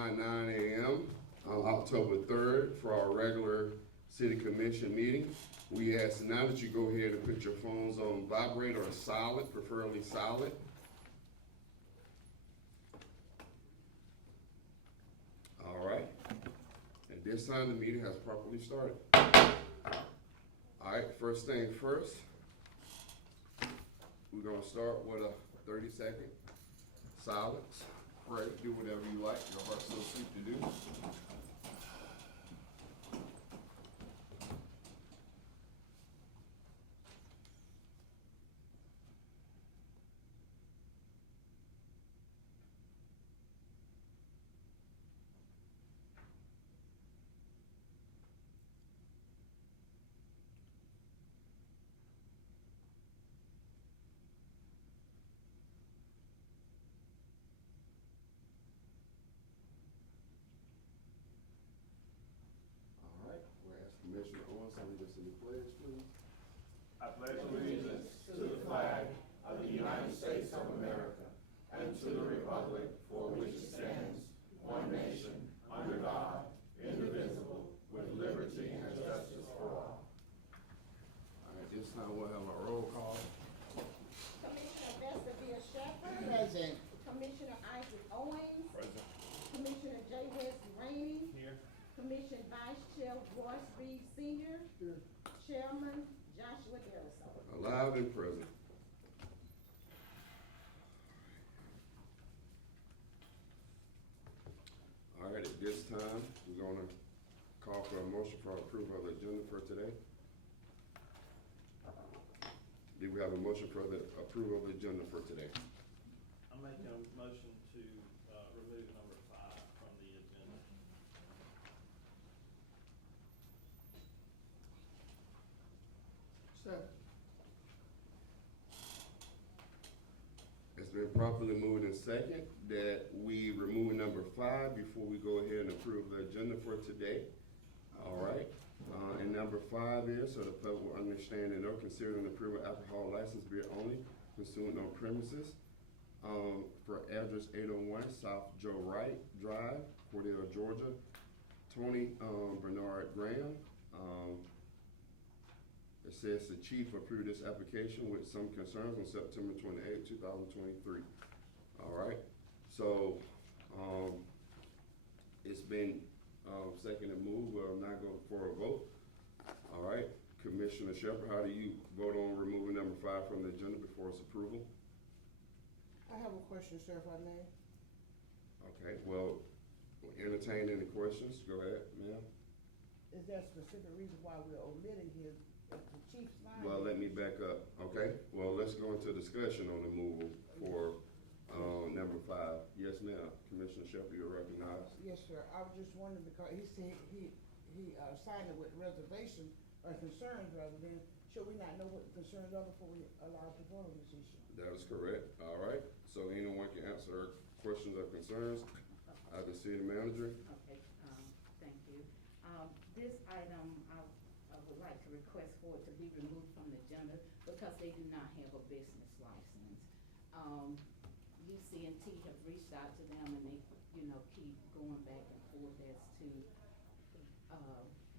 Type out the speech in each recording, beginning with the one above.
tonight, 9 a.m. on October 3rd for our regular city commission meeting. We ask now that you go ahead and put your phones on vibrate or silent, preferably silent. All right. At this time, the meeting has properly started. All right, first thing first, we're gonna start with a 30-second silence. Pray, do whatever you like, your heart's so sweet to do. Commissioner Owens, lead us in the pledge, please. I pledge allegiance to the flag of the United States of America and to the republic for which it stands, one nation, under God, indivisible, with liberty and justice for all. All right, this time we'll have a roll call. Commissioner Vesta Shepherd. Present. Commissioner Isaac Owens. Present. Commissioner J. Wesley Rainey. Here. Commission Vice Chair Royce Reed Sr. Chairman Joshua Darisaw. Alive and present. All right, at this time, we're gonna call for a motion for approval of the agenda for today. Do we have a motion for the approval of the agenda for today? I'm making a motion to remove number 5 from the agenda. Second. It's been properly moved and second that we remove number 5 before we go ahead and approve the agenda for today. All right, and number 5 is, so the public will understand and know, considering approval alcohol license beer only consumed on premises for address 801 South Joe Wright Drive, Cordele, Georgia. Tony Bernard Graham. It says the chief approved this application with some concerns on September 28, 2023. All right, so it's been second and moved. We'll now go for a vote. All right, Commissioner Shepherd, how do you vote on removing number 5 from the agenda before its approval? I have a question, sir, if I may. Okay, well, entertain any questions. Go ahead, ma'am. Is there a specific reason why we're omitting his, the chief's line? Well, let me back up, okay? Well, let's go into discussion on the removal for number 5. Yes, ma'am. Commissioner Shepherd, you're recognized. Yes, sir. I was just wondering because he said he signed it with reservation or concerns rather than, should we not know what the concerns are before we allow to vote on this issue? That is correct. All right. So anyone can answer questions or concerns. The city manager. Okay, thank you. This item, I would like to request for it to be removed from the agenda because they do not have a business license. UC&T have reached out to them and they, keep going back and forth as to,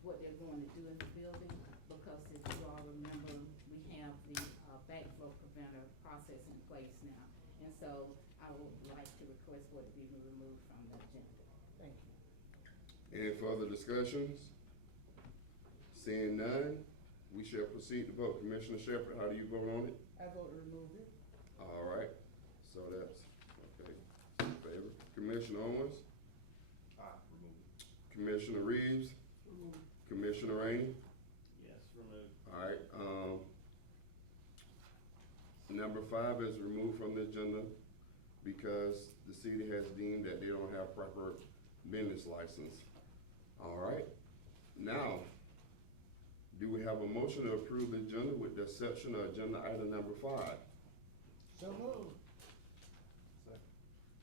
what they're going to do in the building, because if you all remember, we have the, backflow preventer process in place now. And so I would like to request for it to be removed from the agenda. Thank you. Any further discussions? Seeing none, we shall proceed to vote. Commissioner Shepherd, how do you vote on it? I vote to remove it. All right. So that's, okay, in favor. Commissioner Owens? Remove it. Commissioner Reeves? Remove it. Commissioner Rainey? Yes, remove. All right, number 5 is removed from the agenda because the city has deemed that they don't have proper business license. All right, now, do we have a motion to approve the agenda with the exception of agenda item number 5? So moved.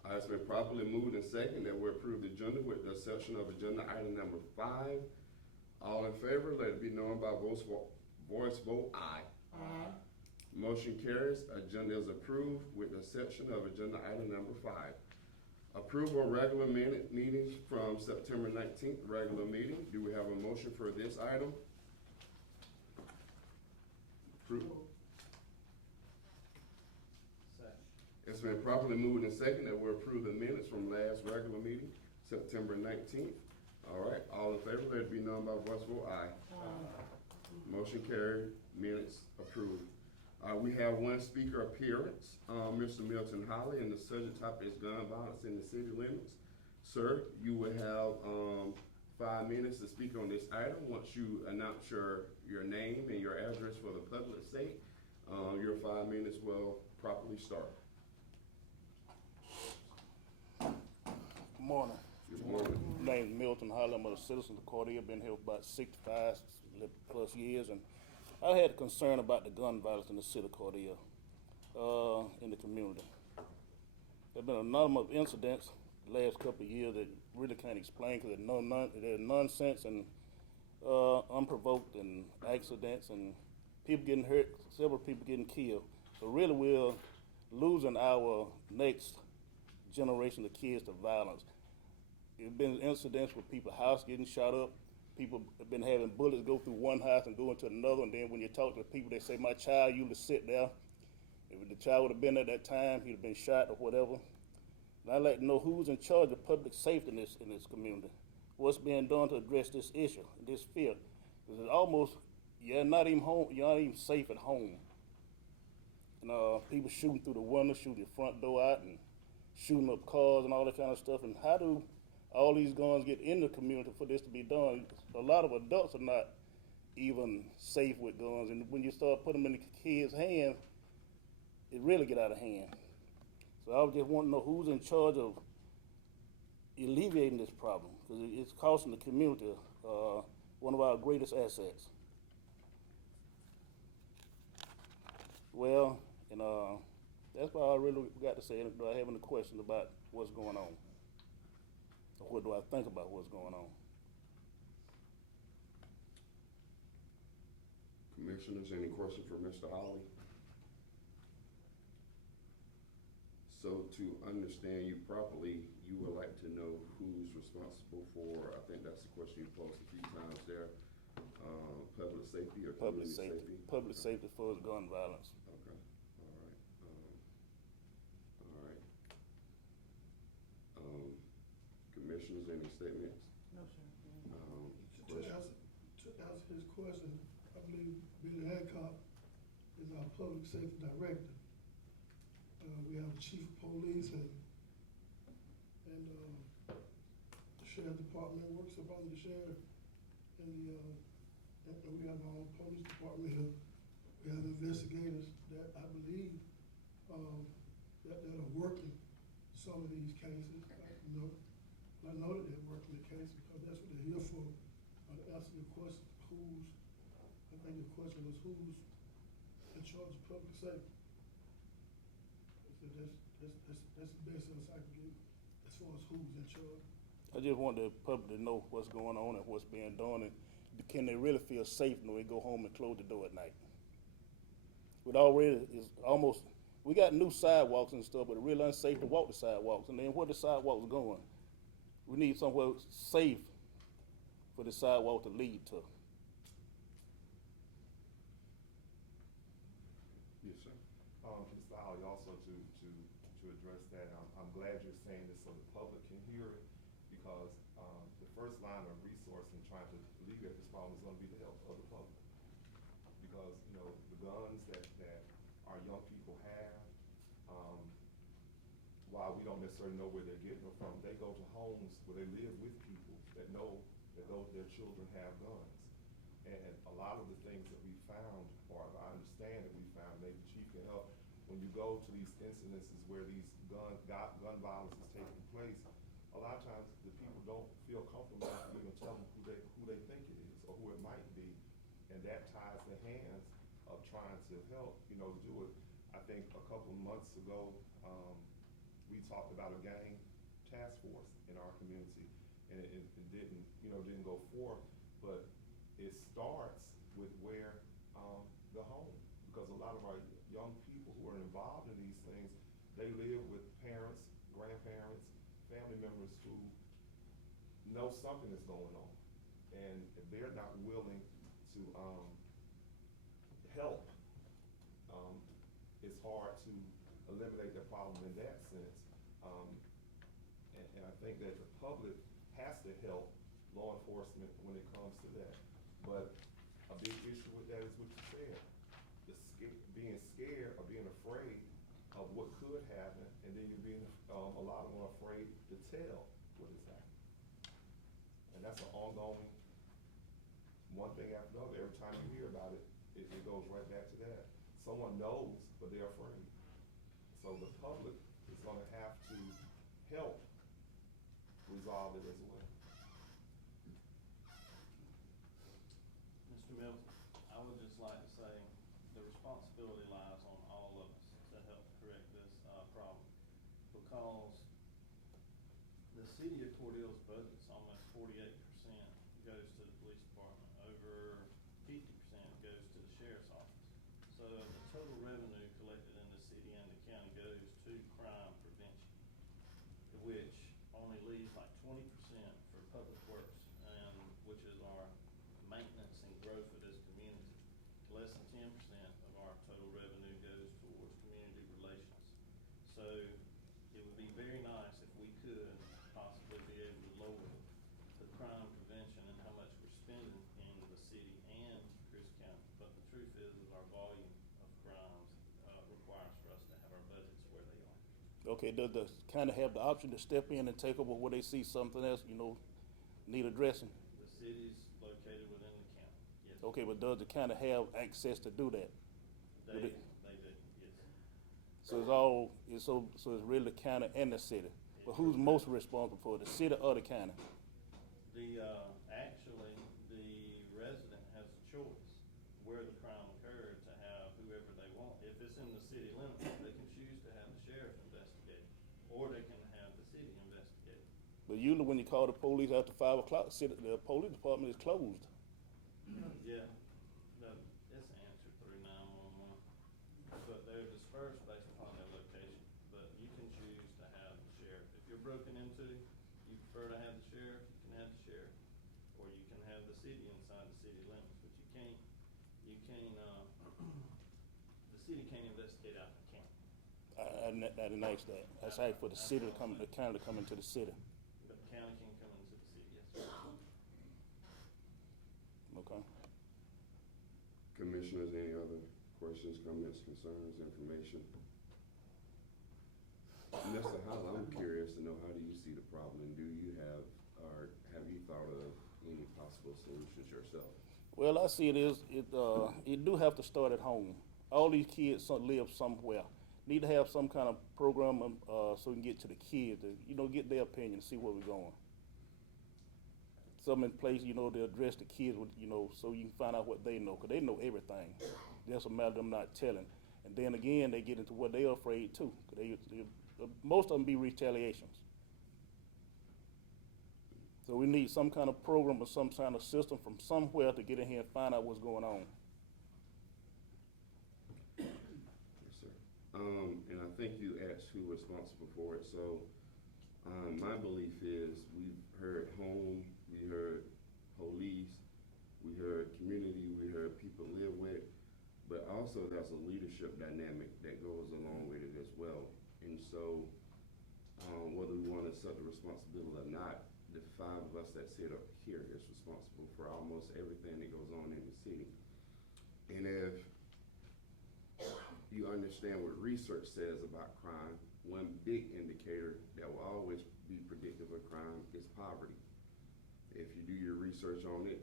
All right, it's been properly moved and second that we approve the agenda with the exception of agenda item number 5. All in favor, let it be known by voice vote aye. Aye. Motion carries. Agenda is approved with the exception of agenda item number 5. Approval of regular meetings from September 19th, regular meeting. Do we have a motion for this item? Approval. Second. It's been properly moved and second that we approve the minutes from last regular meeting, September 19th. All right, all in favor, let it be known by voice vote, aye. Motion carried, minutes approved. We have one speaker appearance, Mr. Milton Holly, and the subject topic is gun violence in the city limits. Sir, you will have 5 minutes to speak on this item. Once you announce your name and your address for the public sake, your 5 minutes will properly start. Good morning. Good morning. My name is Milton Holly. I'm a citizen of Cordele. Been here for about 65 plus years, and I had a concern about the gun violence in the city of Cordele, in the community. There's been a number of incidents the last couple of years that really can't explain because there's nonsense and unprovoked and accidents and people getting hurt, several people getting killed. So really we're losing our next generation of kids to violence. There's been incidents with people's house getting shot up. People have been having bullets go through one house and go into another, and then when you talk to people, they say, my child usually sit there. If the child would have been at that time, he'd have been shot or whatever. And I'd like to know who's in charge of public safety in this community. What's being done to address this issue, this fear? Because it's almost, you're not even safe at home. And people shooting through the window, shooting the front door out, and shooting up cars and all that kind of stuff. And how do all these guns get in the community for this to be done? A lot of adults are not even safe with guns, and when you start putting them in the kids' hands, it really get out of hand. So I just want to know who's in charge of alleviating this problem, because it's costing the community one of our greatest assets. Well, and that's all I really got to say. Do I have any questions about what's going on? Or what do I think about what's going on? Commissioners, any questions for Mr. Holly? So to understand you properly, you would like to know who's responsible for, I think that's the question you posed a few times there, public safety or Public community safety. safety? Public safety for gun violence. Okay, all right. Commissioners, any statements? No, sir. Questions? To answer his question, I believe Billy Hancock is our public safety director. We have the chief of police and the sheriff department works up under the sheriff, and we have our own police department here. We have investigators that I believe that are working some of these cases. I know that they're working the case because that's what they're here for. To answer your question, I think the question was who's in charge of public safety. So that's the best answer I can give as far as who's in charge. I just want the public to know what's going on and what's being done, and can they really feel safe when they go home and close the door at night? But already it's almost, we got new sidewalks and stuff, but it's really unsafe to walk the sidewalks. And then where the sidewalks going? We need somewhere safe for the sidewalk to lead to. Yes, sir. Mr. Holly, also to address that, I'm glad you're saying this so the public can hear it, because the first line of resource in trying to alleviate this problem is going to be the help of the public. Because, the guns that our young people have, while we don't necessarily know where they're getting them from, they go to homes where they live with people that know that their children have guns. And a lot of the things that we found, or I understand that we found, maybe the chief can help, when you go to these incidences where these gun violence is taking place, a lot of times the people don't feel comfortable enough to even tell them who they think it is or who it might be, and that ties the hands of trying to help, to do it. I think a couple of months ago, we talked about a gang task force in our community, and it didn't go forth, but it starts with where the home, because a lot of our young people who are involved in these things, they live with parents, grandparents, know something is going on. And if they're not willing to, help, it's hard to eliminate the problem in that sense. And I think that the public has to help law enforcement when it comes to that. But a big issue with that is what you said, being scared or being afraid of what could happen, and then you're being, a lot of them are afraid to tell what has happened. And that's an ongoing, one thing after another. Every time you hear about it, it goes right back to that. Someone knows, but they're afraid. So the public is gonna have to help resolve it as well. Mr. Milton, I would just like to say the responsibility lies on all of us to help correct this problem, because the city of Cordele's budget's almost 48% goes to the police department, over 50% goes to the sheriff's office. So the total revenue collected in the city and the county goes to crime prevention, which only leaves like 20% for public works, and which is our maintenance and growth of this community. Less than 10% of our total revenue goes towards community relations. So it would be very nice if we could possibly be able to lower the crime prevention and how much we're spending in the city and Chris County. But the truth is our volume of crimes requires for us to have our budgets where they are. Okay, does the county have the option to step in and take over where they see something else, need addressing? The city's located within the county, yes. Okay, but does the county have access to do that? They do, yes. So so it's really the county and the city. But who's most responsible for it, the city or the county? Actually, the resident has a choice where the crime occurred to have whoever they want. If it's in the city limits, they can choose to have the sheriff investigate, or they can have the city investigate. But usually when you call the police after 5 o'clock, the police department is closed. Yeah, no, it's answered through 911, but they're dispersed based upon their location. But you can choose to have the sheriff. If you're broken into, you prefer to have the sheriff, you can have the sheriff. Or you can have the city inside the city limits, but the city can't investigate out in the county. I didn't ask that. I asked for the city to come, the county to come into the city. But the county can come into the city, yes, sir. Okay. Commissioners, any other questions, comments, concerns, information? Mr. Hall, I'm curious to know, how do you see the problem, and do you have, or have you thought of any possible solutions yourself? Well, I see it do have to start at home. All these kids live somewhere. Need to have some kind of program so we can get to the kids, to, get their opinion, see where we're going. Some in place, to address the kids with, so you can find out what they know, because they know everything. Just a matter of them not telling. And then again, they get into what they're afraid too. Most of them be retaliations. So we need some kind of program or some kind of system from somewhere to get in here and find out what's going on. Yes, sir. And I think you asked who responsible for it. So my belief is we've heard home, we heard police, we heard community, we heard people live with, but also there's a leadership dynamic that goes along with it as well. And so whether we want to accept the responsibility or not, the 5 of us that sit up here is responsible for almost everything that goes on in the city. And if you understand what research says about crime, one big indicator that will always be predictive of crime is poverty. If you do your research on it,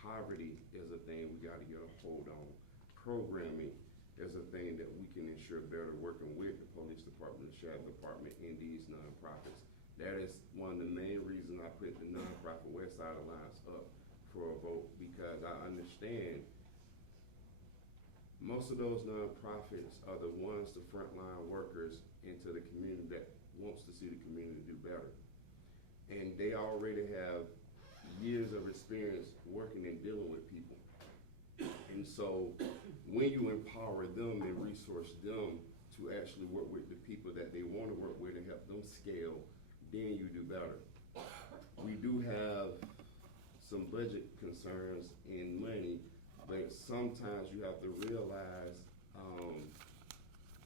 poverty is a thing we got to get a hold on. Programming is a thing that we can ensure better working with the police department, the sheriff department, and these nonprofits. That is one of the main reasons I put the nonprofit West Side Alliance up for a vote, because I understand most of those nonprofits are the ones, the frontline workers into the community that wants to see the community do better. And they already have years of experience working and dealing with people. And so when you empower them and resource them to actually work with the people that they want to work with and help them scale, then you do better. We do have some budget concerns in money, but sometimes you have to realize,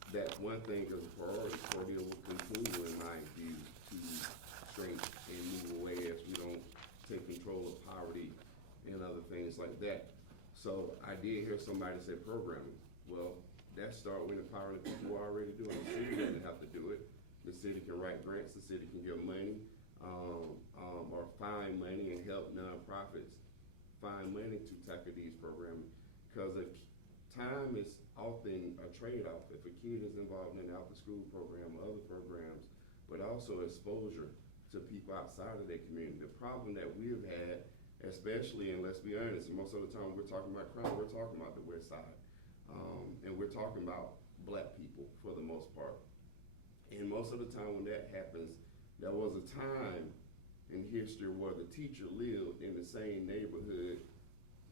that one thing is a priority. Cordele will continue, in my view, to shrink and move away as we don't take control of poverty and other things like that. So I did hear somebody say programming. Well, that start with empowering the people who are already doing it. The city doesn't have to do it. The city can write grants, the city can give money, or find money and help nonprofits find money to tackle these programs. Because if time is often a trade-off. If a kid is involved in an after-school program or other programs, but also exposure to people outside of their community. The problem that we've had, especially, and let's be honest, most of the time we're talking about crime, we're talking about the West Side. And we're talking about black people for the most part. And most of the time when that happens, there was a time in history where the teacher lived in the same neighborhood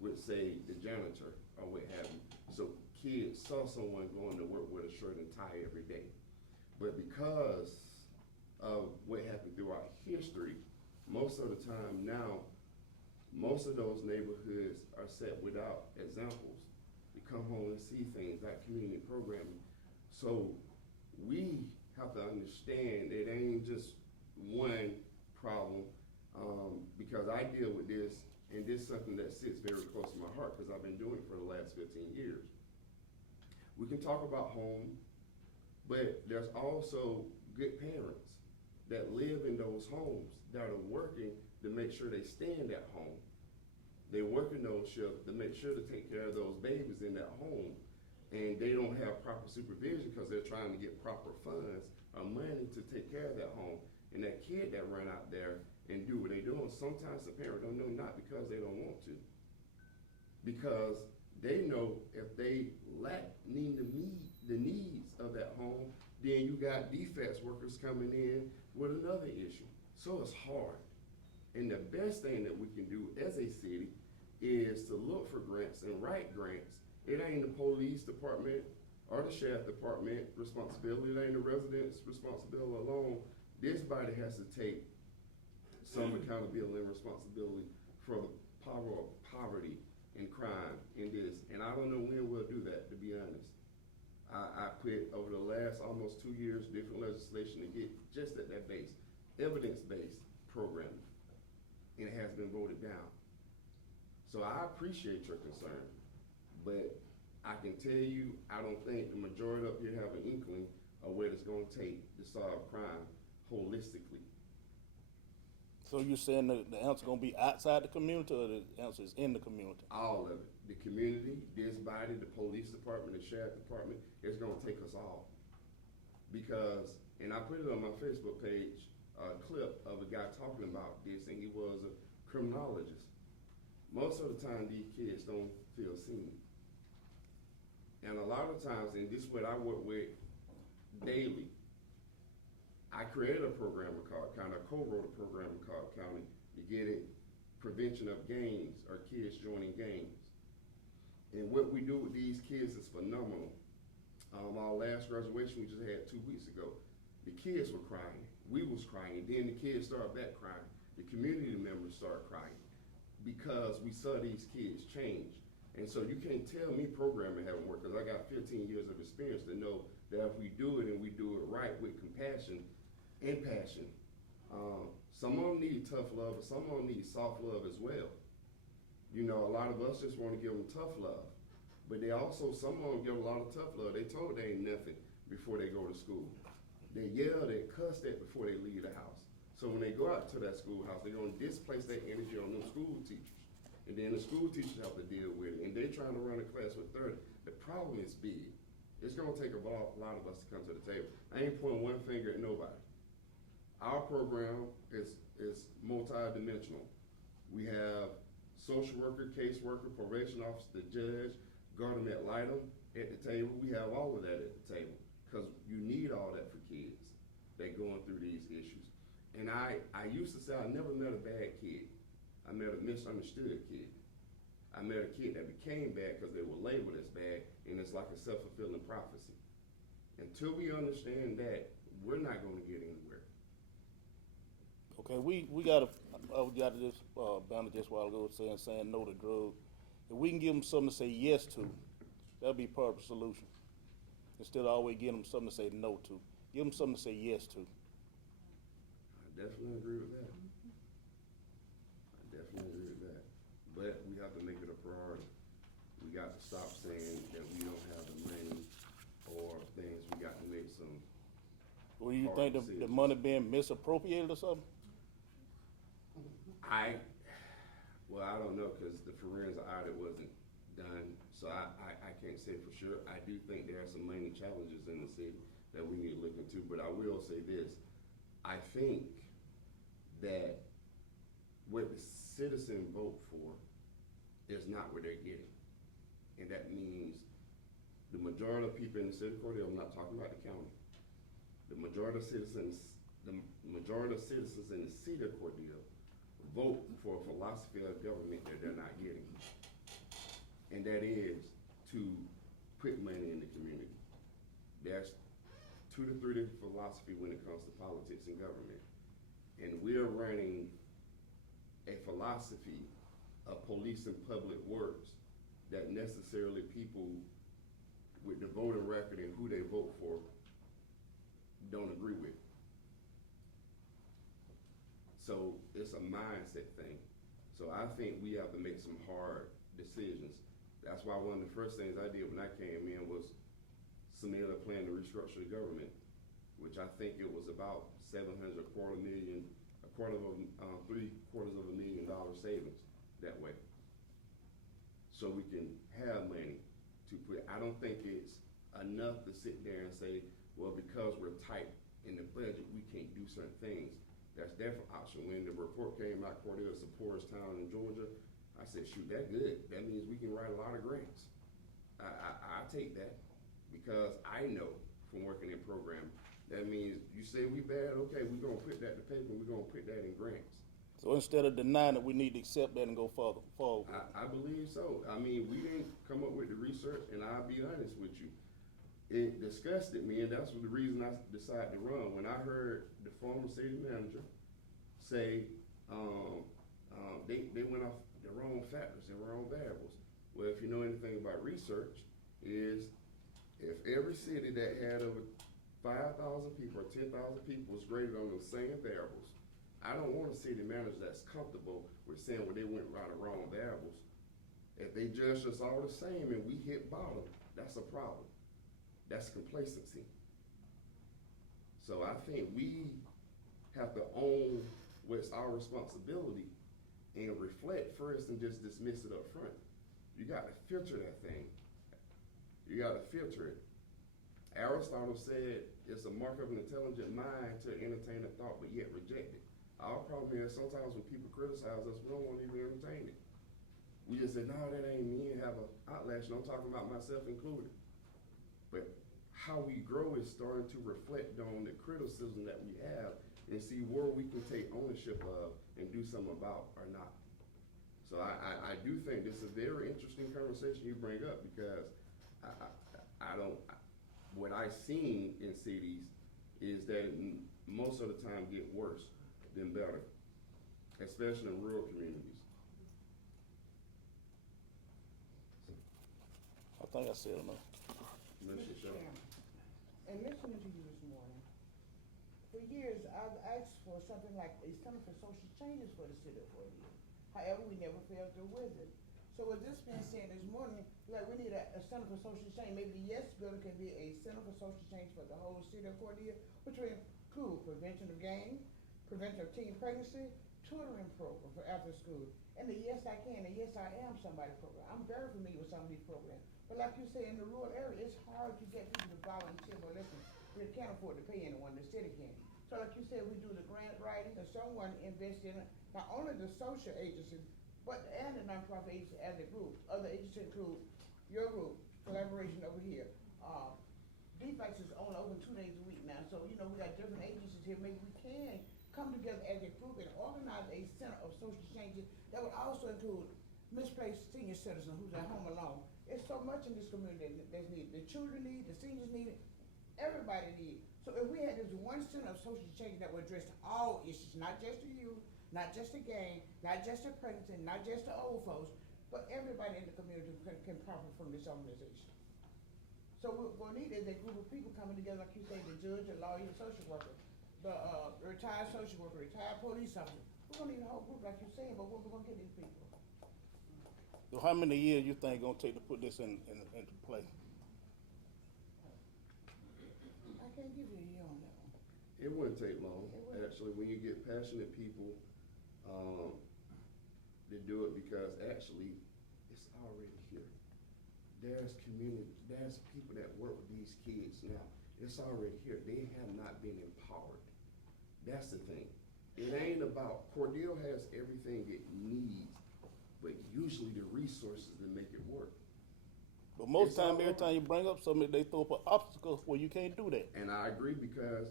with, say, the janitor or what have you. So kids saw someone going to work with a shirt and tie every day. But because of what happened throughout history, most of the time now, most of those neighborhoods are set without examples. You come home and see things like community programming. So we have to understand it ain't just one problem, because I deal with this, and this is something that sits very close to my heart because I've been doing it for the last 15 years. We can talk about home, but there's also good parents that live in those homes that are working to make sure they stay in that home. They work in those shifts to make sure to take care of those babies in that home, and they don't have proper supervision because they're trying to get proper funds or money to take care of that home. And that kid that run out there and do what they doing, sometimes the parent don't know, not because they don't want to, because they know if they need the needs of that home, then you got defects workers coming in with another issue. So it's hard. And the best thing that we can do as a city is to look for grants and write grants. It ain't the police department or the sheriff department responsibility. It ain't the residents' responsibility alone. This body has to take some accountability and responsibility for the poverty and crime in this. And I don't know when we'll do that, to be honest. I put over the last almost 2 years different legislation to get just at that base, evidence-based programming, and it has been voted down. So I appreciate your concern, but I can tell you, I don't think the majority up here have an inkling of what it's gonna take to solve crime holistically. So you're saying that the answer gonna be outside the community, or the answer is in the community? All of it. The community, this body, the police department, the sheriff department, it's gonna take us all. Because, and I put it on my Facebook page, a clip of a guy talking about this, and he was a criminologist. Most of the time, these kids don't feel seen. And a lot of times, and this is what I work with daily, I created a program called County, I co-wrote a program called County to get it prevention of gangs or kids joining gangs. And what we do with these kids is phenomenal. Our last graduation we just had 2 weeks ago, the kids were crying, we was crying, then the kids started back crying, the community members started crying because we saw these kids change. And so you can't tell me programming haven't worked, because I got 15 years of experience to know that if we do it and we do it right with compassion and passion, some of them need tough love, but some of them need soft love as well. You know, a lot of us just want to give them tough love, but they also, some of them give a lot of tough love. They told they ain't nothing before they go to school. They yell, they cuss that before they leave the house. So when they go out to that schoolhouse, they're gonna displace that energy on them school teachers. And then the school teachers have to deal with it, and they're trying to run a class with 30. The problem is big. It's gonna take a lot of us to come to the table. I ain't pointing one finger at nobody. Our program is multi-dimensional. We have social worker, caseworker, probation officer, the judge, guardian ad litem at the table. We have all of that at the table, because you need all that for kids that going through these issues. And I used to say I never met a bad kid. I met a misunderstood kid. I met a kid that became bad because they were labeled as bad, and it's like a self-fulfilling prophecy. Until we understand that, we're not gonna get anywhere. Okay, we gotta just, Banner just a while ago saying no to drugs. If we can give them something to say yes to, that'll be part of the solution. Instead of always giving them something to say no to, give them something to say yes to. I definitely agree with that. But we have to make it a priority. We got to stop saying that we don't have the money or things. We got to make some. Well, you hard think the decisions. money being misappropriated or something? I don't know, because the forensic audit wasn't done, so I can't say for sure. I do think there are some money challenges in the city that we need to look into, but I will say this. I think that what the citizen vote for is not what they're getting. And that means the majority of people in the city of Cordele, I'm not talking about the county, the majority of citizens in the city of Cordele vote for a philosophy of government that they're not getting. And that is to put money in the community. There's 2 to 3 different philosophies when it comes to politics and government. And we're running a philosophy of police and public works that necessarily people with the voting record and who they vote for don't agree with. So it's a mindset thing. So I think we have to make some hard decisions. That's why one of the first things I did when I came in was submit a plan to restructure the government, which I think it was about $700,000, $750,000 savings that way. So we can have money to put. I don't think it's enough to sit there and say, well, because we're tight in the budget, we can't do certain things. That's definitely an option. When the report came out, Cordele is the poorest town in Georgia, I said, shoot, that's good. That means we can write a lot of grants. I take that, because I know from working in programming, that means you say we bad, okay, we're gonna put that to paper, we're gonna put that in grants. So instead of denying it, we need to accept that and go forward. I believe so. I mean, we didn't come up with the research, and I'll be honest with you. It disgusted me, and that's the reason I decided to run. When I heard the former city manager say they went off the wrong factors and wrong variables. Well, if you know anything about research, is if every city that had over 5,000 people or 10,000 people was graded on those same variables, I don't want a city manager that's comfortable with saying, well, they went right or wrong variables. If they judged us all the same and we hit bottom, that's a problem. That's complacency. So I think we have to own what's our responsibility and reflect first and just dismiss it up front. You gotta filter that thing. You gotta filter it. Aristotle said it's a mark of an intelligent mind to entertain a thought but yet reject it. Our problem is sometimes when people criticize us, we don't want to even entertain it. We just say, no, that ain't me, and have an outlash, and I'm talking about myself included. But how we grow is starting to reflect on the criticism that we have and see where we can take ownership of and do something about or not. So I do think this is a very interesting conversation you bring up, because what I've seen in cities is that most of the time get worse than better, especially in rural communities. I think I said enough. Mr. Shaw. And listening to you this morning, for years, I've asked for something like a Center for Social Changes for the city of Cordele. However, we never failed through with it. So with this being said this morning, like, we need a Center for Social Change. Maybe the Yes building can be a Center for Social Change for the whole city of Cordele, which will include prevention of gang, prevention of teen pregnancy, tutoring program for after school, and the Yes I Can, the Yes I Am Somebody program. I'm very familiar with some of these programs. But like you say, in the rural area, it's hard to get people to volunteer. But listen, we can't afford to pay anyone, the city can. So like you said, we do the grant writing, and someone invests in it, not only the social agencies, but and the nonprofit agency as a group. Other agencies include your group, collaboration over here. Defects is only open 2 days a week now, so you know we got different agencies here. Maybe we can come together as a group and organize a center of social changes that would also include misplaced senior citizen who's at home alone. It's so much in this community that's needed. The children need, the seniors need it, everybody needs. So if we had this one center of social change that would address all issues, not just the youth, not just the gang, not just the pregnant, not just the old folks, but everybody in the community can profit from this organization. So what we're gonna need is a group of people coming together, like you say, the judge, the lawyer, the social worker, the retired social worker, retired police officer. We're gonna need a whole group, like you're saying, but where we gonna get these people? So how many years you think it's gonna take to put this into play? I can't give you a year on that one. It wouldn't take long. It wouldn't. Actually, when you get passionate people, to do it, because actually, it's already here. There's community, there's people that work with these kids now. It's already here. They have not been empowered. That's the thing. It ain't about, Cordele has everything it needs, but usually the resources to make it work. But most It's time, all every over. time you bring up something, they throw up an obstacle where you can't do that. And I agree, because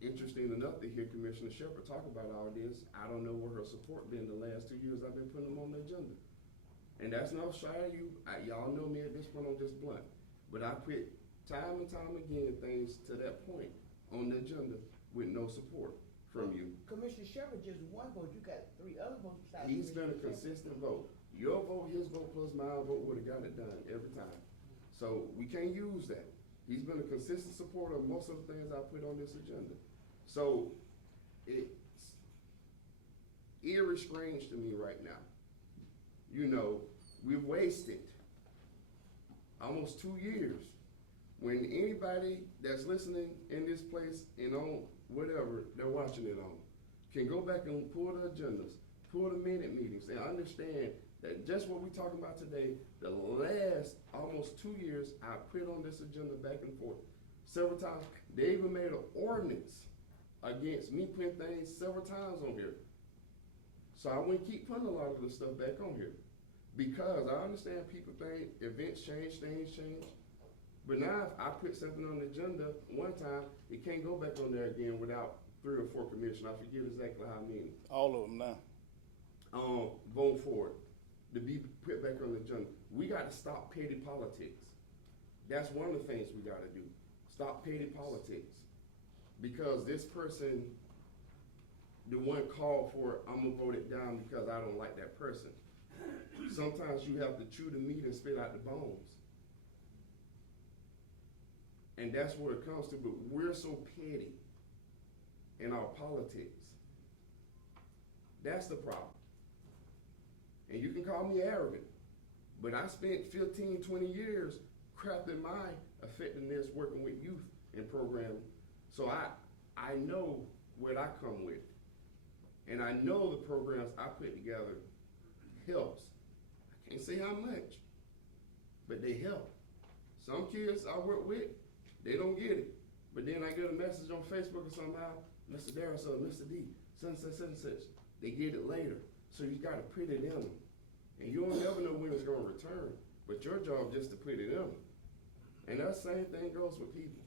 interesting enough to hear Commissioner Shepherd talk about all this, I don't know where her support been the last 2 years I've been putting them on the agenda. And that's no shy of you, y'all know me at this point, I'm just blunt. But I put time and time again things to that point on the agenda with no support from you. Commissioner Shepard just one vote, you got 3 other votes besides. He's been a Commissioner Shepard. consistent vote. Your vote, his vote plus my vote would've got it done every time. So we can't use that. He's been a consistent supporter of most of the things I put on this agenda. So it's eerie strange to me right now. You know, we've wasted almost 2 years. When anybody that's listening in this place and on whatever they're watching it on can go back and pull the agendas, pull the minute meetings, and understand that just what we're talking about today, the last almost 2 years, I put on this agenda back and forth several times. They even made an ordinance against me putting things several times on here. So I wouldn't keep putting a lot of the stuff back on here. Because I understand people think events change, things change. But now if I put something on the agenda one time, it can't go back on there again without 3 or 4 commissioners. I forget exactly how many. All of them now. Vote for it, to be put back on the agenda. We gotta stop petty politics. That's one of the things we gotta do. Stop petty politics. Because this person, the one called for it, I'm gonna vote it down because I don't like that person. Sometimes you have to chew the meat and spit out the bones. And that's what it comes to, but we're so petty in our politics. That's the problem. And you can call me arrogant, but I spent 15, 20 years crafting my effectiveness working with youth and programming. So I know what I come with. And I know the programs I put together helps. I can't say how much, but they help. Some kids I work with, they don't get it. But then I get a message on Facebook or somehow, Mr. Darrell, so Mr. D, such and such. They get it later. So you gotta put it in them. And you don't never know when it's gonna return. But your job just to put it in them. And that same thing goes with people.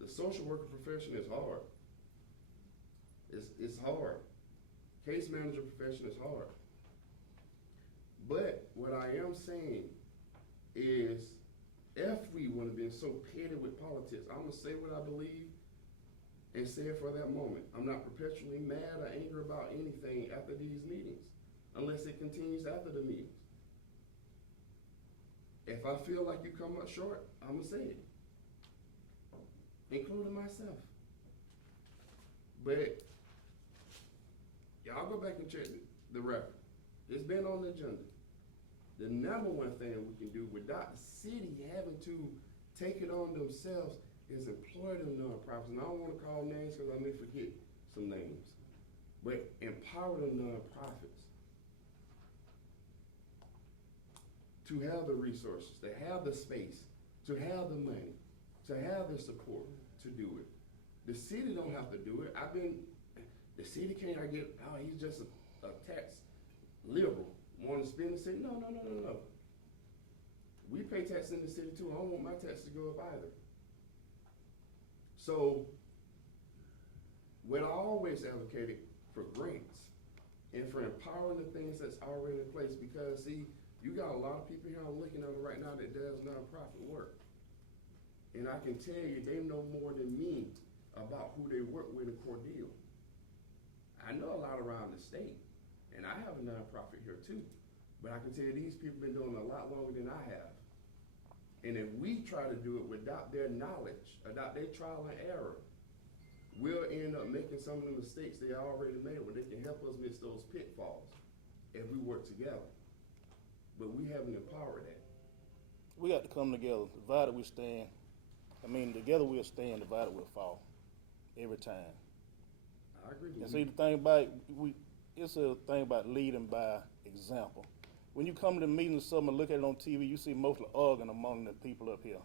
The social worker profession is hard. It's hard. Case manager profession is hard. But what I am saying is, if we would have been so petty with politics, I'm gonna say what I believe and say it for that moment. I'm not perpetually mad or angry about anything after these meetings, unless it continues after the meetings. If I feel like you come up short, I'm gonna say it, including myself. But y'all go back and check the record. It's been on the agenda. The number one thing we can do without the city having to take it on themselves is employ them nonprofits. And I don't wanna call names because I may forget some names. But empower them nonprofits to have the resources, to have the space, to have the money, to have the support to do it. The city don't have to do it. The city can't, he's just a tax liberal, want to spend the city. No. We pay tax in the city too. I don't want my taxes to go up either. So, what I always advocated for grants and for empowering the things that's already in place, because see, you got a lot of people here, I'm looking at them right now that does nonprofit work. And I can tell you, they know more than me about who they work with in Cordele. I know a lot around the state, and I have a nonprofit here too. But I can tell you, these people been doing a lot longer than I have. And if we try to do it without their knowledge, without their trial and error, we'll end up making some of the mistakes they already made where they can help us miss those pitfalls if we work together. But we haven't empowered that. We got to come together. Divided we stand. I mean, together we'll stand, divided we'll fall. Every time. I agree with And you. see, the thing about it's a thing about leading by example. When you come to the meeting or something and look at it on TV, you see mostly arguing among the people up here.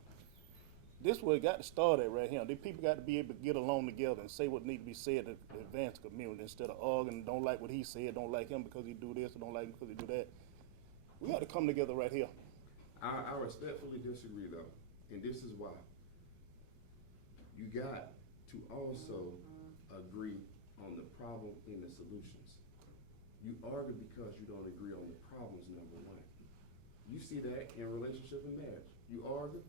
This where it got to start at right here. The people got to be able to get along together and say what needs to be said to advance the community instead of arguing, don't like what he said, don't like him because he do this, or don't like him because he do that. We got to come together right here. I respectfully disagree though, and this is why. You got to also agree on the problem and the solutions. You argue because you don't agree on the problems, number one. You see that in relationship and marriage. You argue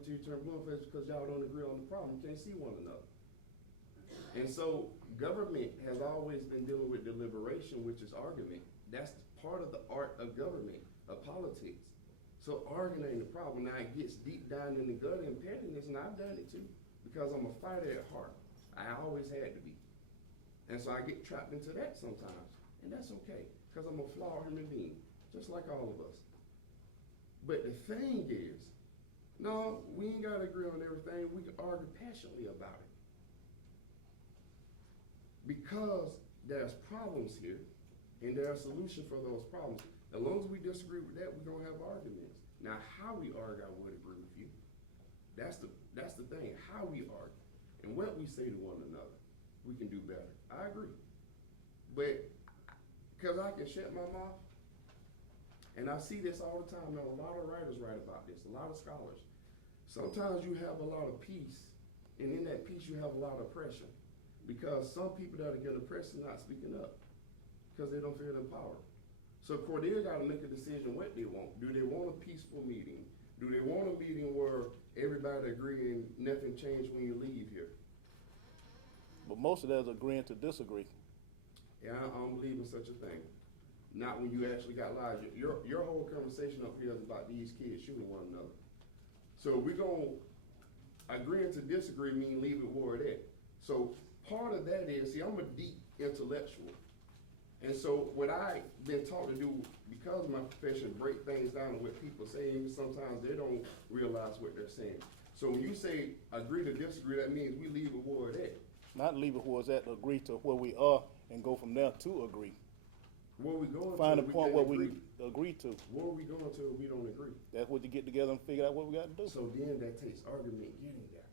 till you turn blue face because y'all don't agree on the problem. You can't see one another. And so government has always been dealing with deliberation, which is argument. That's part of the art of government, of politics. So arguing ain't the problem. Now it gets deep down in the gut and pettiness, and I've done it too, because I'm a fighter at heart. I always had to be. And so I get trapped into that sometimes, and that's okay, because I'm a flawed human being, just like all of us. But the thing is, no, we ain't gotta agree on everything. We can argue passionately about it. Because there's problems here, and there are solutions for those problems. As long as we disagree with that, we're gonna have arguments. Now, how we argue, I would agree with you. That's the thing, how we argue, and what we say to one another. We can do better. I agree. But, because I can shut my mouth, and I see this all the time, and a lot of writers write about this, a lot of scholars. Sometimes you have a lot of peace, and in that peace you have a lot of oppression. Because some people that are getting oppressed are not speaking up, because they don't feel empowered. So Cordele gotta make a decision what they want. Do they want a peaceful meeting? Do they want a meeting where everybody agree and nothing change when you leave here? But most of that is agreeing to disagree. Yeah, I don't believe in such a thing. Not when you actually got lies. Your whole conversation up here is about these kids shooting one another. So we're gonna agreeing to disagree mean leave it where it at. So part of that is, see, I'm a deep intellectual. And so what I've been taught to do, because of my profession, break things down and what people say, and sometimes they don't realize what they're saying. So when you say agree to disagree, that means we leave it where it at. Not leave it where it's at, to agree to where we are and go from there to agree. Where we going Find to, a we point can't where agree. we agree to. Where we going to if we don't agree? That's what you get together and figure out what we got to do. So then that takes argument getting there.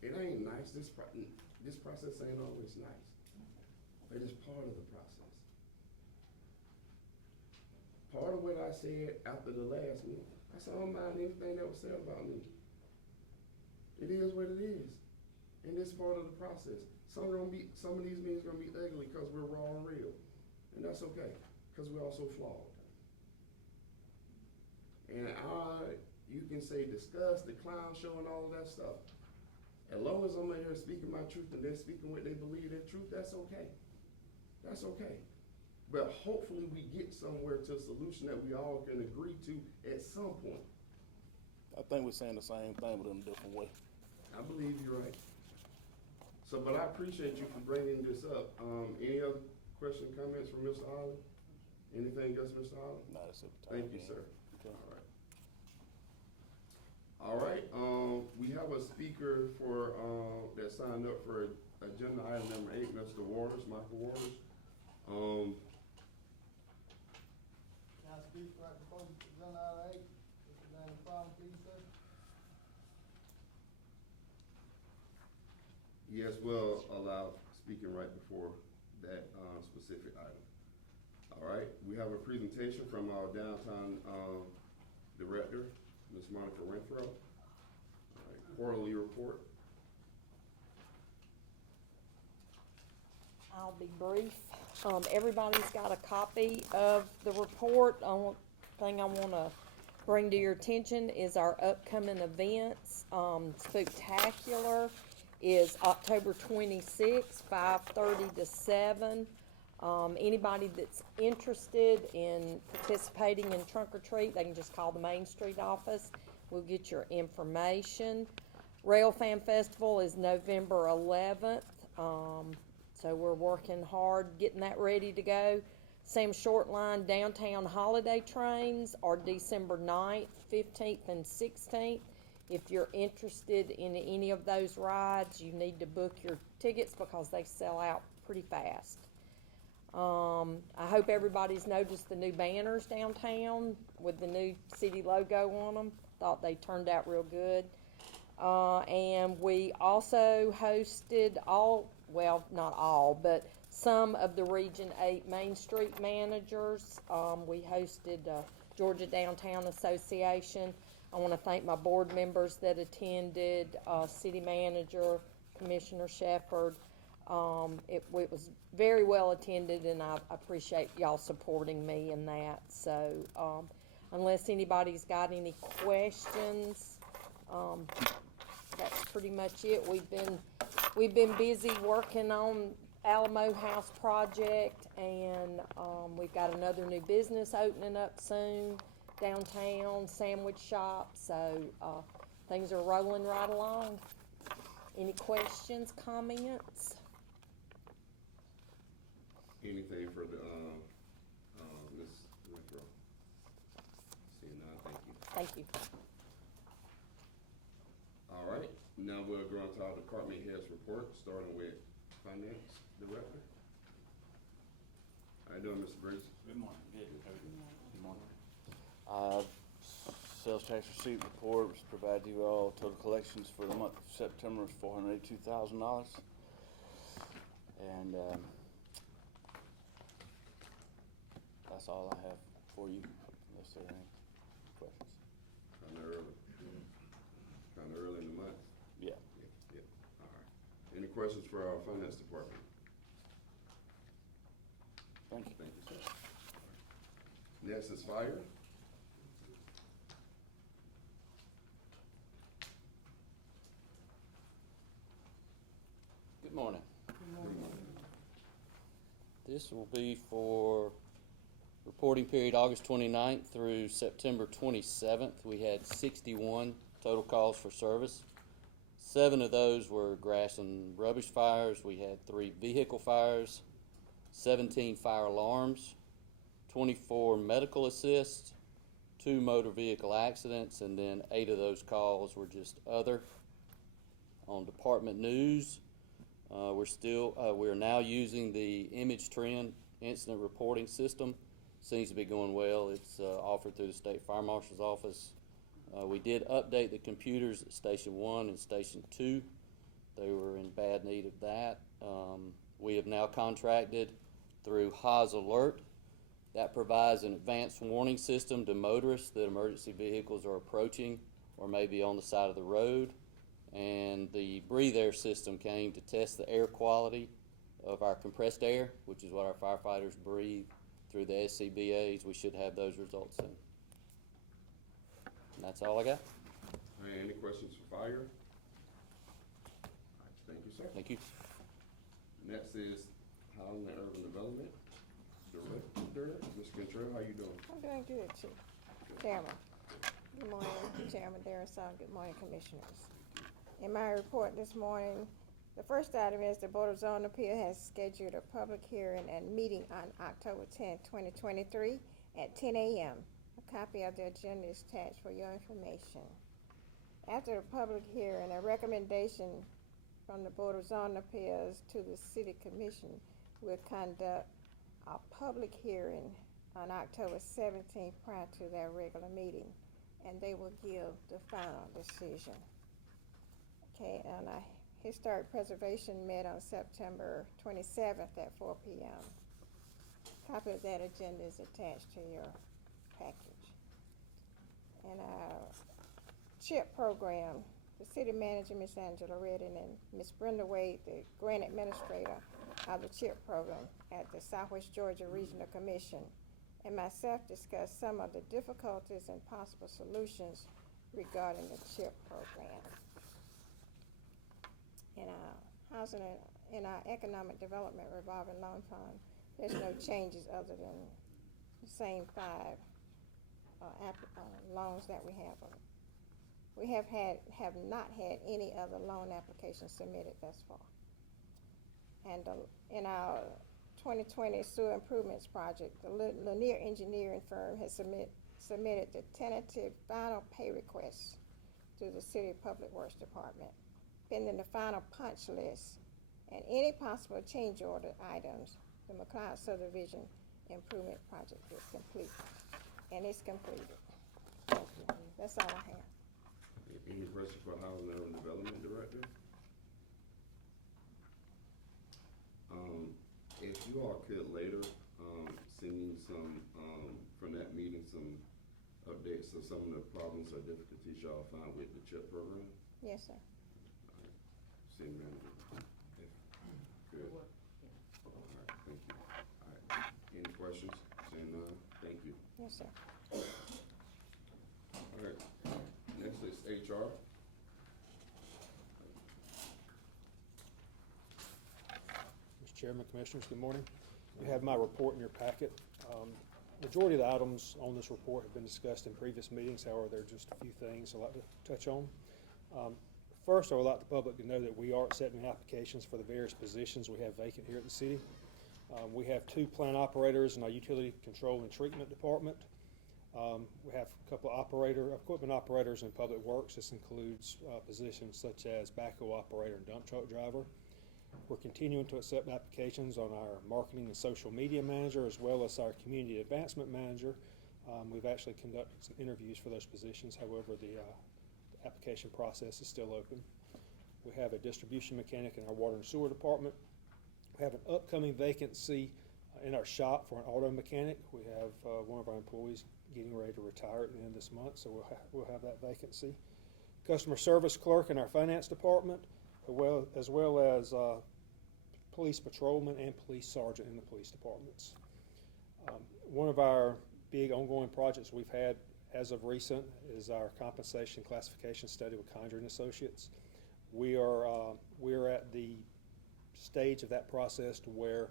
It ain't nice. This process ain't always nice, but it's part of the process. Part of what I said after the last meeting, I said, I don't mind anything that was said about me. It is what it is, and it's part of the process. Some of these meetings gonna be ugly because we're raw and real, and that's okay, because we're also flawed. And you can say discuss, the clown show and all of that stuff. As long as I'm in here speaking my truth and they're speaking what they believe in truth, that's okay. That's okay. But hopefully we get somewhere to a solution that we all can agree to at some point. I think we're saying the same thing, but in a different way. I believe you're right. So, but I appreciate you for bringing this up. Any other questions, comments from Mr. Holland? Anything else, Mr. Holland? Nah, that's it for time Thank you, being. sir. Okay. All right, we have a speaker for, that signed up for agenda item number 8, Mr. Waters, Michael Waters. Can I speak right before agenda item 8? If there's any problem, please, sir? Yes, we'll allow speaking right before that, specific item. All right, we have a presentation from our downtown, director, Ms. Monica Renfro. All right, quarterly report. I'll be brief. Everybody's got a copy of the report. Only thing I wanna bring to your attention is our upcoming events. Spooktacular is October 26th, 5:30 to 7. Anybody that's interested in participating in trunk or treat, they can just call the Main Street office. We'll get your information. Rail Fan Festival is November 11th. So we're working hard getting that ready to go. Sam Shortline Downtown Holiday Trains are December 9th, 15th, and 16th. If you're interested in any of those rides, you need to book your tickets because they sell out pretty fast. I hope everybody's noticed the new banners downtown with the new city logo on them. Thought they turned out real good. And we also hosted not all, but some of the Region 8 Main Street managers. We hosted Georgia Downtown Association. I want to thank my board members that attended, city manager, Commissioner Shepherd. It was very well attended, and I appreciate y'all supporting me in that. So unless anybody's got any questions, that's pretty much it. We've been busy working on Alamo House project, and we've got another new business opening up soon downtown, sandwich shop. So things are rolling right along. Any questions, comments? Anything for the, Ms. Winthrop? Seeing none, thank you. Thank you. All right, now we'll go on to our department heads report, starting with Finance Director. How you doing, Mr. Briggs? Good morning. Good morning. Sales tax receipt report was provided to you all. Total collections for the month of September was $482,000. And that's all I have for you, unless there are any questions. Kinda early. Kinda early in the month. Yeah. Yeah, all right. Any questions for our finance department? Thank you. Thank you, sir. Next is fire. Good morning. Good morning. This will be for reporting period August 29th through September 27th. We had 61 total calls for service. 7 of those were grass and rubbish fires. We had 3 vehicle fires, 17 fire alarms, 24 medical assists, 2 motor vehicle accidents, and then 8 of those calls were just other. On department news, we're now using the Image Trend incident reporting system. Seems to be going well. It's offered through the State Fire Marshal's office. We did update the computers at Station 1 and Station 2. They were in bad need of that. We have now contracted through Haas Alert. That provides an advanced warning system to motorists that emergency vehicles are approaching or may be on the side of the road. And the Breathe Air system came to test the air quality of our compressed air, which is what our firefighters breathe through the SCBAs. We should have those results soon. And that's all I got. All right, any questions for fire? All right, thank you, sir. Thank you. Next is Housing and Urban Development Director, Ms. Cantrell, how you doing? I'm doing good, Chief. Chairman. Good morning, Chairman Darasan. Good morning, Commissioners. In my report this morning, the first item is the Board of Zoning Appeal has scheduled a public hearing and meeting on October 10, 2023 at 10 a.m. A copy of the agenda is attached for your information. After the public hearing, a recommendation from the Board of Zoning Appeals to the City Commission will conduct a public hearing on October 17th prior to their regular meeting, and they will give the final decision. Okay, and Historic Preservation met on September 27th at 4 p.m. Copy of that agenda is attached to your package. And our CHIP program, the city manager, Ms. Angela Redding, and Ms. Brenda Wade, the grant administrator of the CHIP program at the Southwest Georgia Regional Commission, and myself discussed some of the difficulties and possible solutions regarding the CHIP program. In our housing and in our economic development revolving loan fund, there's no changes other than the same 5 loans that we have. We have not had any other loan applications submitted thus far. And in our 2020 sewer improvements project, the Lanier Engineering firm has submitted the tentative final pay request to the City Public Works Department, pending the final punch list and any possible change order items. The McLeod subdivision improvement project is complete, and it's completed. That's all I have. Any question for Housing and Development Director? If you all could later, send me some, from that meeting, some updates of some of the problems or difficulties y'all found with the CHIP program. Yes, sir. City Manager. Good. All right, thank you. All right, any questions? Seeing none, thank you. Yes, sir. All right, next is HR. Mr. Chairman, Commissioners, good morning. You have my report in your packet. Majority of the items on this report have been discussed in previous meetings. However, there are just a few things I'd like to touch on. First, I would like the public to know that we are accepting applications for the various positions we have vacant here at the city. We have 2 plant operators in our utility control and treatment department. We have a couple of equipment operators in public works. This includes positions such as backhoe operator and dump truck driver. We're continuing to accept applications on our marketing and social media manager, as well as our community advancement manager. We've actually conducted some interviews for those positions. However, the application process is still open. We have a distribution mechanic in our water and sewer department. We have an upcoming vacancy in our shop for an auto mechanic. We have one of our employees getting ready to retire at the end of this month, so we'll have that vacancy. Customer service clerk in our finance department, as well as police patrolman and police sergeant in the police departments. One of our big ongoing projects we've had as of recent is our compensation classification study with Conjuring Associates. We are at the stage of that process to where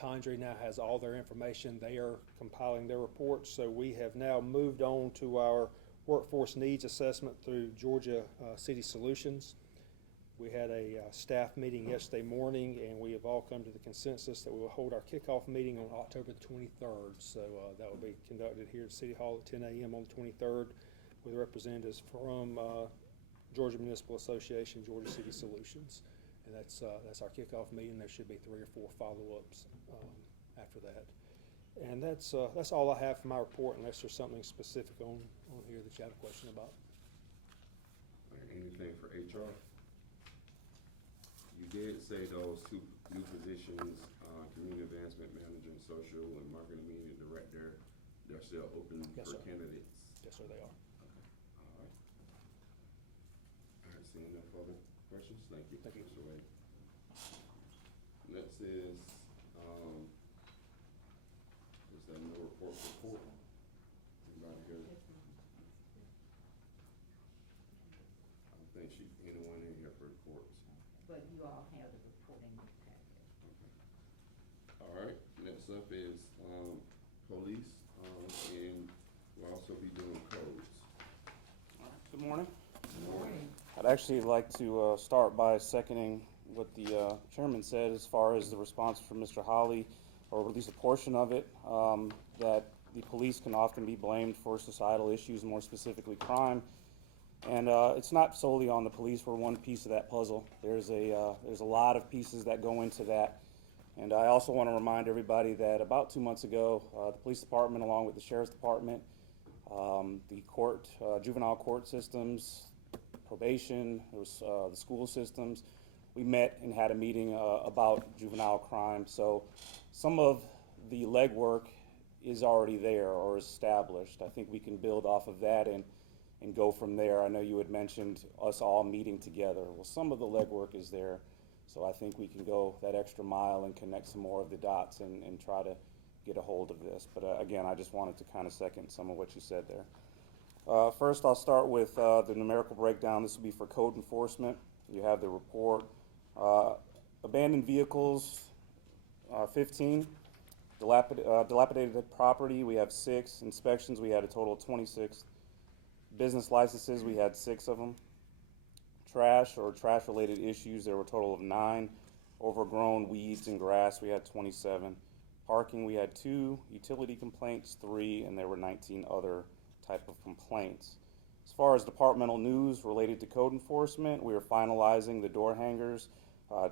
Conjuring now has all their information. They are compiling their reports, so we have now moved on to our workforce needs assessment through Georgia City Solutions. We had a staff meeting yesterday morning, and we have all come to the consensus that we will hold our kickoff meeting on October the 23rd. So that will be conducted here at City Hall at 10 a.m. on the 23rd with representatives from Georgia Municipal Association, Georgia City Solutions. And that's our kickoff meeting. There should be 3 or 4 follow-ups after that. And that's all I have for my report, unless there's something specific on here that you have a question about. Anything for HR? You did say those 2 new positions, community advancement manager and social and marketing media director, they're still open Yes, for sir. candidates? Yes, sir, they are. Okay, all right. All right, seeing no further questions, thank you. Thank you. Mr. Wade. Next is there no report for court? Anybody here? I don't think anyone in here for the courts. But you all have the report in your packet. Okay. All right, next up is police, and we'll also be doing codes. Good morning. Good morning. I'd actually like to start by seconding what the chairman said as far as the response from Mr. Holly, or at least a portion of it, that the police can often be blamed for societal issues, more specifically crime. And it's not solely on the police. We're one piece of that puzzle. There's a lot of pieces that go into that. And I also want to remind everybody that about 2 months ago, the police department, along with the sheriff's department, the court, juvenile court systems, probation, the school systems, we met and had a meeting about juvenile crime. So some of the legwork is already there or established. I think we can build off of that and go from there. I know you had mentioned us all meeting together. Well, some of the legwork is there, so I think we can go that extra mile and connect some more of the dots and try to get a hold of this. But again, I just wanted to kind of second some of what you said there. First, I'll start with the numerical breakdown. This will be for code enforcement. You have the report. Abandoned vehicles, 15. Dilapidated property, we have 6. Inspections, we had a total of 26. Business licenses, we had 6 of them. Trash or trash-related issues, there were a total of 9. Overgrown weeds and grass, we had 27. Parking, we had 2. Utility complaints, 3, and there were 19 other type of complaints. As far as departmental news related to code enforcement, we are finalizing the door hangers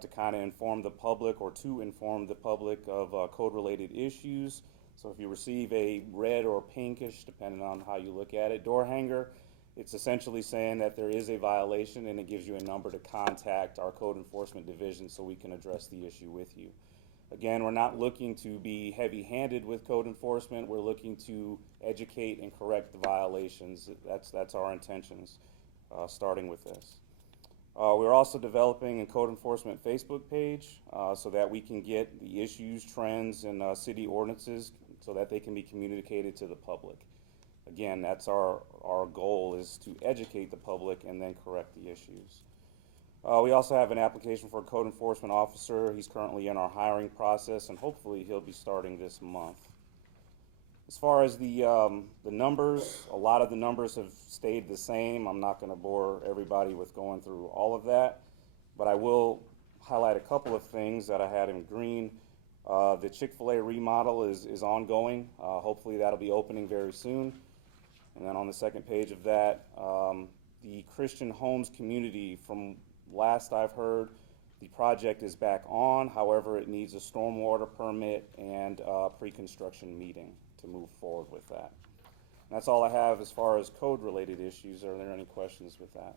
to kind of inform the public, or to inform the public of code-related issues. So if you receive a red or pinkish, depending on how you look at it, door hanger, it's essentially saying that there is a violation, and it gives you a number to contact our code enforcement division so we can address the issue with you. Again, we're not looking to be heavy-handed with code enforcement. We're looking to educate and correct the violations. That's our intentions, starting with this. We're also developing a code enforcement Facebook page so that we can get the issues, trends, and city ordinances so that they can be communicated to the public. Again, that's our goal, is to educate the public and then correct the issues. We also have an application for a code enforcement officer. He's currently in our hiring process, and hopefully he'll be starting this month. As far as the numbers, a lot of the numbers have stayed the same. I'm not going to bore everybody with going through all of that, but I will highlight a couple of things that I had in green. The Chick-fil-A remodel is ongoing. Hopefully that'll be opening very soon. And then on the second page of that, the Christian Homes community, from last I've heard, the project is back on. However, it needs a stormwater permit and a pre-construction meeting to move forward with that. And that's all I have as far as code-related issues. Are there any questions with that?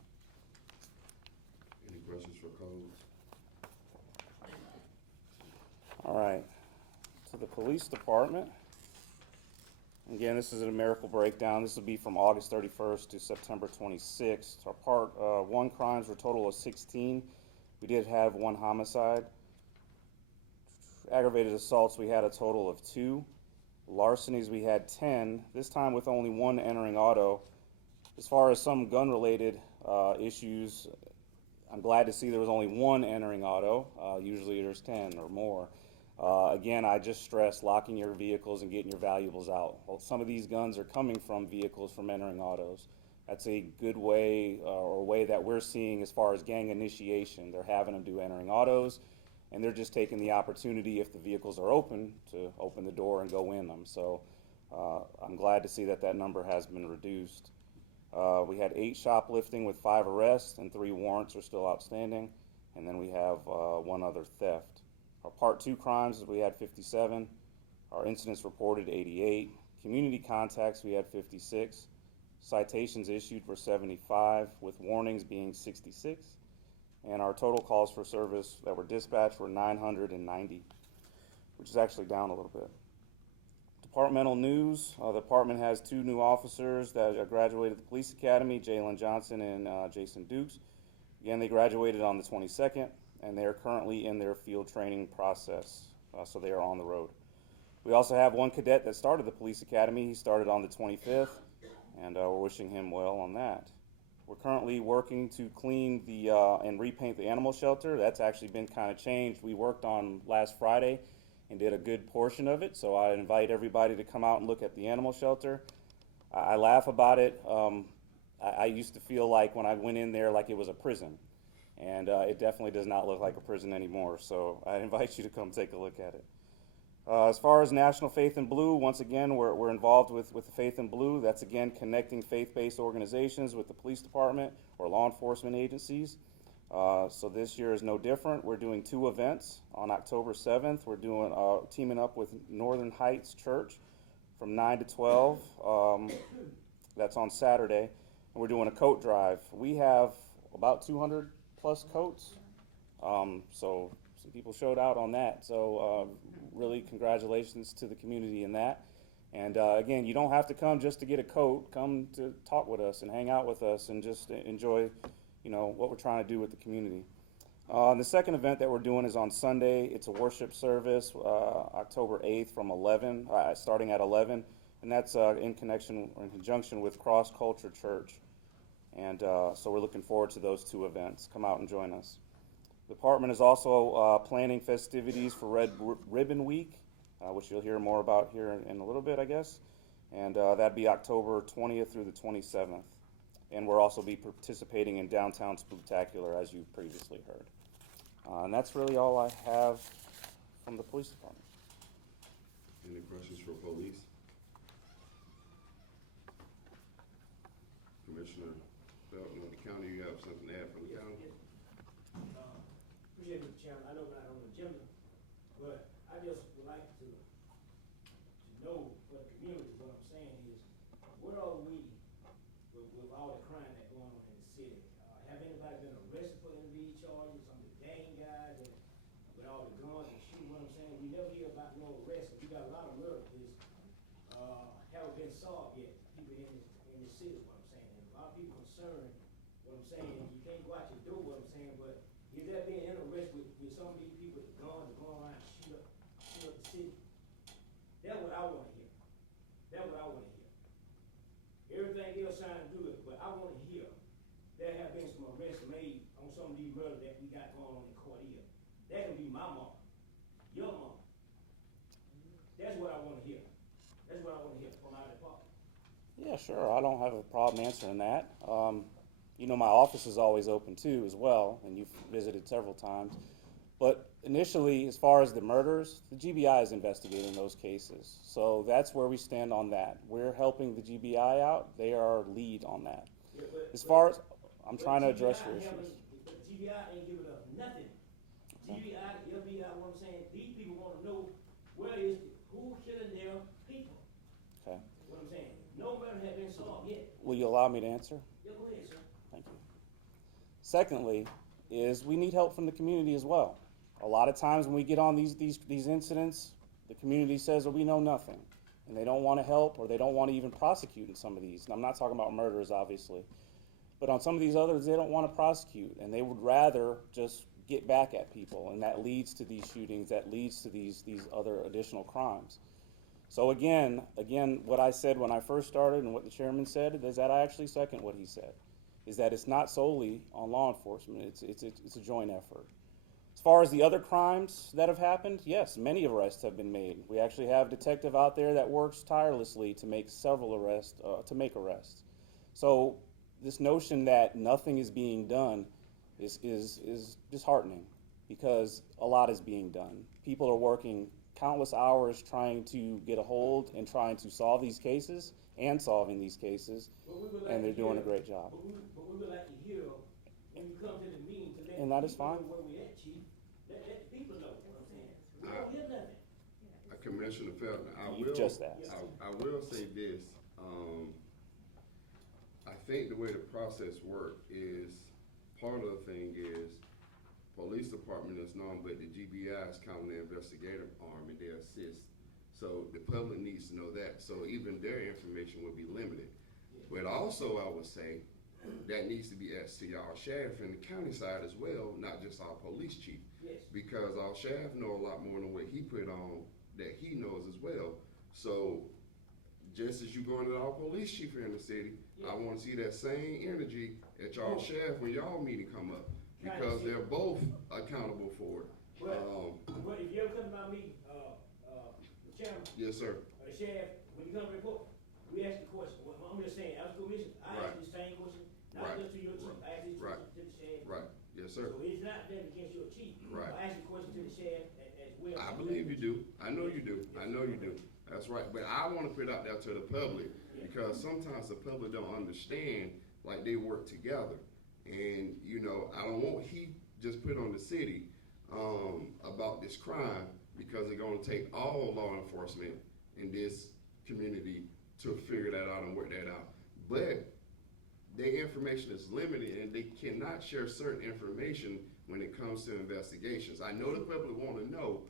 Any questions for codes? All right, to the police department. Again, this is a numerical breakdown. This will be from August 31st to September 26th. Our part 1 crimes were a total of 16. We did have 1 homicide. Aggravated assaults, we had a total of 2. Larcenies, we had 10, this time with only 1 entering auto. As far as some gun-related issues, I'm glad to see there was only 1 entering auto. Usually there's 10 or more. Again, I just stress locking your vehicles and getting your valuables out. Well, some of these guns are coming from vehicles from entering autos. That's a good way, or a way that we're seeing as far as gang initiation. They're having them do entering autos, and they're just taking the opportunity, if the vehicles are open, to open the door and go in them. So I'm glad to see that that number has been reduced. We had 8 shoplifting with 5 arrests, and 3 warrants are still outstanding. And then we have 1 other theft. Our part 2 crimes, we had 57. Our incidents reported, 88. Community contacts, we had 56. Citations issued were 75, with warnings being 66. And our total calls for service that were dispatched were 990, which is actually down a little bit. Departmental news, the department has 2 new officers that graduated the police academy, Jalen Johnson and Jason Dukes. Again, they graduated on the 22nd, and they are currently in their field training process, so they are on the road. We also have 1 cadet that started the police academy. He started on the 25th, and we're wishing him well on that. We're currently working to clean the and repaint the animal shelter. That's actually been kind of changed. We worked on last Friday and did a good portion of it, so I invite everybody to come out and look at the animal shelter. I laugh about it. I used to feel like when I went in there like it was a prison, and it definitely does not look like a prison anymore, so I invite you to come take a look at it. As far as National Faith in Blue, once again, we're involved with the Faith in Blue. That's, again, connecting faith-based organizations with the police department or law enforcement agencies. So this year is no different. We're doing 2 events. On October 7th, we're doing teaming up with Northern Heights Church from 9 to 12. That's on Saturday. And we're doing a coat drive. We have about 200 plus coats. So some people showed out on that. So really congratulations to the community in that. And again, you don't have to come just to get a coat. Come to talk with us and hang out with us and just enjoy, what we're trying to do with the community. The second event that we're doing is on Sunday. It's a worship service, October 8th from 11, starting at 11, and that's in conjunction with Cross Culture Church. And so we're looking forward to those two events. Come out and join us. The department is also planning festivities for Red Ribbon Week, which you'll hear more about here in a little bit, I guess. And that'd be October 20th through the 27th. And we'll also be participating in Downtown Spooktacular, as you previously heard. And that's really all I have from the police department. Any questions for police? Commissioner Felton of the county, you have something to add from the county? Appreciate it, Mr. Chairman. I know we're not on the agenda, but I just would like to know for the community, what I'm saying is, where are we with all the crime that's going on in the city? Have anybody been arrested for any of these charges, some of the gang guys, and with all the guns and shooting, what I'm saying? We never hear about no arrests, and we got a lot of murders haven't been solved yet, people in the city, what I'm saying. And a lot of people concerned, what I'm saying, you can't go out your door, what I'm saying, but is there being any arrest with some of these people with guns that go around and shoot up the city? That's what I wanna hear. That's what I wanna hear. Everything else sounds good, but I wanna hear there have been some arrests made on some of these murders that we got going on in Cordele. That can be my mom, your mom. That's what I wanna hear. That's what I wanna hear from our department. Yeah, sure. I don't have a problem answering that. You know, my office is always open too, as well, and you've visited several times. But initially, as far as the murders, the GBI is investigating those cases. So that's where we stand on that. We're helping the GBI out. They are lead on that. Yeah, As far as, I'm trying to address your issues. But the GBI ain't giving us nothing. GBI, the FBI, what I'm saying, these people wanna know who killing their people. Okay. What I'm saying, no murder has been solved yet. Will you allow me to answer? Yeah, go ahead, sir. Thank you. Secondly, is we need help from the community as well. A lot of times when we get on these incidents, the community says, well, we know nothing. And they don't want to help, or they don't want to even prosecute in some of these. And I'm not talking about murderers, obviously. But on some of these others, they don't want to prosecute. And they would rather just get back at people. And that leads to these shootings, that leads to these other additional crimes. So again, what I said when I first started and what the chairman said is that I actually second what he said, is that it's not solely on law enforcement, it's a joint effort. As far as the other crimes that have happened, yes, many arrests have been made. We actually have a detective out there that works tirelessly to make several arrests, So this notion that nothing is being done is disheartening, because a lot is being done. People are working countless hours trying to get a hold and trying to solve these cases and solving these cases, and they're doing a great job. But we would like to hear, when you come to the meeting, to let And that is people fine. know where we at, chief. Let the people know what I'm saying. We don't hear nothing. Commissioner Felton, You've just asked. I will say this, I think the way the process works is, part of the thing is, police department is known, but the GBI is kind of the investigative arm, and they assist. So the public needs to know that, so even their information will be limited. But also, I would say, that needs to be asked to our sheriff and the county side as well, not just our police chief. Yes. Because our sheriff know a lot more than what he put on, that he knows as well. So, just as you going to our police chief here in the city, I wanna see that same energy at y'all sheriff when y'all meeting come up, because they're both accountable for it. But if you ever come to my meeting, the chairman, Yes, sir. or the sheriff, when you come to report, we ask the question. Well, I'm just saying, as a commissioner, I ask the same question, not just to your chief, I ask this question to the sheriff. Right, yes, sir. So it's not them against your chief. Right. I ask the question to the sheriff as well. I believe you do. I know you do. I know you do. That's right. But I want to put out there to the public, because sometimes the public don't understand, like, they work together. And, you know, I don't want heat just put on the city about this crime, because it's going to take all law enforcement in this community to figure that out and work that out. But their information is limited, and they cannot share certain information when it comes to investigations. I know the public want to know,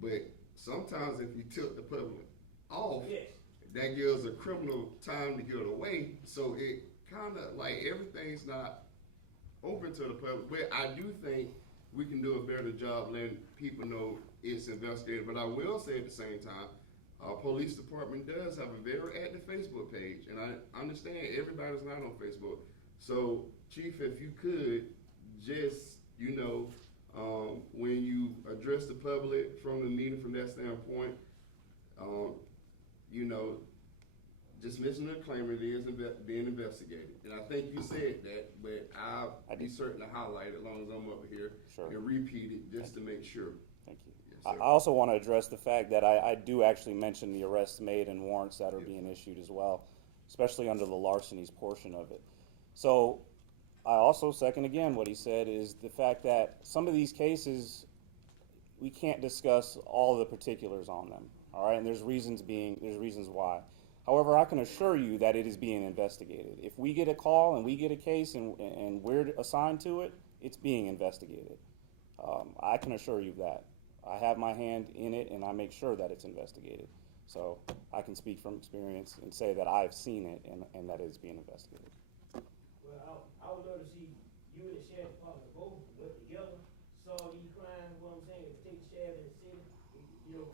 but sometimes if you took the public off, that gives a criminal time to get away. So it kind of like everything's not open to the public. But I do think we can do a better job letting people know it's investigated. But I will say at the same time, our police department does have a very active Facebook page, and I understand everybody's not on Facebook. So, Chief, if you could just, when you address the public from the meeting from that standpoint, just mention the claim it is being investigated. And I think you said that, but I'll be certain to highlight it as long as I'm up here and repeat it just to make sure. Thank you. Yes, I sir. also want to address the fact that I do actually mention the arrests made and warrants that are being issued as well, especially under the larcenies portion of it. So I also second again what he said is the fact that some of these cases, we can't discuss all the particulars on them, all right? And there's reasons why. However, I can assure you that it is being investigated. If we get a call and we get a case and we're assigned to it, it's being investigated. I can assure you that. I have my hand in it and I make sure that it's investigated. So I can speak from experience and say that I've seen it and that it's being investigated. Well, I would love to see you and the sheriff department both work together, solve these crimes, what I'm saying, take the sheriff in the city,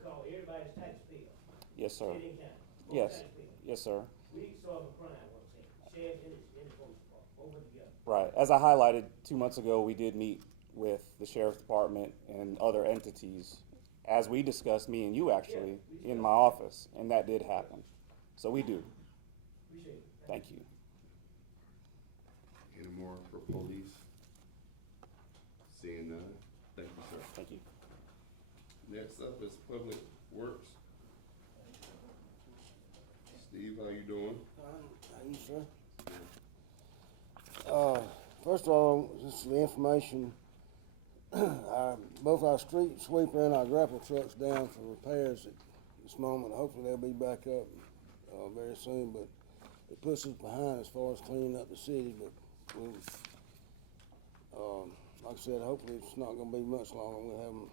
call everybody's taxpayer. Yes, sir. City and county. Both Yes. taxpayers. Yes, sir. We need to solve a crime, what I'm saying, sheriff and the police department, both work together. Right. As I highlighted 2 months ago, we did meet with the sheriff's department and other entities, as we discussed, me and you actually, in my office, and that did happen. So we do. Appreciate it. Thank you. Any more for police? Seeing none. Thank you, sir. Thank you. Next up is Public Works. Steve, how you doing? How you, sir? First of all, just the information, both our street sweeper and our grapple trucks down for repairs at this moment. Hopefully they'll be back up very soon, but it puts us behind as far as cleaning up the city, but we'll, like I said, hopefully it's not gonna be much longer. We'll have them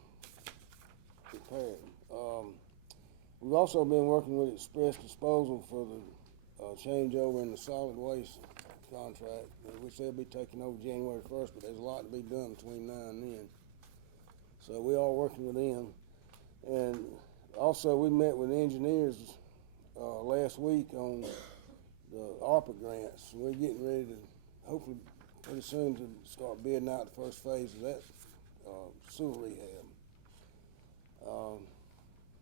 repaired. We've also been working with Express Disposal for the changeover in the solid waste contract, which they'll be taking over January 1st, but there's a lot to be done between now and then. So we are working with them. And also we met with engineers last week on the ARPA grants. We're getting ready to, hopefully pretty soon, to start bidding out the first phase of that sewer rehab.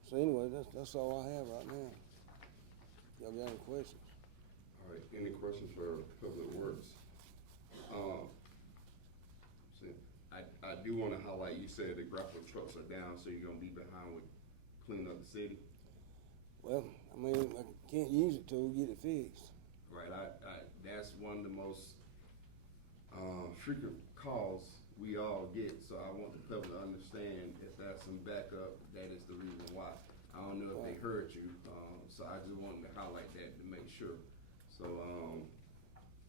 So anyway, that's all I have right now. Y'all got any questions? All right, any questions for Public Works? I do want to highlight, you said the grapple trucks are down, so you're gonna be behind with cleaning up the city? Well, I mean, I can't use it till we get it fixed. Right, that's one of the most frequent calls we all get, so I want the public to understand if there's some backup, that is the reason why. I don't know if they heard you, so I just wanted to highlight that to make sure. So,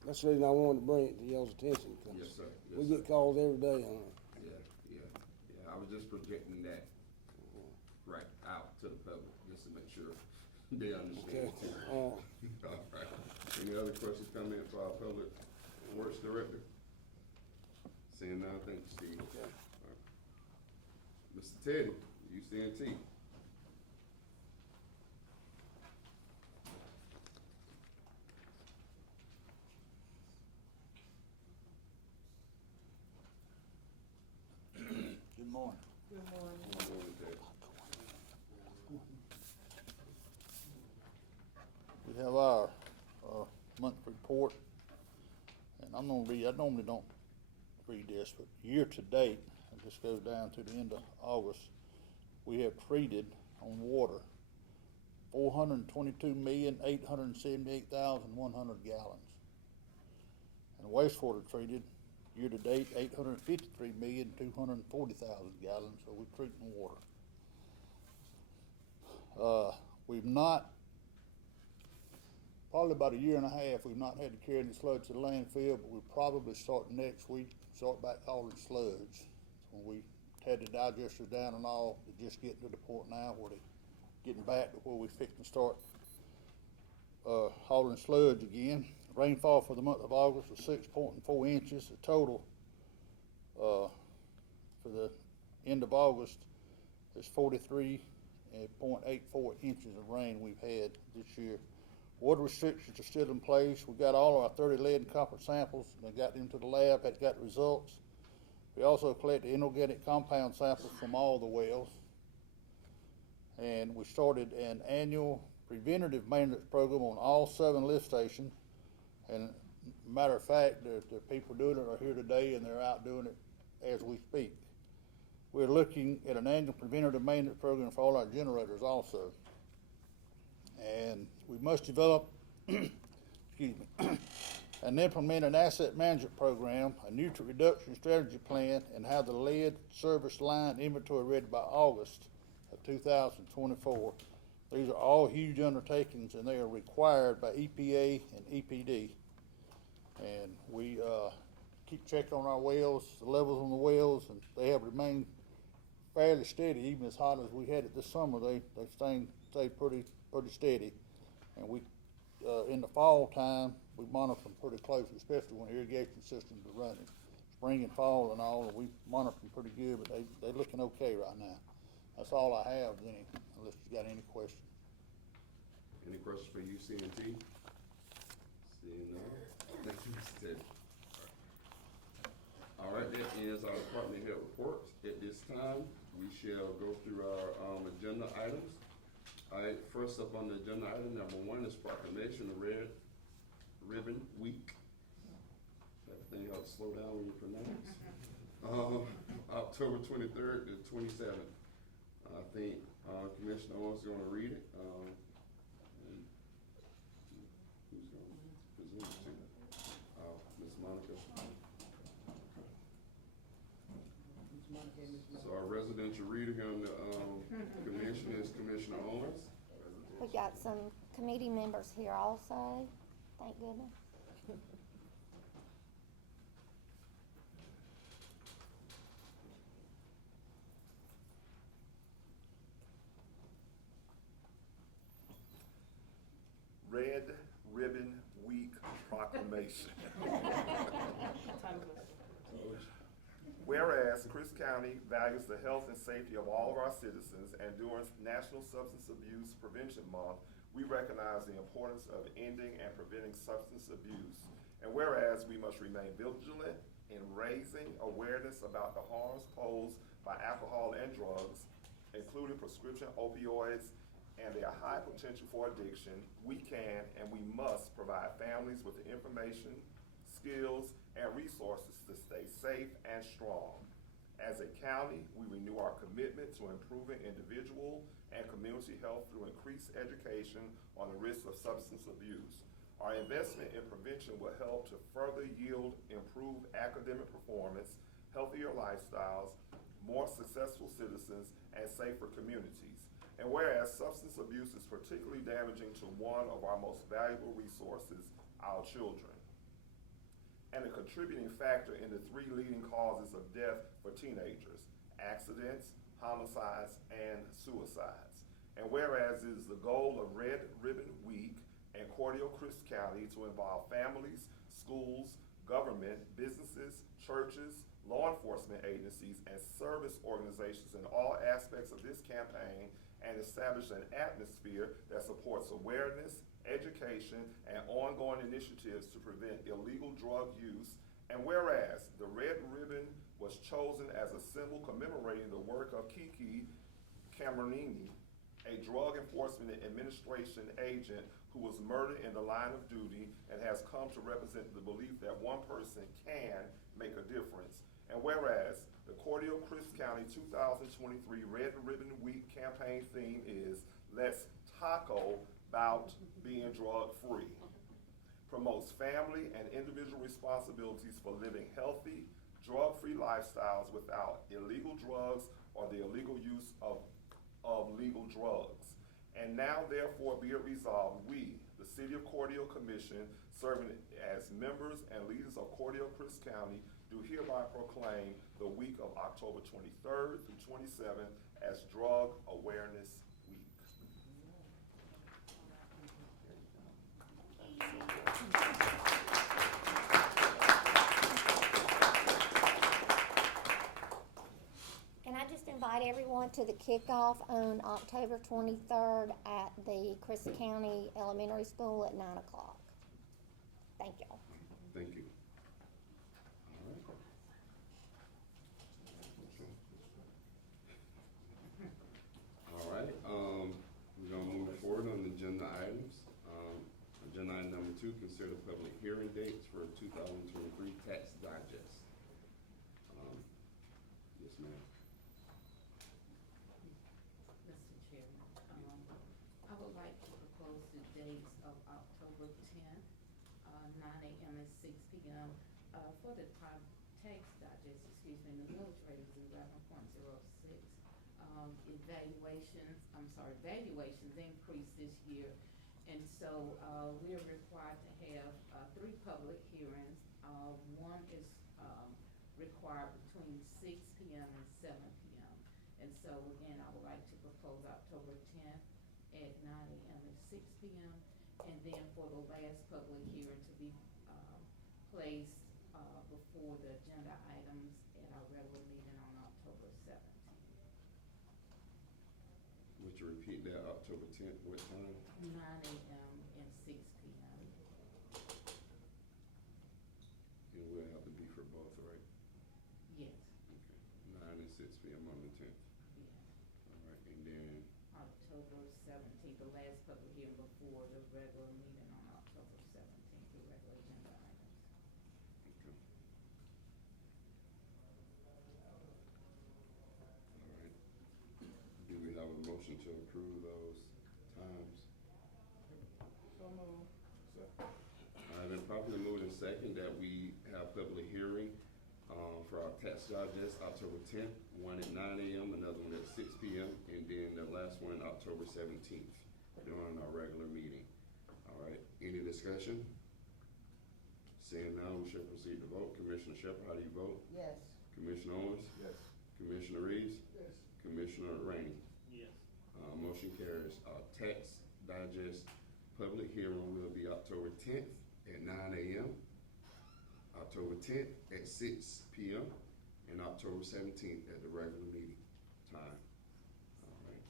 that's the reason I wanted to bring it to y'all's attention, because yes, sir. Yes, we sir. get calls every day on it. Yeah, I was just projecting that right out to the public, just to make sure they understand. Okay. All right. Any other questions, comments for our Public Works Director? Seeing none, thank you, Steve. Okay. All right. Mr. Teddy, UCNT. Good morning. Good morning. Good morning, Teddy. We have our monthly report, and I normally don't read this, but year to date, and this goes down to the end of August, we have treated on water 422,878,100 gallons. And wastewater treated year to date 853,240,000 gallons, so we're treating water. We've not, probably about a year and a half, we've not had to carry any sludge to the landfill, but we'll probably start next week, start back hauling sludge. When we had the digesters down and all, they're just getting to the point now where they're getting back to where we're fixing to start hauling sludge again. Rainfall for the month of August was 6.4 inches. The total for the end of August, there's 43.84 inches of rain we've had this year. Water restrictions are still in place. We got all of our 30 lead and copper samples. They got them to the lab, had got results. We also collected inorganic compound samples from all the wells. And we started an annual preventative maintenance program on all 7 lift stations. And matter of fact, the people doing it are here today, and they're out doing it as we speak. We're looking at an annual preventative maintenance program for all our generators also. And we must develop excuse me, and implement an asset management program, a nutrient reduction strategy plan, and have the lead service line inventory ready by August of 2024. These are all huge undertakings, and they are required by EPA and EPD. And we keep checking on our wells, the levels on the wells, and they have remained fairly steady, even as hot as we had it this summer. They've stayed pretty steady. And we, in the fall time, we monitor them pretty closely, especially when irrigation systems are running. Spring and fall and all, and we monitor them pretty good, but they're looking okay right now. That's all I have, unless you got any questions. Any questions for UCNT? Seeing none. Thank you, Mr. Teddy. All right, that ends our department head reports. At this time, we shall go through our agenda items. All right, first up on the agenda item, number 1 is proclamation of Red Ribbon Week. Everything else slow down when you pronounce. October 23rd to 27th. I think Commissioner Owens is going to read it. And who's going to present it to? Ms. Monica. So our residential reader here on the commission is Commissioner Owens. We got some committee members here also, thank goodness. Red Ribbon Week proclamation. Whereas Chris County values the health and safety of all of our citizens, and during National Substance Abuse Prevention Month, we recognize the importance of ending and preventing substance abuse. And whereas we must remain vigilant in raising awareness about the harms posed by alcohol and drugs, including prescription opioids and their high potential for addiction, we can and we must provide families with the information, skills, and resources to stay safe and strong. As a county, we renew our commitment to improving individual and community health through increased education on the risks of substance abuse. Our investment in prevention will help to further yield improved academic performance, healthier lifestyles, more successful citizens, and safer communities. And whereas substance abuse is particularly damaging to one of our most valuable resources, our children, and a contributing factor in the 3 leading causes of death for teenagers: accidents, homicides, and suicides. And whereas it is the goal of Red Ribbon Week and Cordele-Crist County to involve families, schools, government, businesses, churches, law enforcement agencies, and service organizations in all aspects of this campaign, and establish an atmosphere that supports awareness, education, and ongoing initiatives to prevent illegal drug use. And whereas the Red Ribbon was chosen as a symbol commemorating the work of Kiki Cameronini, a Drug Enforcement Administration agent who was murdered in the line of duty and has come to represent the belief that one person can make a difference. And whereas the Cordele-Crist County 2023 Red Ribbon Week campaign theme is "Let's Tackle About Being Drug Free," promotes family and individual responsibilities for living healthy, drug-free lifestyles without illegal drugs or the illegal use of legal drugs. And now therefore be it resolved, we, the City of Cordele Commission, serving as members and leaders of Cordele-Crist County, do hereby proclaim the week of October 23rd through 27th as Drug Awareness Week. going to the kickoff on October 23rd at the Chris County Elementary School at 9 o'clock. Thank y'all. Thank you. All right, we're gonna move forward on the agenda items. Agenda item number 2, consider public hearing dates for 2023 tax digest. Yes, ma'am. Mr. Chairman, I would like to propose the dates of October 10th, 9 a.m. and 6 p.m. For the tax digest, the millage rate is 11.06. Valuations increased this year, and so we're required to have 3 public hearings. One is required between 6 p.m. and 7 p.m. And so again, I would like to propose October 10th at 9 a.m. and 6 p.m. And then for the last public hearing to be placed before the agenda items at our regular meeting on October 17th. Would you repeat that, October 10th, what time? 9 a.m. and 6 p.m. And we'll have to be for both, right? Yes. Okay, 9 and 6 p.m. on the 10th. Yes. All right, and then, October 17th, the last public hearing before the regular meeting on October 17th, the regular agenda items. okay. All right. Do we have a motion to approve those times? So moved. Been properly moved and second that we have public hearing for our tax digest October 10th, one at 9 a.m., another one at 6 p.m., and then the last one October 17th during our regular meeting. All right, any discussion? Seeing none, we shall proceed to vote. Commissioner Shepherd, how do you vote? Yes. Commissioner Owens? Yes. Commissioner Reeves? Yes. Commissioner Rainey? Yes. Motion carries. Tax digest public hearing will be October 10th at 9 a.m., October 10th at 6 p.m., and October 17th at the regular meeting time. All right.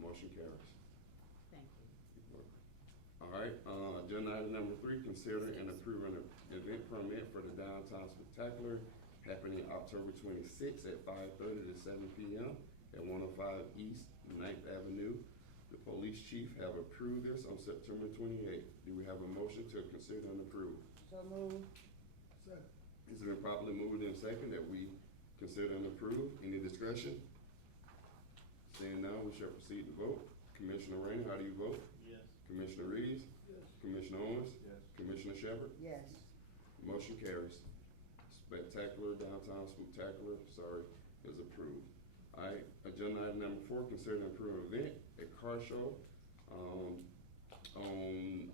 Motion carries. Thank you. All right, agenda item number 3, consider and approve an event permit for the Downtown Spectacular happening October 26th at 5:30 to 7 p.m. at 105 East 9th Avenue. The police chief have approved this on September 28th. Do we have a motion to consider and approve? So moved. Second. It's been properly moved and second that we consider and approve. Any discussion? Seeing none, we shall proceed to vote. Commissioner Rainey, how do you vote? Yes. Commissioner Reeves? Yes. Commissioner Owens? Yes. Commissioner Shepherd? Yes. Motion carries. Downtown Spectacular, is approved. All right, agenda item number 4, consider and approve an event, a car show, on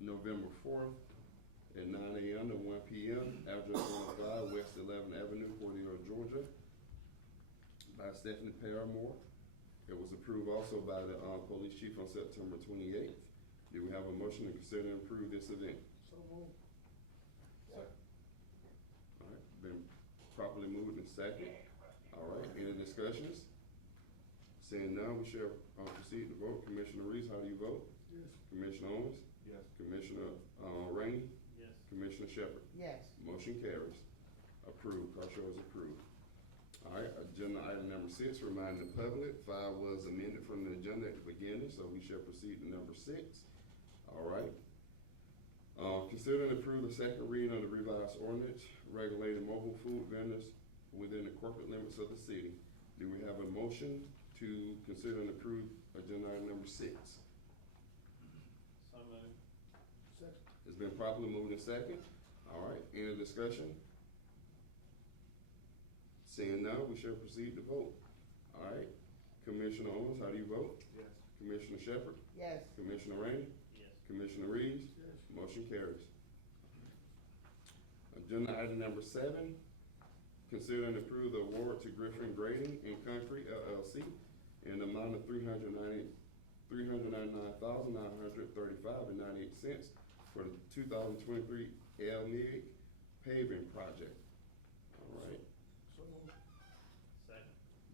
November 4th at 9 a.m. to 1 p.m. Address 105 West 11th Avenue, Fort Hill, Georgia, by Stephanie Paramore. It was approved also by the police chief on September 28th. Do we have a motion to consider and approve this event? So moved. All right, been properly moved and second. All right, any discussions? Seeing none, we shall proceed to vote. Commissioner Reeves, how do you vote? Yes. Commissioner Owens? Yes. Commissioner Rainey? Yes. Commissioner Shepherd? Yes. Motion carries. Approved, car show is approved. All right, agenda item number 6, remind the public, 5 was amended from the agenda at the beginning, so we shall proceed to number 6. All right. Consider and approve the second reading of the revised ordinance regulating mobile food vendors within the corporate limits of the city. Do we have a motion to consider and approve agenda item number 6? So moved. Second. It's been properly moved and second. All right, any discussion? Seeing none, we shall proceed to vote. All right, Commissioner Owens, how do you vote? Yes. Commissioner Shepherd? Yes. Commissioner Rainey? Yes. Commissioner Reeves? Yes. Motion carries. Agenda item number 7, consider and approve the award to Griffin Grading and Concrete LLC in the amount of $399,935.98 for the 2023 LMIG paving project. All right. So moved.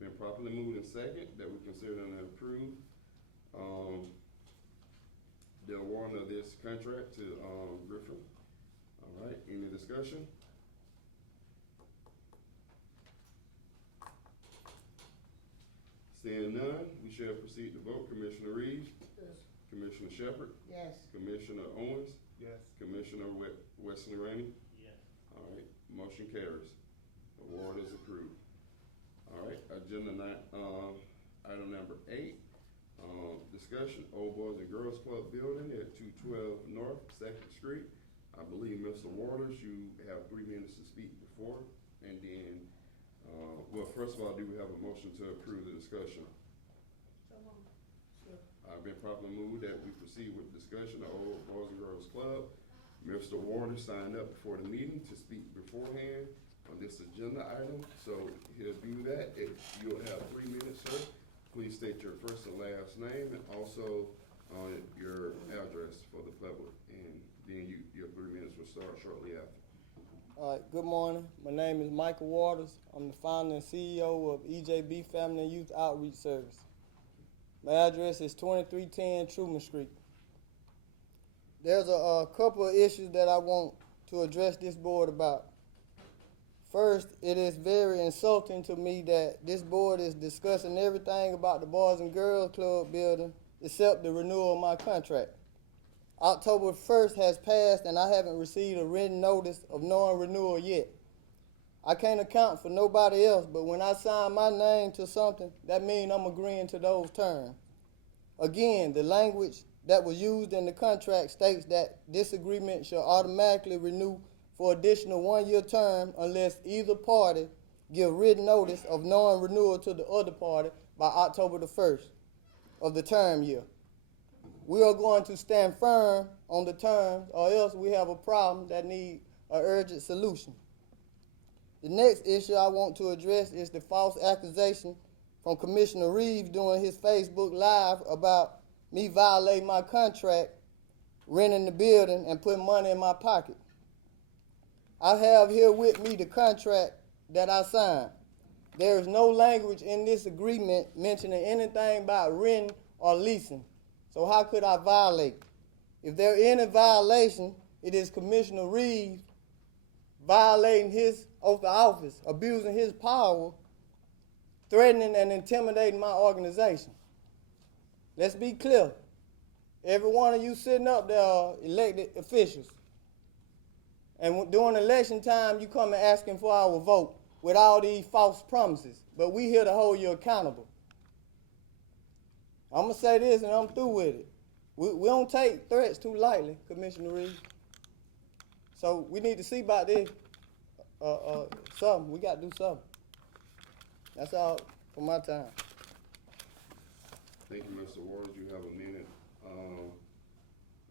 Been properly moved in second that we consider and approve, the award of this contract to, Griffin. All right, any discussion? Seeing none, we shall proceed to vote. Commissioner Reeves? Yes. Commissioner Shepherd? Yes. Commissioner Owens? Yes. Commissioner Wesley Rainey? Yes. All right, motion carries. Award is approved. All right, item number 8, discussion, Old Boys and Girls Club building at 212 North 2nd Street. I believe, Mr. Waters, you have 3 minutes to speak before, and then, well, first of all, do we have a motion to approve the discussion? I've been properly moved that we proceed with discussion of Old Boys and Girls Club. Mr. Waters signed up before the meeting to speak beforehand on this agenda item, so he'll do that. If you'll have 3 minutes, sir, please state your first and last name and also your address for the public, and then your 3 minutes will start shortly after. All right, good morning. My name is Michael Waters. I'm the founder and CEO of EJB Family and Youth Outreach Service. My address is 2310 Truman Street. There's a couple of issues that I want to address this board about. First, it is very insulting to me that this board is discussing everything about the Boys and Girls Club building except the renewal of my contract. October 1st has passed and I haven't received a written notice of non-renewal yet. I can't account for nobody else, but when I sign my name to something, that means I'm agreeing to those terms. Again, the language that was used in the contract states that this agreement shall automatically renew for additional 1-year term unless either party give written notice of non-renewal to the other party by October the 1st of the term year. We are going to stand firm on the terms, or else we have a problem that needs an urgent solution. The next issue I want to address is the false accusation from Commissioner Reeves during his Facebook Live about me violating my contract, renting the building, and putting money in my pocket. I have here with me the contract that I signed. There is no language in this agreement mentioning anything about renting or leasing. So how could I violate? If there is any violation, it is Commissioner Reeves violating his oath of office, abusing his power, threatening and intimidating my organization. Let's be clear. Every one of you sitting up there are elected officials. And during election time, you come and asking for our vote with all these false promises. But we here to hold you accountable. I'm going to say this and I'm through with it. We don't take threats too lightly, Commissioner Reeves. So we need to see about this. Something. We got to do something. That's all for my time. Thank you, Mr. Waters. You have a minute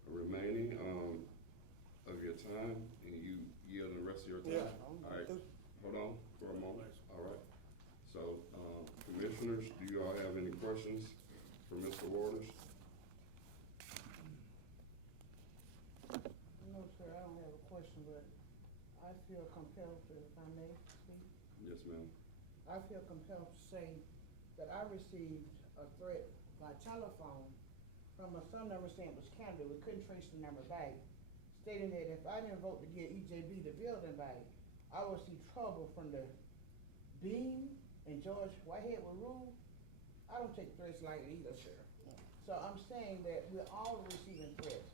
remaining of your time, and you yield the rest of your time. Yeah, all right. Hold on for a moment. All right. So, commissioners, do you all have any questions for Mr. Waters? No, sir, I don't have a question, but I feel compelled to, if I may speak. Yes, ma'am. I feel compelled to say that I received a threat by telephone from some number saying it was Canada. We couldn't trace the number back, stating that if I didn't vote to get EJB the building back, I would see trouble from the Dean and George Whitehead with rule. I don't take threats lightly either, sir. So I'm saying that we're all receiving threats.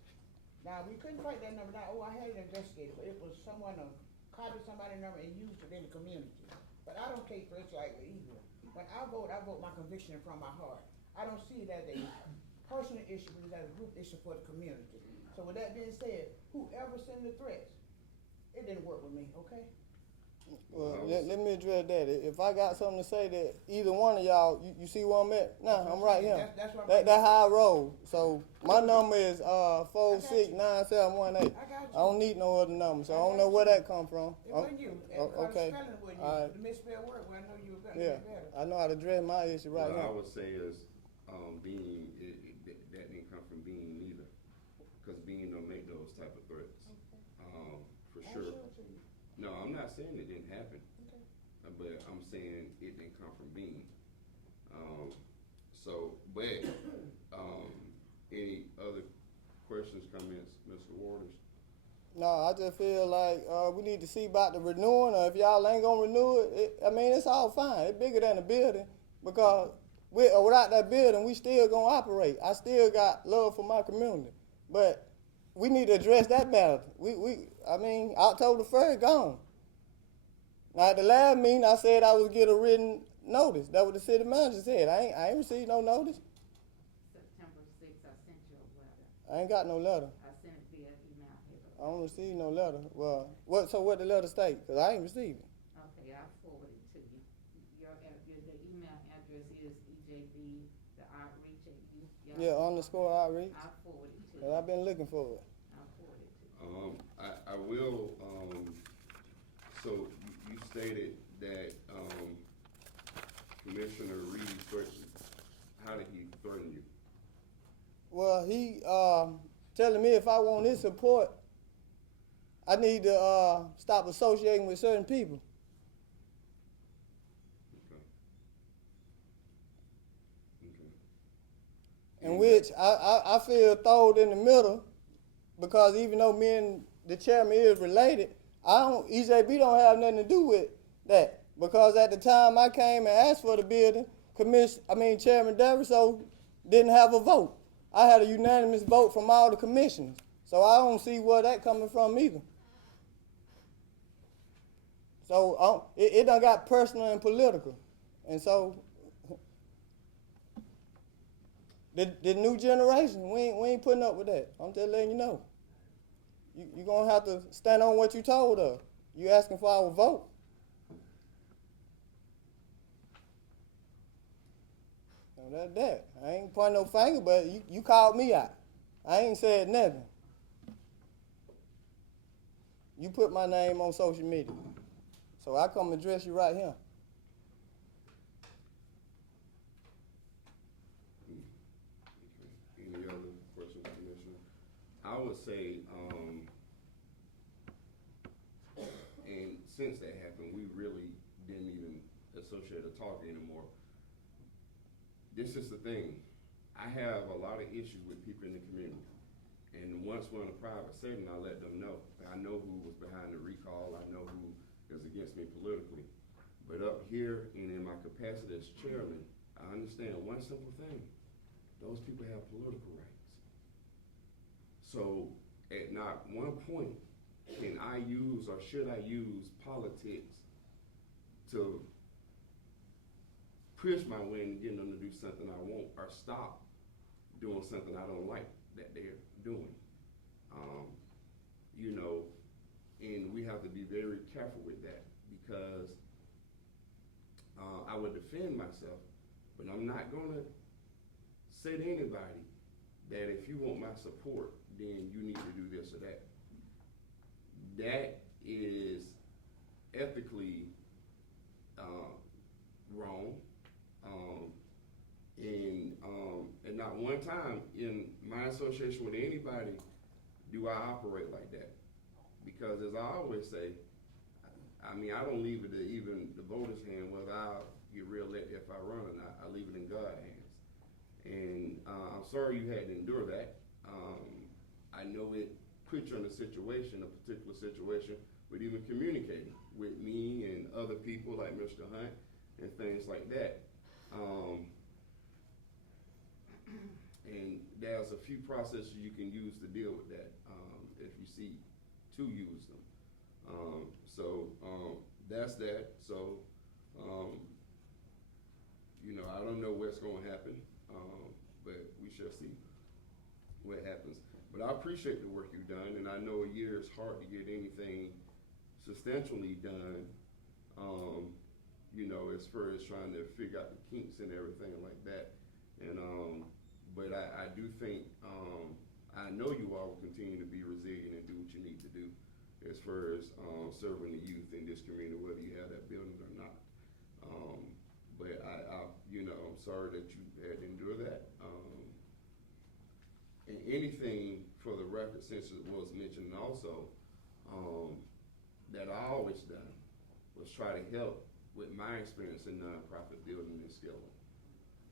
Now, we couldn't fight that number down. Oh, I had it investigated, but it was someone who copied somebody's number and used it in the community. But I don't take threats lightly either. When I vote my conviction from my heart. I don't see it as a personal issue, but as a group issue for the community. So with that being said, whoever sent the threats, it didn't work with me, okay? Well, let me address that. If I got something to say that either one of y'all, you see where I'm at? Nah, I'm right here. That's how I roll. So my number is 469718. I don't need no other number, so I don't know where that come from. It wasn't you. Okay. All right. The misspelled word, well, I know you were better. Yeah, I know how to address my issue right What now. I would say is, Bean, that didn't come from Bean either, because Bean don't make those type of threats. For sure. No, I'm not saying it didn't happen, but I'm saying it didn't come from Bean. So, but, any other questions, comments, Mr. Waters? No, I just feel like we need to see about the renewing, or if y'all ain't gonna renew it, I mean, it's all fine. It's bigger than a building, because without that building, we still gonna operate. I still got love for my community, but we need to address that matter. I mean, October 1st gone. Now, at the last meeting, I said I would get a written notice. That's what the city manager said. I ain't received no notice. September 6th, I sent you a letter. I ain't got no letter. I sent it via email here. I don't receive no letter. Well, what the letter state? Because I ain't received it. Okay, I'll forward it to you. The email address is EJB, the outreach at youth. Yeah, _ outreach. I'll forward it to you. Because I've been looking for it. I'll forward it to you. I will, so you stated that, Commissioner Reedy threatened you. How did he threaten you? Well, he telling me if I want his support, I need to stop associating with certain people. Okay. In which I feel thrown in the middle, because even though me and the chairman is related, EJB don't have nothing to do with that. Because at the time I came and asked for the building, Chairman Dariso didn't have a vote. I had a unanimous vote from all the commissioners. So I don't see where that coming from either. So it done got personal and political. And so the new generation, we ain't putting up with that. I'm just letting you know. You're going to have to stand on what you told us. You asking for our vote. Now that's that. I ain't pointing no finger, but you called me out. I ain't said nothing. You put my name on social media. So I come address you right here. Any other questions, Commissioner? I would say, and since that happened, we really didn't even associate or talk anymore. This is the thing. I have a lot of issues with people in the community. And once we're in a private setting, I let them know. I know who was behind the recall. I know who is against me politically. But up here and in my capacity as chairman, I understand one simple thing. Those people have political rights. So at not one point can I use or should I use politics to push my way and get them to do something I want, or stop doing something I don't like that they're doing. And we have to be very careful with that, because I would defend myself, but I'm not gonna say to anybody that if you want my support, then you need to do this or that. That is ethically wrong. And not one time in my association with anybody do I operate like that. Because as I always say, I don't leave it to even the voters' hand whether I'll get reelected if I run or not. I leave it in God's hands. And I'm sorry you had to endure that. I know it put you in a particular situation, with even communicating with me and other people like Mr. Hunt and things like that. And there's a few processes you can use to deal with that, if you see to use them. That's that. So, I don't know what's going to happen, but we shall see what happens. But I appreciate the work you've done, and I know a year is hard to get anything substantially done, as far as trying to figure out the kinks and everything like that. And but I do think, I know you all will continue to be resilient and do what you need to do as far as serving the youth in this community, whether you have that building or not. But I'm sorry that you had to endure that. And anything for the record, since it was mentioned also, that I always done was try to help with my experience in nonprofit building and scaling.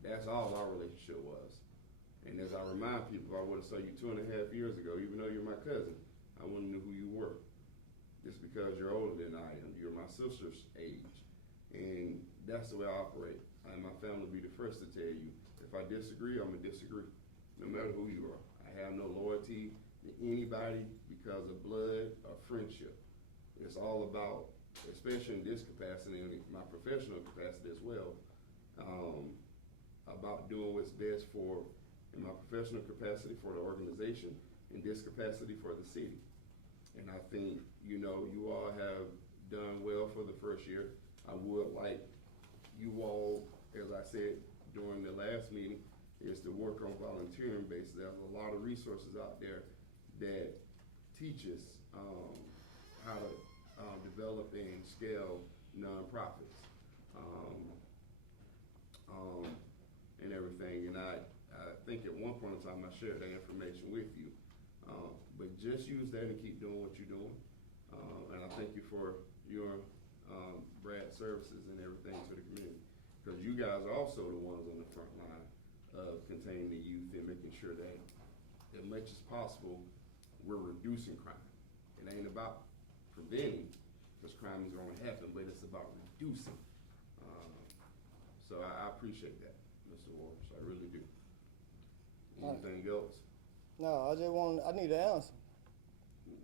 That's all our relationship was. And as I remind people, I would have saw you 2.5 years ago, even though you're my cousin, I wouldn't know who you were. Just because you're older than I am, you're my sister's age. And that's the way I operate. And my family will be the first to tell you, if I disagree, I'm gonna disagree, no matter who you are. I have no loyalty to anybody because of blood or friendship. It's all about, especially in this capacity and my professional capacity as well, about doing what's best for, in my professional capacity, for the organization, in this capacity for the city. And I think, you all have done well for the first year. I would like you all, as I said during the last meeting, is to work on volunteering basis. There's a lot of resources out there that teach us how to develop and scale nonprofits and everything. And I think at one point in time I shared that information with you. But just use that and keep doing what you're doing. And I thank you for your Brad services and everything to the community. Because you guys are also the ones on the front line of containing the youth and making sure that as much as possible we're reducing crime. It ain't about preventing, because crime is going to happen, but it's about reducing. So I appreciate that, Mr. Waters. I really do. Anything else? No, I need an answer.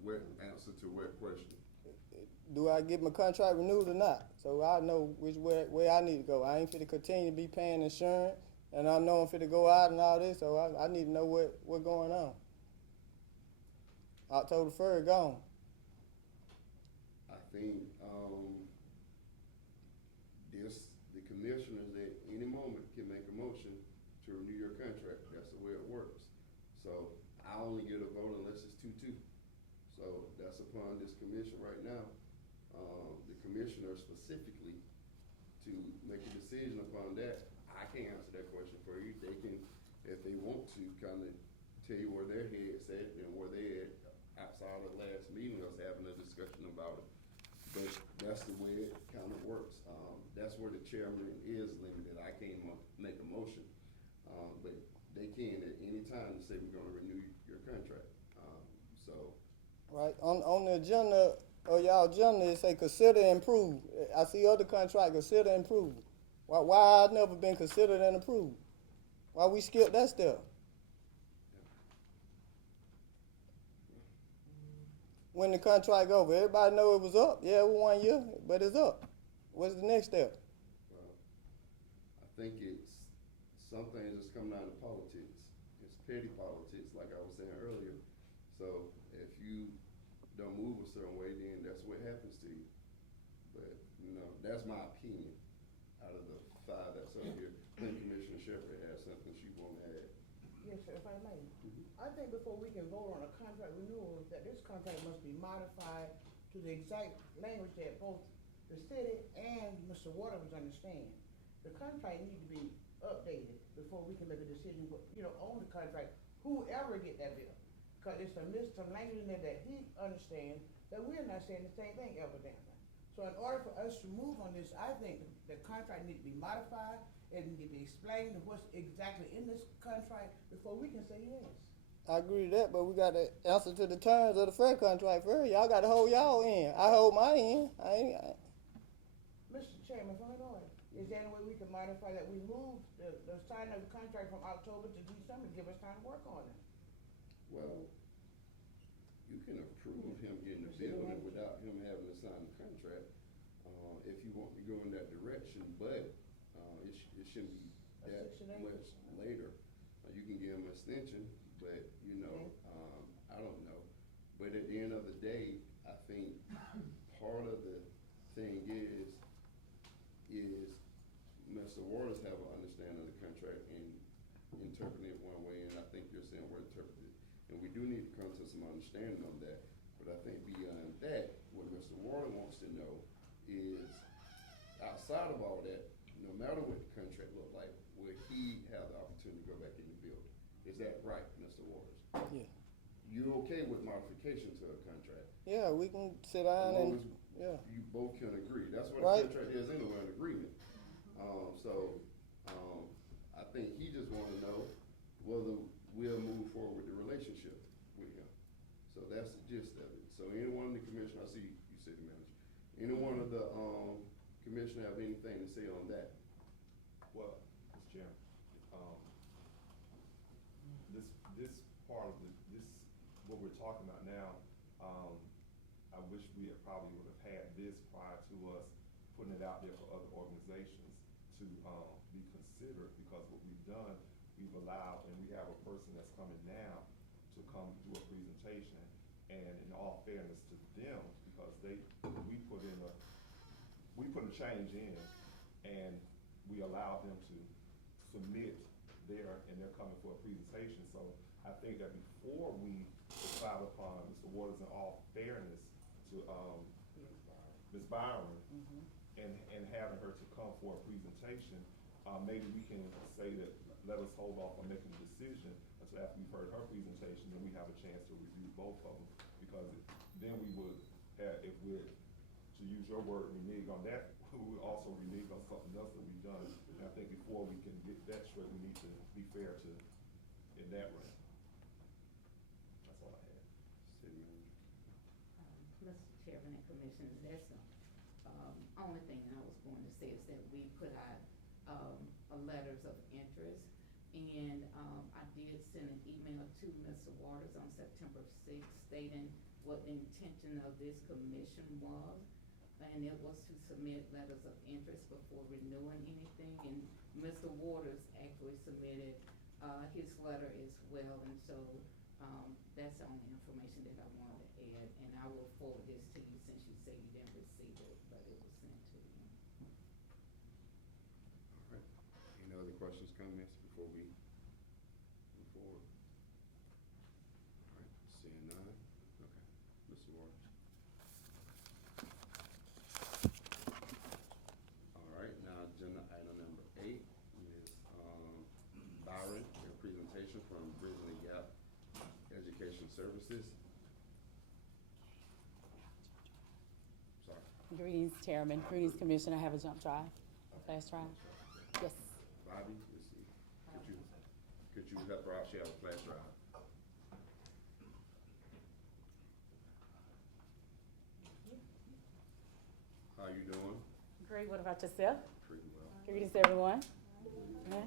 What answer to what question? Do I get my contract renewed or not? So I know which way I need to go. I ain't fit to continue to be paying insurance, and I know I'm fit to go out and all this, so I need to know what's going on. October 1st, gone. I think the commissioners at any moment can make a motion to renew your contract. That's the way it works. So I only get a vote unless it's 2-2. So that's upon this commission right now. The commissioner specifically to make a decision upon that. I can't answer that question for you. They can, if they want to, kind of tell you where their head's at and where they at outside of the last meeting, us having a discussion about it. But that's the way it kind of works. That's where the chairman is limited. I can't make a motion, but they can at any time say we're going to renew your contract. Right on the agenda, or y'all agenda, it say consider and approve. I see other contract consider and approve. Why I never been considered and approved? Why we skip that step? When the contract over, everybody know it was up. Yeah, it was 1 year, but it's up. What's the next step? I think it's some things that's coming out of politics. It's petty politics, like I was saying earlier. So if you don't move a certain way, then that's what happens to you. But that's my opinion. Out of the 5 that's up here, I think Commissioner Shepherd has something she want to add. Yes, sir, if I may. I think before we can vote on a contract renewal, that this contract must be modified to the exact language that both the city and Mr. Waters understand. The contract needs to be updated before we can make a decision, on the contract, whoever get that bill. Because it's some language in there that he understands that we're not saying the same thing evidently. So in order for us to move on this, I think the contract needs to be modified and need to be explained what's exactly in this contract before we can say yes. I agree with that, but we got to answer to the terms of the fair contract first. Y'all got to hold y'all in. I hold my end. Mr. Chairman, from an order, is there any way we can modify that we move the signing of the contract from October to December, give us time to work on it? Well, you can approve him getting the building without him having to sign the contract, if you want to go in that direction, but it shouldn't be that much later. You can give him an extension, but I don't know. But at the end of the day, I think part of the thing is Mr. Waters have an understanding of the contract and interpreting it one way, and I think you're saying we're interpreting it. And we do need to come to some understanding on that. But I think beyond that, what Mr. Waters wants to know is, outside of all that, no matter what the contract look like, will he have the opportunity to go back in the building? Is that right, Mr. Waters? Yeah. You okay with modification to a contract? Yeah, we can sit down and, you both can agree. That's what Right. a contract is anyway, an agreement. I think he just wanna know whether we'll move forward with the relationship with him. So that's the gist of it. So anyone in the commission, I see you, city manager, any one of the, commissioner have anything to say on that? Well, Mr. Chairman, this part of what we're talking about now, I wish we had probably would have had this prior to us putting it out there for other organizations to, be considered, because what we've done, we've allowed, and we have a person that's coming now to come do a presentation, and in all fairness to them, because we put a change in, and we allowed them to submit there, and they're coming for a presentation. So I think that before we decide upon Mr. Waters, in all fairness to Ms. Byron, and having her to come for a presentation, maybe we can say that, let us hold off on making a decision until after we've heard her presentation, then we have a chance to review both of them, because then we would have, if we're, to use your word, renege on that, we would also renege on something else that we've done. And I think before we can get that straight, we need to be fair to, in that way. That's all I had. City manager. Mr. Chairman and Commissioners, that's the, only thing that I was going to say is that we put out, letters of interest, and, I did send an email to Mr. Waters on September 6th stating what the intention of this commission was, and it was to submit letters of interest before renewing anything, and Mr. Waters actually submitted, his letter as well, and so, that's the only information that I wanted to add, and I will forward this to you since you say you didn't receive it, but it was sent to you. All right. Any other questions, comments before we move forward? All right, seeing none. Okay, Mr. Waters. All right, now agenda item number 8 is, Byron, your presentation from Bridging the Gap Education Services. Sorry. Greetings, Chairman. Greetings, Commissioner. I have a jump drive, a flash drive. Yes. Bobby, let's see. Could you help her out? She has a flash drive. How you doing? Great. What about yourself? Pretty well. Greetings, everyone. Okay.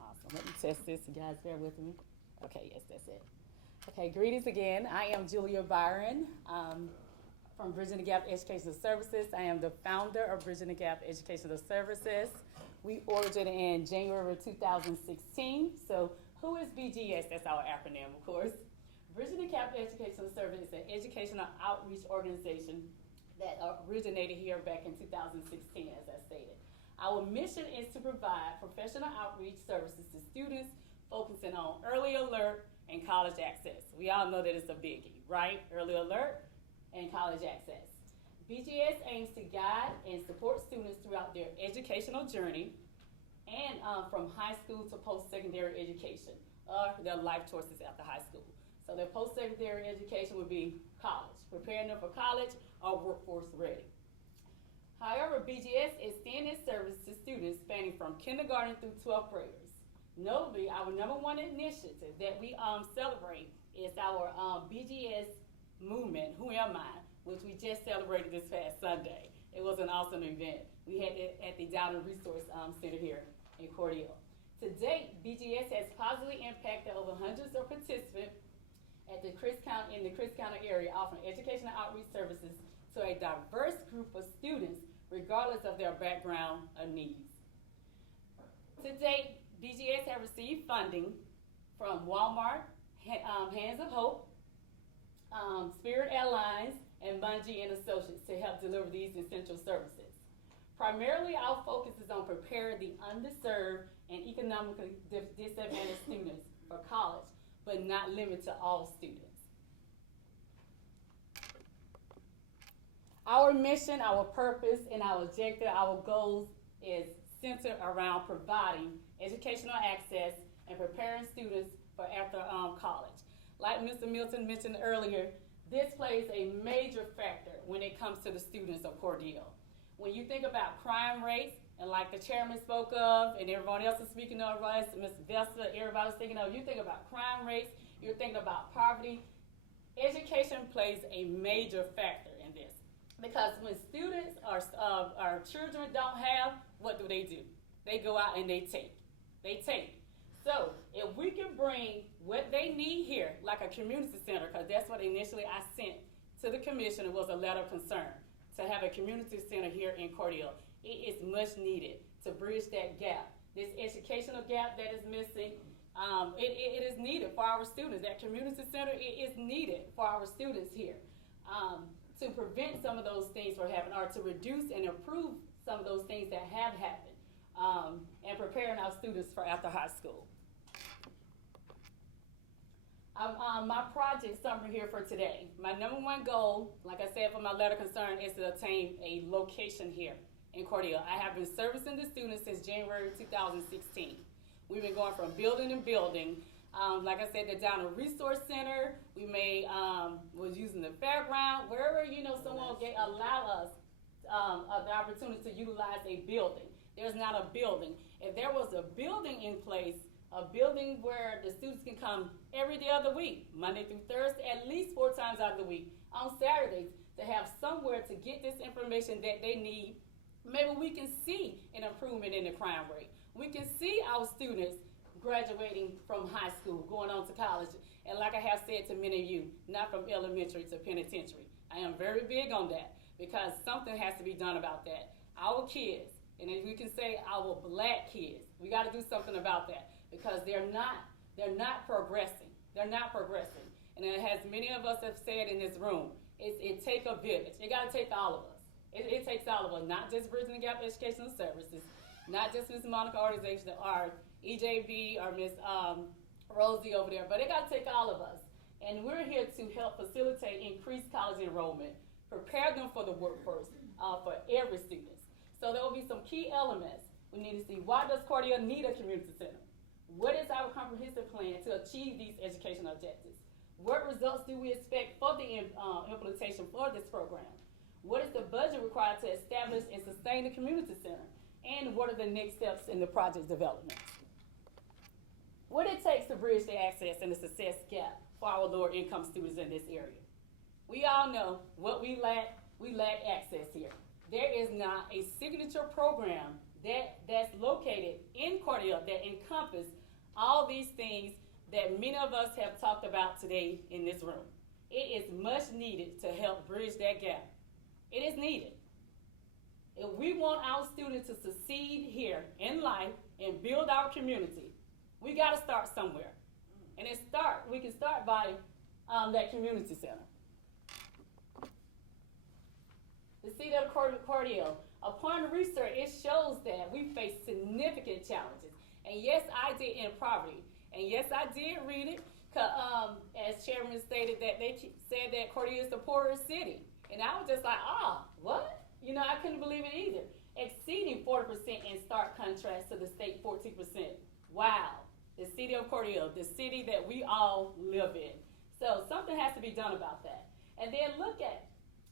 Awesome. Let me test this. You guys bear with me. Okay, yes, that's it. Okay, greetings again. I am Julia Byron from Bridging the Gap Educational Services. I am the founder of Bridging the Gap Educational Services. We originated in January of 2016. So who is BGS? That's our acronym, of course. Virginia Capital Educational Service is an educational outreach organization that originated here back in 2016, as I stated. Our mission is to provide professional outreach services to students focusing on early alert and college access. We all know that it's a biggie, right? Early alert and college access. BGS aims to guide and support students throughout their educational journey and from high school to post-secondary education, or their life choices after high school. So their post-secondary education would be college, preparing them for college or workforce ready. However, BGS extends its service to students spanning from kindergarten through 12th graders. Notably, our #1 initiative that we celebrate is our BGS movement, Who Am I?, which we just celebrated this past Sunday. It was an awesome event. We had it at the Downer Resource Center here in Cordele. To date, BGS has positively impacted over hundreds of participants at the in the Chris County area, offering educational outreach services to a diverse group of students, regardless of their background or needs. To date, BGS have received funding from Walmart, Hands of Hope, Spirit Airlines, and Bungie and Associates to help deliver these essential services. Primarily, our focus is on preparing the underserved and economically disadvantaged students for college, but not limited to all students. Our mission, our purpose, and our objective, our goals is centered around providing educational access and preparing students for after college. Like Mr. Milton mentioned earlier, this plays a major factor when it comes to the students of Cordele. When you think about crime rates, and like the chairman spoke of, and everyone else is speaking of, right, Ms. Vesta, everybody's thinking of, you think about crime rates, you're thinking about poverty. Education plays a major factor in this. Because when students or children don't have, what do? They go out and they take. So if we can bring what they need here, like a community center, because that's what initially I sent to the commission, was a letter of concern, to have a community center here in Cordele. It is much needed to bridge that gap, this educational gap that is missing. It is needed for our students. That community center, it is needed for our students here to prevent some of those things from happening, or to reduce and improve some of those things that have happened, and preparing our students for after high school. My project summary here for today. My #1 goal, like I said for my letter of concern, is to attain a location here in Cordele. I have been servicing the students since January 2016. We've been going from building to building. Like I said, the Downer Resource Center, we was using the fairground, wherever, someone will allow us the opportunity to utilize a building. There's not a building. If there was a building in place, a building where the students can come every day of the week, Monday through Thursday, at least 4 times out of the week, on Saturdays, to have somewhere to get this information that they need, maybe we can see an improvement in the crime rate. We can see our students graduating from high school, going on to college, and like I have said to many of you, not from elementary to penitentiary. I am very big on that, because something has to be done about that. Our kids, and as we can say, our black kids, we got to do something about that, because they're not progressing. They're not progressing. And as many of us have said in this room, it takes a village. It got to take all of us. It takes all of us, not just Bridging the Gap Educational Services, not just Ms. Monica organization or EJB or Ms. Rosie over there, but it got to take all of us. And we're here to help facilitate increased college enrollment, prepare them for the workforce for every student. So there will be some key elements. We need to see, why does Cordele need a community center? What is our comprehensive plan to achieve these educational objectives? What results do we expect for the implementation for this program? What is the budget required to establish and sustain the community center? And what are the next steps in the project development? What it takes to bridge the access and the success gap for our lower income students in this area. We all know what we lack access here. There is not a signature program that's located in Cordele that encompasses all these things that many of us have talked about today in this room. It is much needed to help bridge that gap. It is needed. If we want our students to succeed here in life and build our community, we got to start somewhere. And we can start by that community center. The city of Cordele, upon research, it shows that we face significant challenges. And yes, I did in poverty. And yes, I did read it, as Chairman stated that they said that Cordele is the poorest city. And I was just like, what? You know, I couldn't believe it either. Exceeding 40% in stark contrast to the state 14%. Wow. The city of Cordele, the city that we all live in. So something has to be done about that. And then look at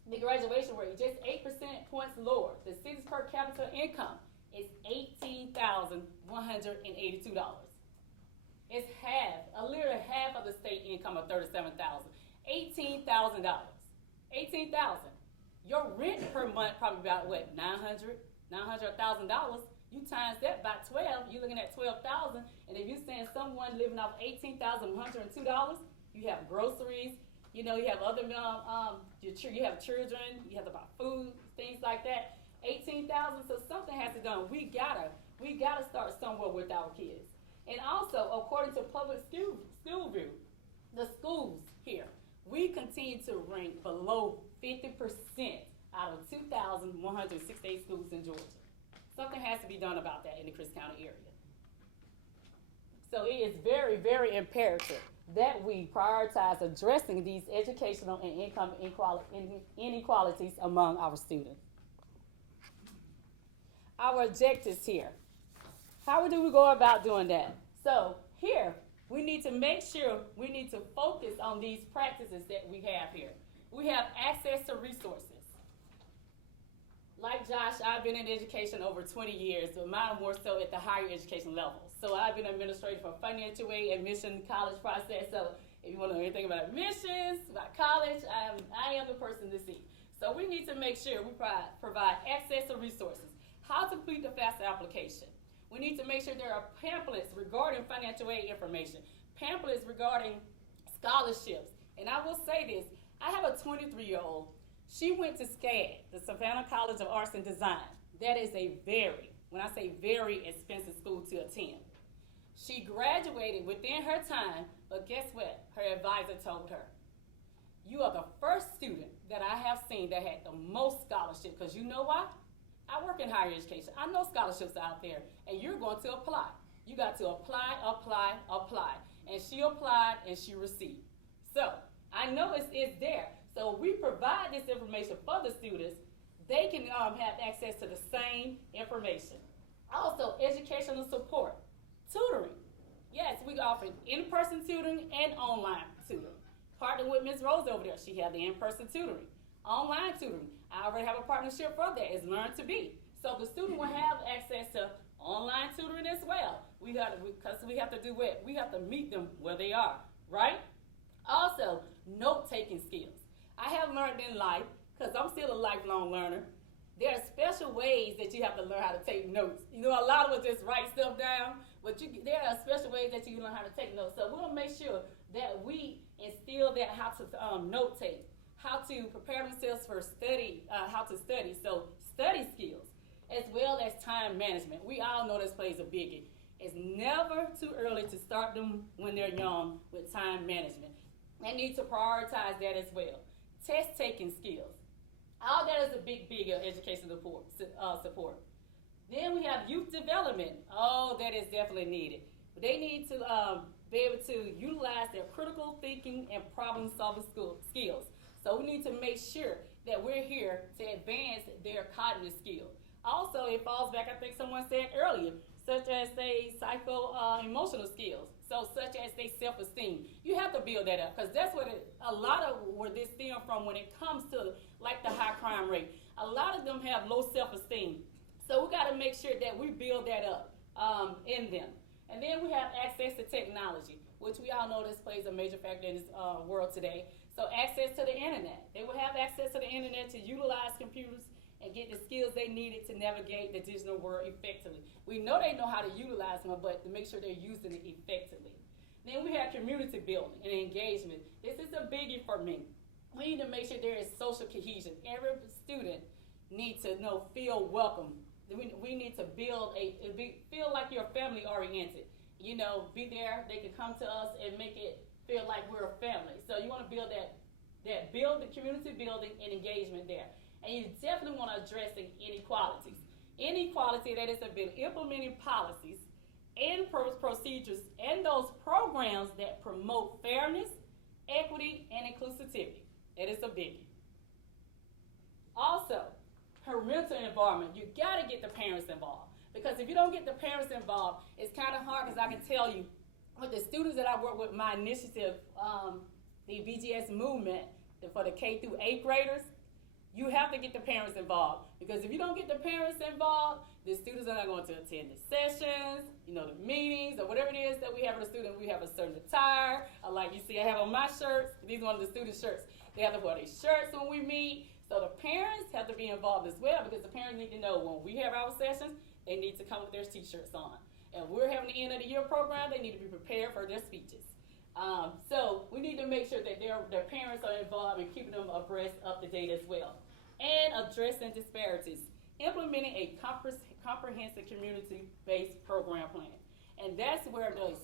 the graduation rate, just 8% points lower. The city's per capita income is $18,182. It's half, a little half of the state income of $37,000. $18,000. $18,000. Your rent per month probably about what, $900,000. You times that by 12, you're looking at $12,000. And if you're saying someone living off $18,102, you have groceries, you know, you have other you have children, you have to buy food, things like that. $18,000. So something has to be done. We gotta start somewhere with our kids. And also, according to public school view, the schools here, we continue to rank below 50% out of 2,168 schools in Georgia. Something has to be done about that in the Chris County area. So it is very, very imperative that we prioritize addressing these educational and income inequalities among our students. Our objectives here. How do we go about doing that? So here, we need to make sure we need to focus on these practices that we have here. We have access to resources. Like Josh, I've been in education over 20 years, but mine more so at the higher education level. So I've been administrator for financial aid, admission, college process. So if you want to know anything about admissions, about college, I am the person to see. So we need to make sure we provide access to resources. How to complete the FAFSA application. We need to make sure there are pamphlets regarding financial aid information, pamphlets regarding scholarships. And I will say this, I have a 23-year-old. She went to SCAD, the Savannah College of Arts and Design. That is a when I say very expensive school to attend. She graduated within her time, but guess what? Her advisor told her, you are the first student that I have seen that had the most scholarship, because you know why? I work in higher education. I know scholarships out there, and you're going to apply. You got to apply. And she applied, and she received. So I know it's there. So we provide this information for the students. They can have access to the same information. Also, educational support, tutoring. Yes, we offer in-person tutoring and online tutoring. Partner with Ms. Rose over there. She had the in-person tutoring. Online tutoring. I already have a partnership for that. It's Learn to Be. So the student will have access to online tutoring as well. Because we have to do what? We have to meet them where they are, right? Also, note-taking skills. I have learned in life, because I'm still a lifelong learner, there are special ways that you have to learn how to take notes. You know, a lot of us just write stuff down, but there are special ways that you can learn how to take notes. So we'll make sure that we instill that how to note-take, how to prepare themselves for study, how to study. So study skills, as well as time management. We all know this plays a biggie. It's never too early to start them when they're young with time management. They need to prioritize that as well. Test-taking skills. All that is a big education support. Then we have youth development. Oh, that is definitely needed. They need to be able to utilize their critical thinking and problem-solving skills. So we need to make sure that we're here to advance their cognitive skills. Also, it falls back, I think someone said earlier, such as say psycho-emotional skills. So such as they self-esteem. You have to build that up, because that's what a lot of where this stems from when it comes to like the high crime rate. A lot of them have low self-esteem. So we got to make sure that we build that up in them. And then we have access to technology, which we all know this plays a major factor in this world today. So access to the internet. They will have access to the internet to utilize computers and get the skills they needed to navigate the digital world effectively. We know they know how to utilize them, but to make sure they're using it effectively. Then we have community building and engagement. This is a biggie for me. We need to make sure there is social cohesion. Every student need to feel welcome. We need to feel like you're family oriented. Be there. They can come to us and make it feel like we're a family. So you want to build the community building and engagement there. And you definitely want to address inequalities. Inequality that is about implementing policies and procedures and those programs that promote fairness, equity, and inclusivity. That is a biggie. Also, parental involvement. You got to get the parents involved. Because if you don't get the parents involved, it's kind of hard, because I can tell you, with the students that I work with, my initiative, the BGS movement, for the K through 8th graders, you have to get the parents involved. Because if you don't get the parents involved, the students are not going to attend the sessions, the meetings, or whatever it is that we have for the student. We have a certain attire, like you see I have on my shirts. These are one of the student shirts. They have to wear their shirts when we meet. So the parents have to be involved as well, because the parents need to know when we have our sessions, they need to come with their t-shirts on. And we're having the end of the year program, they need to be prepared for their speeches. So we need to make sure that their parents are involved and keeping them abreast, up to date as well. And addressing disparities. Implementing a comprehensive community-based program plan. And that's where a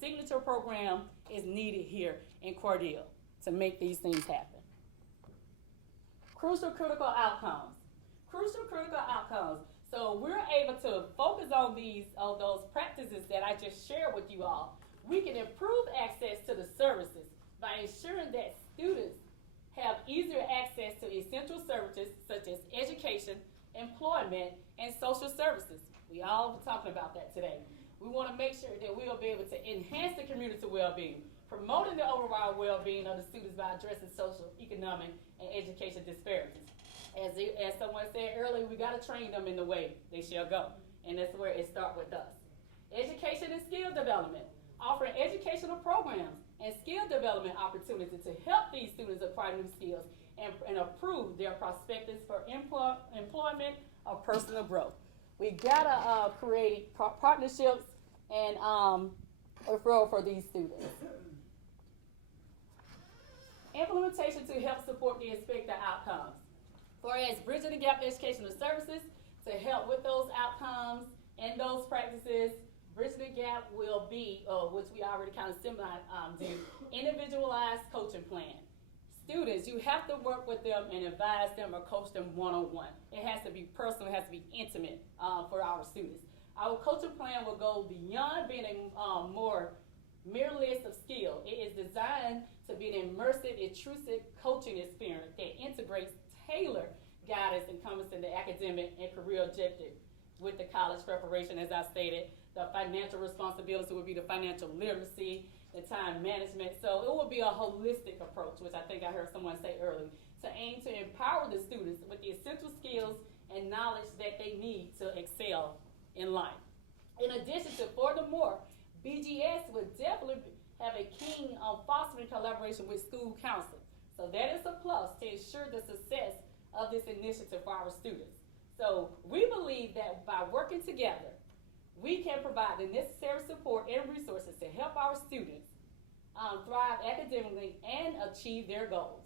signature program is needed here in Cordele to make these things happen. Crucial critical outcomes. So we're able to focus on those practices that I just shared with you all. We can improve access to the services by ensuring that students have easier access to essential services such as education, employment, and social services. We all were talking about that today. We want to make sure that we'll be able to enhance the community well-being, promoting the overall well-being of the students by addressing social, economic, and education disparities. As someone said earlier, we got to train them in the way they shall go, and that's where it starts with us. Education and skill development, offering educational programs and skill development opportunities to help these students acquire new skills and improve their prospects for employment or personal growth. We got to create partnerships and referral for these students. Implementation to help support the expected outcomes. For as bridging the gap educational services to help with those outcomes and those practices, bridging the gap will be, which we already kind of do, individualized coaching plan. Students, you have to work with them and advise them or coach them one-on-one. It has to be personal, it has to be intimate for our students. Our coaching plan will go beyond being a mere list of skills. It is designed to be an immersive, intrusive coaching experience that integrates tailored guidance encompassing the academic and career objective with the college preparation, as I stated. The financial responsibility would be the financial literacy, the time management. So it will be a holistic approach, which I think I heard someone say earlier, to aim to empower the students with the essential skills and knowledge that they need to excel in life. In addition to, furthermore, BGS would definitely have a keen on fostering collaboration with school counselors. So that is a plus to ensure the success of this initiative for our students. So we believe that by working together, we can provide the necessary support and resources to help our students thrive academically and achieve their goals.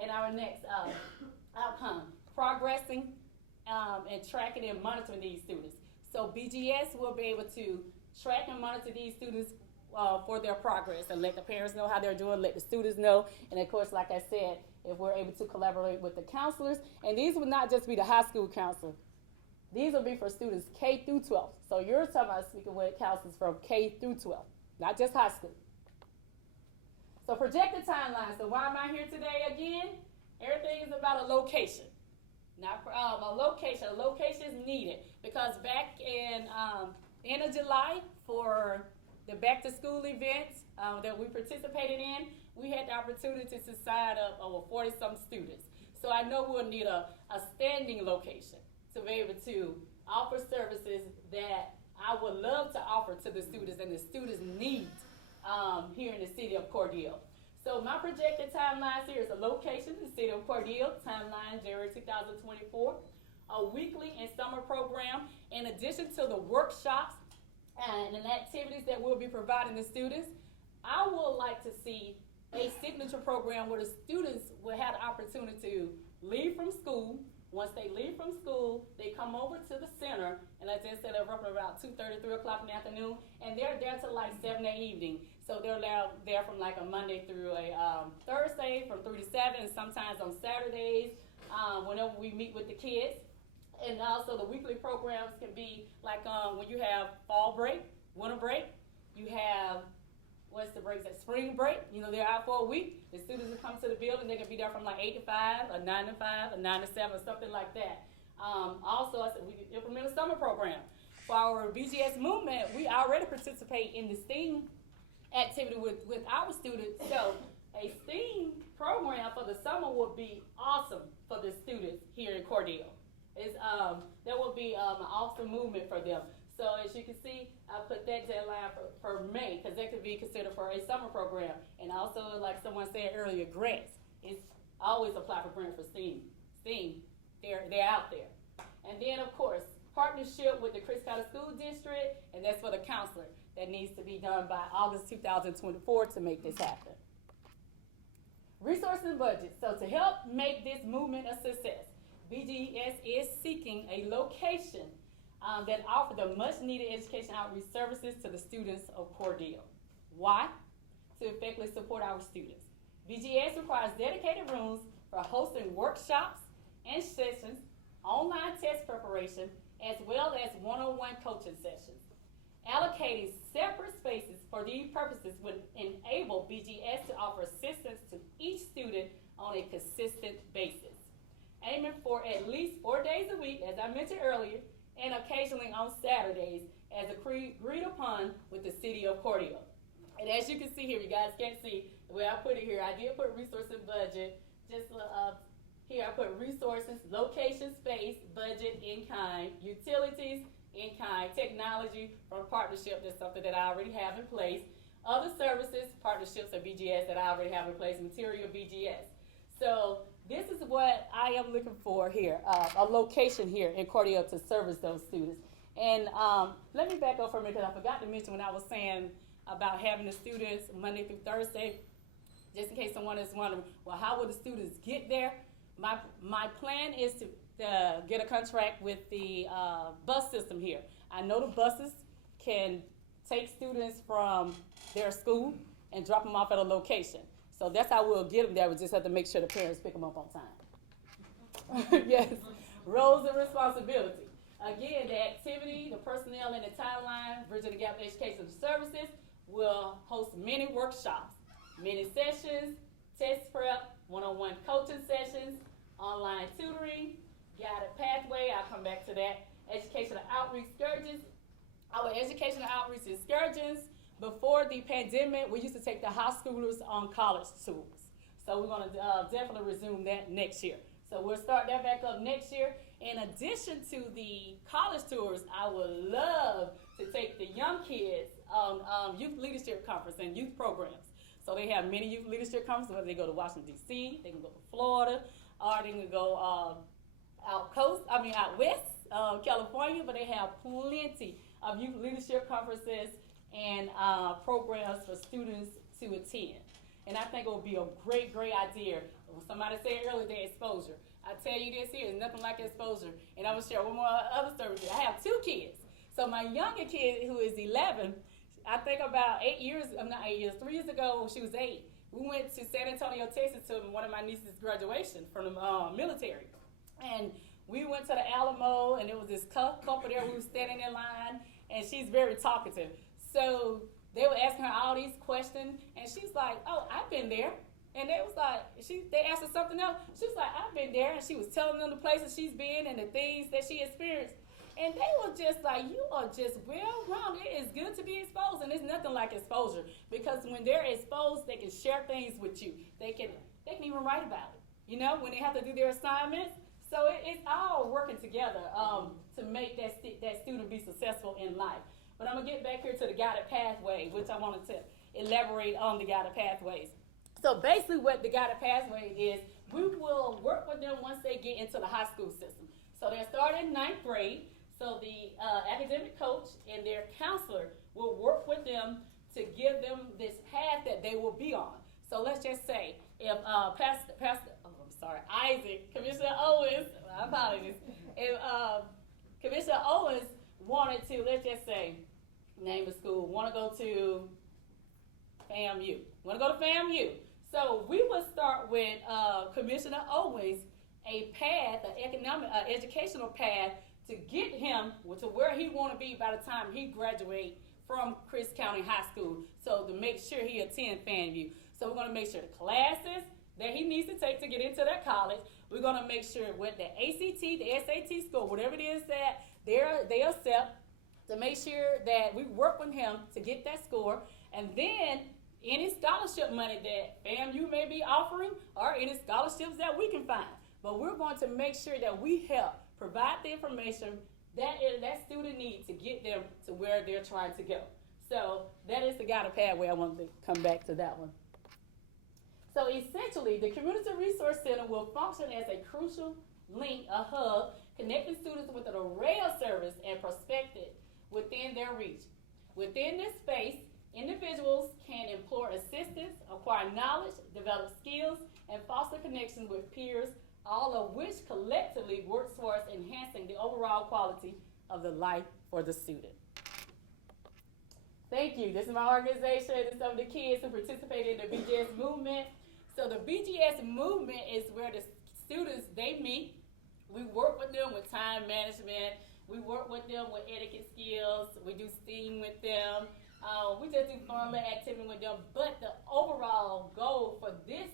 And our next outcome, progressing and tracking and monitoring these students. So BGS will be able to track and monitor these students for their progress and let the parents know how they're doing, let the students know. And of course, like I said, if we're able to collaborate with the counselors, and these would not just be the high school counselor, these will be for students K through 12. So you're talking about speaking with counselors from K through 12, not just high school. So projected timeline. So why am I here today again? Everything is about a location. Not a location. A location is needed because back in end of July for the back to school events that we participated in, we had the opportunity to sign up over 40-some students. So I know we'll need a standing location to be able to offer services that I would love to offer to the students and the students need here in the city of Cordele. So my projected timelines here is a location in the city of Cordele, timeline January 2024, a weekly and summer program, in addition to the workshops and activities that we'll be providing the students. I would like to see a signature program where the students will have the opportunity to leave from school. Once they leave from school, they come over to the center, and as I said, they're roughly about 2:30, 3 o'clock in the afternoon, and they're there till like 7 that evening. So they're there from like a Monday through a Thursday from 3 to 7, and sometimes on Saturdays whenever we meet with the kids. And also the weekly programs can be like when you have fall break, winter break, you have, what's the break? Spring break. You know, they're out for a week. The students will come to the building. They can be there from like 8 to 5, or 9 to 5, or 9 to 7, or something like that. Also, we implement a summer program. For our BGS movement, we already participate in the STEAM activity with our students. So a STEAM program for the summer would be awesome for the students here in Cordele. That would be an awesome movement for them. So as you can see, I put that deadline for May, because that could be considered for a summer program. And also, like someone said earlier, grants. It's always apply for grants for STEAM. They're out there. And then, of course, partnership with the Chris County School District, and that's for the counselor. That needs to be done by August 2024 to make this happen. Resources and budget. So to help make this movement a success, BGS is seeking a location that offer the much needed education outreach services to the students of Cordele. Why? To effectively support our students. BGS requires dedicated rooms for hosting workshops and sessions, online test preparation, as well as one-on-one coaching sessions. Allocating separate spaces for these purposes would enable BGS to offer assistance to each student on a consistent basis, aiming for at least 4 days a week, as I mentioned earlier, and occasionally on Saturdays, as agreed upon with the city of Cordele. And as you can see here, you guys can't see the way I put it here. I did put resource and budget. Just here I put resources, location, space, budget, in kind, utilities, in kind, technology from partnership. That's something that I already have in place. Other services, partnerships of BGS that I already have in place, material BGS. So this is what I am looking for here, a location here in Cordele to service those students. And let me back up for a minute, because I forgot to mention when I was saying about having the students Monday through Thursday, just in case someone is wondering, well, how will the students get there? My plan is to get a contract with the bus system here. I know the buses can take students from their school and drop them off at a location. So that's how we'll get them there. We just have to make sure the parents pick them up on time. Yes, roles and responsibility. Again, the activity, the personnel, and the timeline, Bridging the Gap Educational Services will host many workshops, many sessions, test prep, one-on-one coaching sessions, online tutoring, guided pathway. I'll come back to that. Educational outreach excursions. Our educational outreach excursions, before the pandemic, we used to take the high schoolers on college tours. So we're going to definitely resume that next year. So we'll start that back up next year. In addition to the college tours, I would love to take the young kids on youth leadership conference and youth programs. So they have many youth leadership conferences, whether they go to Washington, D.C., they can go to Florida, or they can go out west, California, but they have plenty of youth leadership conferences and programs for students to attend. And I think it would be a great, great idea. Somebody said earlier, the exposure. I tell you this here, it's nothing like exposure. And I'm going to share one more other story. I have 2 kids. So my younger kid, who is 11, I think about 3 years ago when she was 8, we went to San Antonio, Texas to one of my niece's graduation from the military. And we went to the Alamo, and there was this couple there. We were standing in line, and she's very talkative. So they were asking her all these questions, and she's like, "Oh, I've been there." And they was like, they asked her something else. She was like, "I've been there," and she was telling them the places she's been and the things that she experienced. And they were just like, "You are just well-rounded. It is good to be exposed," and it's nothing like exposure, because when they're exposed, they can share things with you. They can even write about it. You know, when they have to do their assignments. So it's all working together to make that student be successful in life. But I'm going to get back here to the guided pathway, which I wanted to elaborate on the guided pathways. So basically what the guided pathway is, we will work with them once they get into the high school system. So they're starting in 9th grade. So the academic coach and their counselor will work with them to give them this path that they will be on. So let's just say if Commissioner Owens, my apologies. If, Commissioner Owens wanted to, let's just say, name a school, want to go to FAMU. Want to go to FAMU. So we would start with Commissioner Owens a path, an economic, educational path to get him to where he want to be by the time he graduate from Chris County High School. So to make sure he attend FAMU. So we're going to make sure the classes that he needs to take to get into that college. We're going to make sure with the ACT, the SAT score, whatever it is that they accept, to make sure that we work with him to get that score. And then any scholarship money that FAMU may be offering or any scholarships that we can find. But we're going to make sure that we help provide the information that student needs to get them to where they're trying to go. So that is the guided pathway. I want to come back to that one. So essentially, the Community Resource Center will function as a crucial link, a hub, connecting students with an array of service and perspective within their reach. Within this space, individuals can implore assistance, acquire knowledge, develop skills, and foster connections with peers, all of which collectively work towards enhancing the overall quality of the life for the student. Thank you. This is my organization and some of the kids who participate in the BGS movement. So the BGS movement is where the students, they meet. We work with them with time management. We work with them with etiquette skills. We do STEAM with them. We just do formal activity with them. But the overall goal for this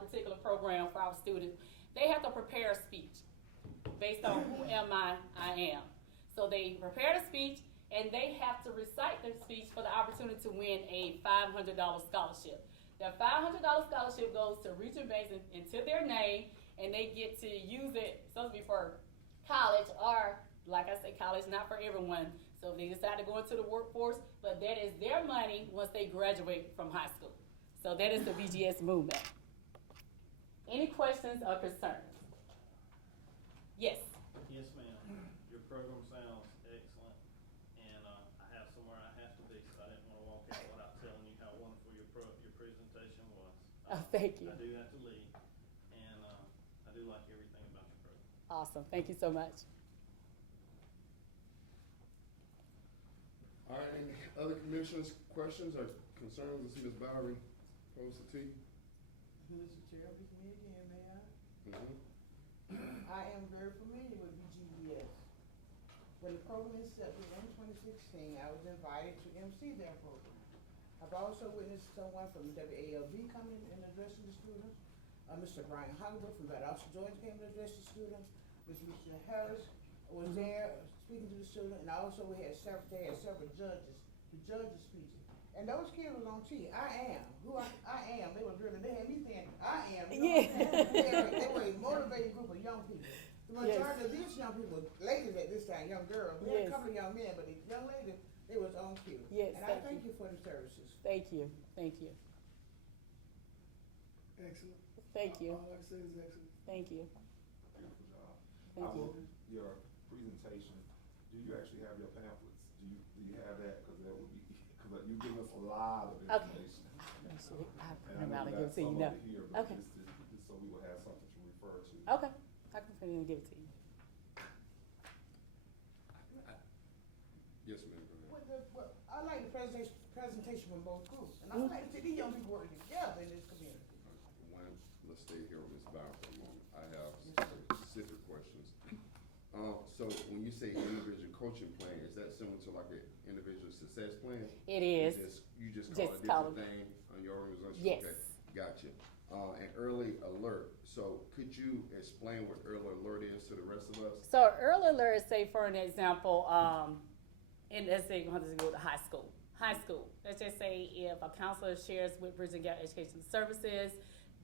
particular program for our students, they have to prepare a speech based on who am I am. So they prepare the speech and they have to recite their speech for the opportunity to win a $500 scholarship. The $500 scholarship goes to region based into their name, and they get to use it, supposed to be for college, or like I say, college not for everyone. So they decide to go into the workforce, but that is their money once they graduate from high school. So that is the BGS movement. Any questions or concerns? Yes. Yes, ma'am. Your program sounds excellent, and I have somewhere I have to be, so I didn't want to walk out without telling you how wonderful your presentation was. Oh, thank you. I do have to leave, and I do like everything about your program. Awesome. Thank you so much. All right, any other commissioners' questions or concerns? I see Ms. Bowery posed to you. Mr. Chair, it's me again, may I? Mm-hmm. I am very familiar with BGBS. When the program incepted in 2016, I was invited to MC their program. I've also witnessed someone from WALB coming and addressing the students. Mr. Brian Hollywood from Valdosta, Georgia came to address the students. Ms. Lisa Harris was there speaking to the student, and also they had several judges to judge the speeches. And those kids was on T. I am who I am. They were driven. They had me saying, I am. You know they were a motivated group of young people. The majority of these young people, ladies at this time, young girls, we had a couple of young men, but the young ladies, they was on cue. Yes, and I thank you for the services. Thank you. Thank you. Excellent. Thank you. All I can say is excellent. Thank you. Beautiful job. Thank you. Your presentation, do you actually have your pamphlets? Do you have that? Because that would be, because you give us a lot of information. I'll And print them I out know and we give it to you. got No. some of it here, but Okay. just so we will have something to refer to. Okay. I can print it and give it to you. Yes, ma'am. Go ahead. I like the presentation from both groups, and I like to see these young people working together in this community. One, let's stay here with Ms. Bauer for a moment. I have some specific questions. So when you say individual coaching plan, is that similar to like an individual success plan? It is. You just Just call call it a different thing on your organization? Yes. Okay, gotcha. And early alert. So could you explain what early alert is to the rest of us? So early alert, say for an example, and let's say we'll have to go to high school. High school. Let's just say if a counselor shares with Bridge and Gap Education Services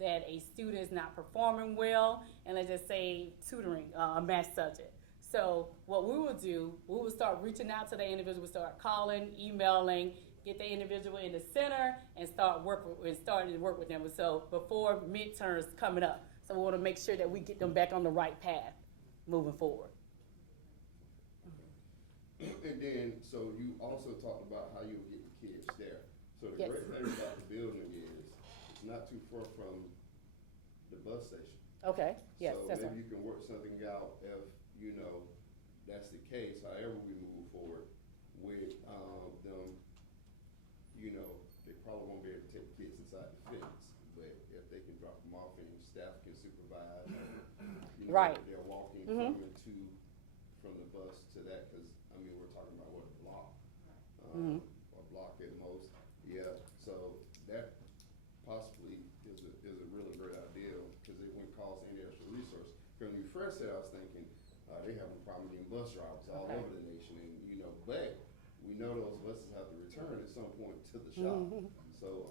that a student is not performing well, and let's just say tutoring a math subject. So what we will do, we will start reaching out to the individual, start calling, emailing, get the individual in the center, and starting to work with them. So before midterms coming up, so we want to make sure that we get them back on the right path moving forward. And then, so you also talked about how you'll get the kids there. So the Yes. great thing about the building is it's not too far from the bus station. Okay, yes, So that's right. maybe you can work something out if, you know, that's the case, however we move forward with, them, you know, they probably won't be able to take the kids inside the fence, but if they can drop them off and staff can supervise, you know, Right. they're walking Mhm. from the bus to that, cause, I mean, we're talking about what, a block? Mhm. A block at most, yeah, so that possibly is a really great idea, cause it wouldn't cost any extra resource. Cause when you first said, I was thinking, they having a problem getting bus drivers all Okay. over the nation, and, you know, but we know those buses have to return at some point to the shop. Mhm. So,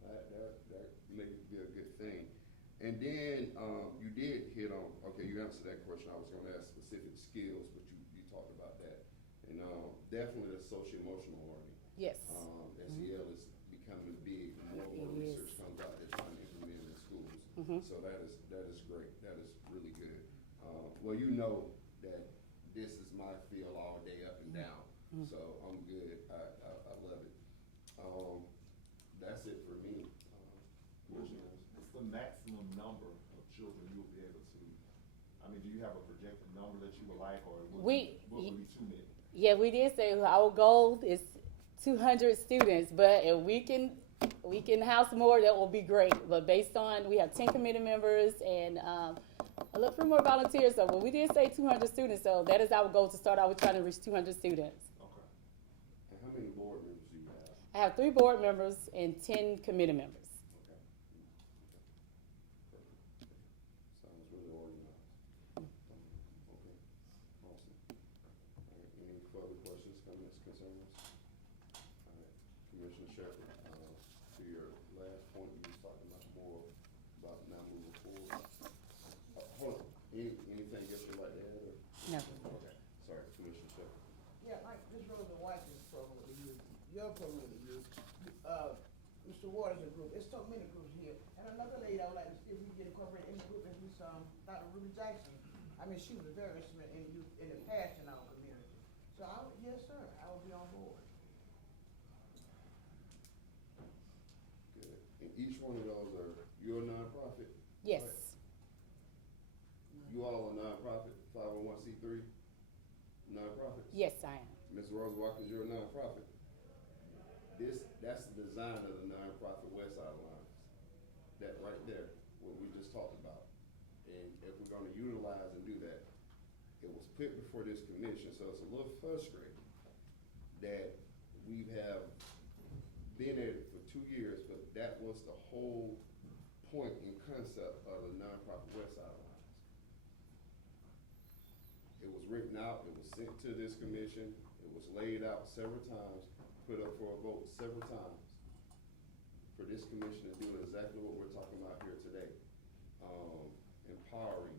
that may be a good thing. And then, you did hit on, okay, you answered that question, I was gonna ask specific skills, but you talked about that. And, definitely the social emotional learning. Yes. SEL is becoming big, more and more It is. research comes out, they're trying to implement it in schools. Mhm. So that is great, that is really good. Well, you know that this is my field all day up and down, Mhm. so I'm good, I love it. That's it for me, Commissioners. What's the maximum number of children you'll be able to, I mean, do you have a projected number that you would like, or what would be too many? Yeah, we did say our goal is 200 students, but if we can house more, that will be great. But based on, we have 10 committee members and, I look for more volunteers, so, but we did say 200 students, so that is our goal to start out with, trying to reach 200 students. Okay. And how many board members do you have? I have 3 board members and 10 committee members. Okay. Perfect. Sounds really organized. Okay, awesome. All right, any further questions, comments, concerns? All right, Commissioner Shepherd, to your last point, you was talking about more about now moving forward. Hold on, anything else you'd like to add, or? No. Okay, sorry, Commissioner Shepherd. Yeah, like this Rosa Watkins program with the youth, your program with the youth, Mr. Waters' group, it's so many groups here. And another lady I would like to see if we can incorporate in the group is Miss, Dr. Ruby Jackson. I mean, she was a very instrument in youth, in the past in our community. So yes, sir, I will be on board. Good, and each one of those you're a nonprofit? Yes. Right? You all are nonprofit, 501c3 nonprofits? Yes, I am. Ms. Rose Watkins, you're a nonprofit. That's the design of the nonprofit Westside Alliance. That right there, what we just talked about. And if we're gonna utilize and do that, it was put before this commission, so it's a little frustrating that we have been at it for 2 years, but that was the whole point and concept of the nonprofit Westside Alliance. It was written out, it was sent to this commission, it was laid out several times, put up for a vote several times for this commission to do exactly what we're talking about here today. Empowering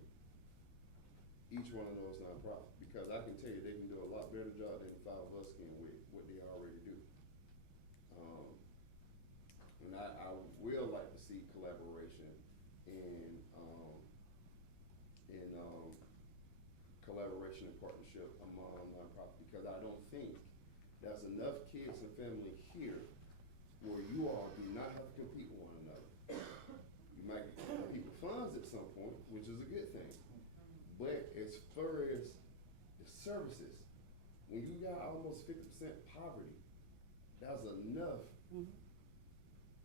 each one of those nonprofits, because I can tell you, they can do a lot better job than the 5 of us can with what they already do. And I will like to see collaboration and collaboration and partnership among nonprofits, because I don't think there's enough kids and family here where you all do not have to compete with one another. You might compete with funds at some point, which is a good thing. But as far as the services, when you got almost 50% poverty, that's enough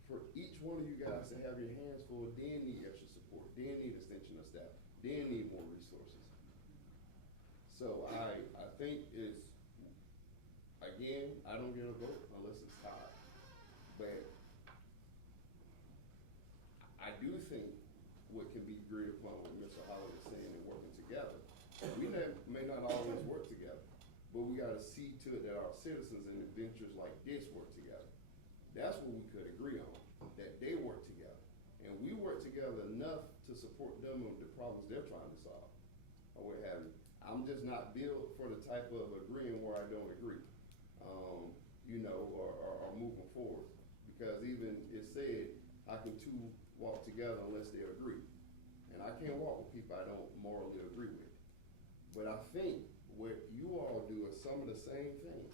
for each one of you guys to have your hands full, then need extra support, then need extension of staff, then need more resources. So I think it's, again, I don't get a vote unless it's tied. But I do think what can be agreed upon with Mr. Howard is saying and working together. We may not always work together, but we gotta see to it that our citizens and adventures like this work together. That's what we could agree on, that they work together. And we work together enough to support them on the problems they're trying to solve, or what have you. I'm just not built for the type of agreeing where I don't agree, you know, or moving forward. Because even it said, how can two walk together unless they agree? And I can't walk with people I don't morally agree with. But I think what you all do is some of the same thing.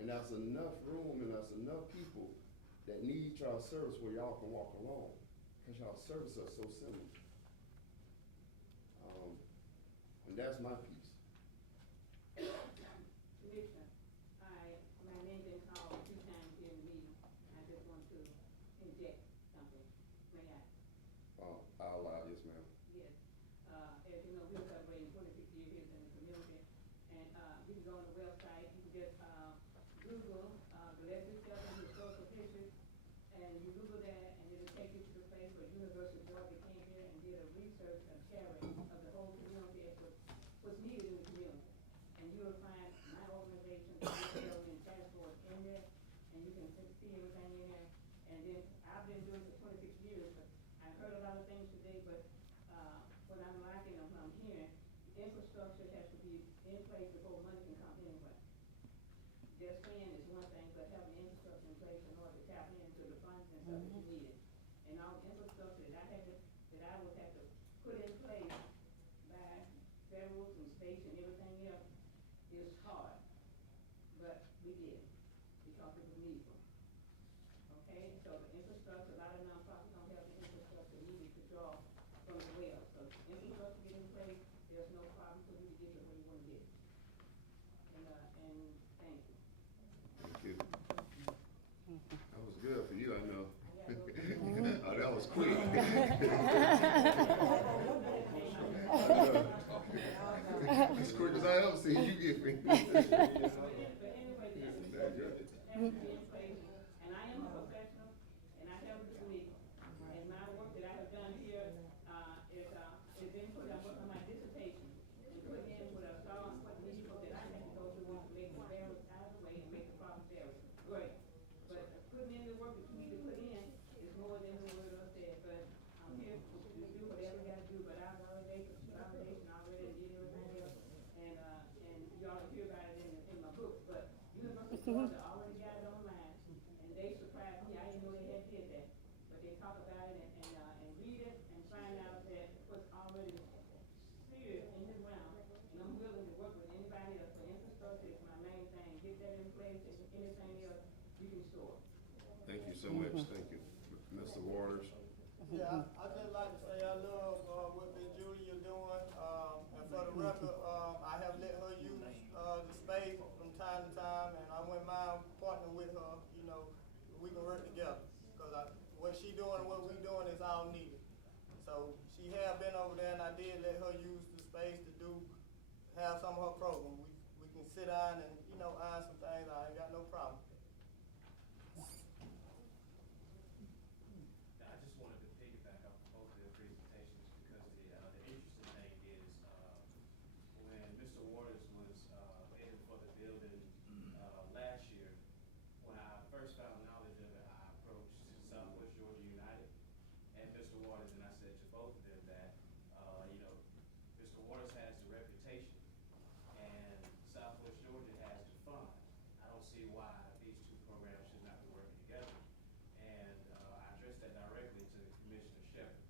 And that's enough room and that's enough people that need y'all service where y'all can walk along. Because y'all services are so similar. And that's my piece. Commissioner, my name been called 2 times here in the meeting. I just want to inject something. May I? I'll allow this, ma'am. Yes. As you know, we're celebrating 26 years here in the community. And, you can go on the website, you can just, Google, the Leslie Seven historical pictures. And you Google that, and it'll take you to the place where University of Georgia came here and did a research and sharing of the whole community as what's needed in the community. And you will find my organization, the building task force in there, and you can see everything in there. And then I've been doing it for 26 years, but I've heard a lot of things today, but, what I'm liking and what I'm hearing, infrastructure has to be in place before money can come anyway. Just saying is one thing, but having infrastructure in place in order to tap into the funds and stuff that you needed. And all the infrastructure that I would have to put in place by federals and states and everything else is hard. But we did, because it was needful. Okay, so the infrastructure, a lot of nonprofits don't have the infrastructure needed to draw from the well. So if infrastructure get in place, there's no problem for you to get to where you want to get. And thank you. Thank you. That was good for you, I know. Oh, that was quick. As quick as I ever seen you get me. But anyway, and I am a professional, and I have a degree, and my work that I have done here is input. I'm working on my dissertation, and put in what I saw and what needful that I had to go through to make the barriers out of the way and make the problem better. Great. But putting in the work that you need to put in is more than the word I said. But I'm here to do whatever you gotta do, but I've already made the validation already and did everything else. And y'all hear about it in my book. But University of Georgia already got it online, and they surprised me. I didn't know they had did that. But they talk about it and read it and find out that what's already seared in the ground. And I'm willing to work with anybody else, but infrastructure is my main thing. Get that in place, and anything else you can store. Thank you so much, thank you. Mr. Waters? Yeah, I just like to say I love what Miss Julia doing, and for the record, I have let her use the space from time to time, and I wouldn't mind partnering with her. You know, we can work together, because what she doing and what we doing is all needed. So she have been over there, and I did let her use the space to have some of her program. We can sit down and iron some things. I ain't got no problem. I just wanted to piggyback off both of their presentations, because the interesting thing is, when Mr. Waters was headed for the building last year, when I first found knowledge of it, I approached Southwest Georgia United and Mr. Waters, and I said to both of them that, Mr. Waters has the reputation and Southwest Georgia has the funds. I don't see why these two programs should not be working together. And I addressed that directly to Commissioner Shepherd.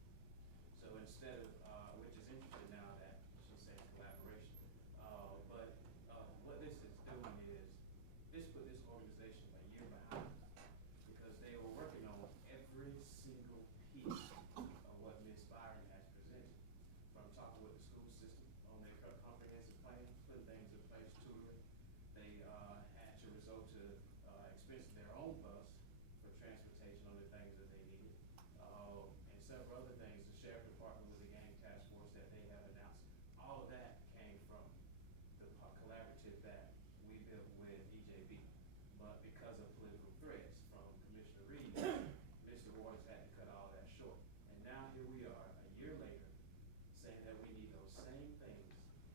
So instead of, which is interesting now that she said collaboration, but what this is doing is, this put this organization a year behind, because they were working on every single piece of what Ms. Byron has presented, from talking with the school system on their comprehensive plan, putting things in place, tutoring. They had to resort to expensing their own bus for transportation on the things that they needed, and several other things. The sheriff department with the gang task force that they have announced. All of that came from the collaborative that we built with EJB. But because of political threats from Commissioner Reed, Mr. Waters had to cut all that short. And now here we are, a year later, saying that we need those same things,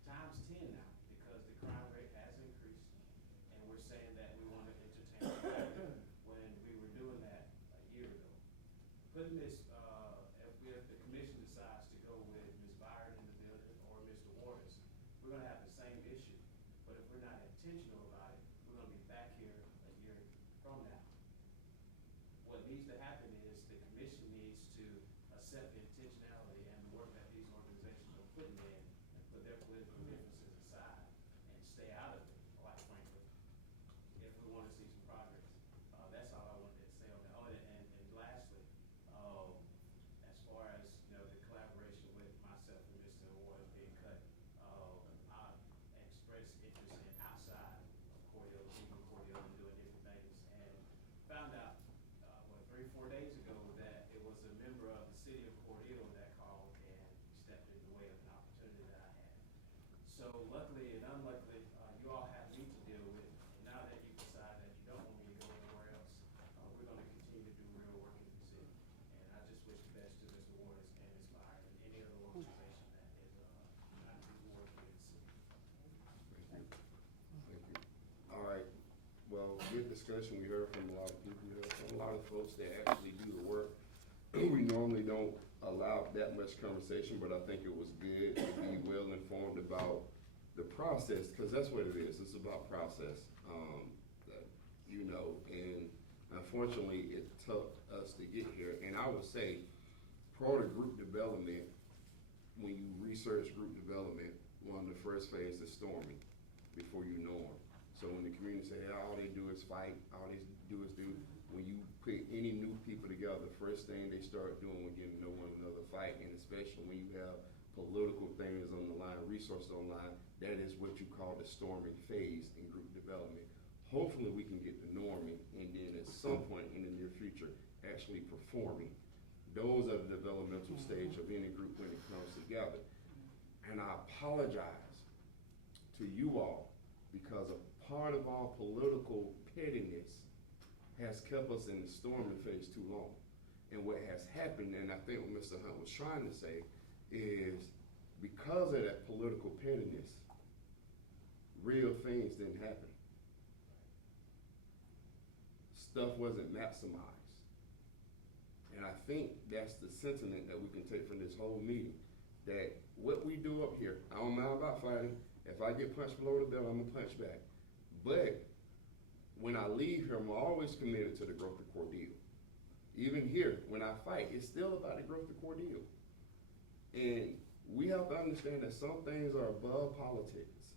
times 10 now, because the crime rate has increased. And we're saying that we want to entertain it when we were doing that a year ago. Putting this, if the commission decides to go with Ms. Byron in the building or Mr. Waters, we're gonna have the same issue. But if we're not intentional about it, we're gonna be back here a year from now. What needs to happen is the commission needs to accept the intentionality and the work that these organizations are putting in, and put their political differences aside and stay out of it, quite frankly, if we wanna see some progress. That's all I wanted to say on that. Oh, and lastly, as far as, the collaboration with myself and Mr. Waters being cut, city of Cordele that called and stepped in the way of an opportunity that I had. So luckily and unluckily, you all have me to deal with, and now that you decide that you don't want me to go anywhere else, we're gonna continue to do real work in the city. And I just wish the best to Mr. Waters and Ms. Meyer and any other organization that is, trying to do work in the city. Thank you. Thank you. All right. Well, good discussion. We heard from a lot of people here, from a lot of folks that actually do the work. We normally don't allow that much conversation, but I think it was good to be well informed about the process, because that's what it is. It's about process. You know, and unfortunately, it took us to get here. And I would say, part of group development, when you research group development, one of the first phases is storming before you know them. So when the community say, hey, all they do is fight, all they do is do, when you put any new people together, the first thing they start doing when getting to know one another, fight, and especially when you have political things on the line, resources on the line, that is what you call the storming phase in group development. Hopefully we can get to norming, and then at some point in the near future, actually performing. Those are the developmental stage of any group when it comes together. And I apologize to you all, because a part of our political pettiness has kept us in the storming phase too long. And what has happened, and I think what Mr. Hunt was trying to say, is because of that political pettiness, real things didn't happen. Stuff wasn't maximized. And I think that's the sentiment that we can take from this whole meeting, that what we do up here, I don't mind about fighting. If I get punched below the belt, I'm gonna punch back. But when I leave here, I'm always committed to the growth of Cordele. Even here, when I fight, it's still about the growth of Cordele. And we have to understand that some things are above politics.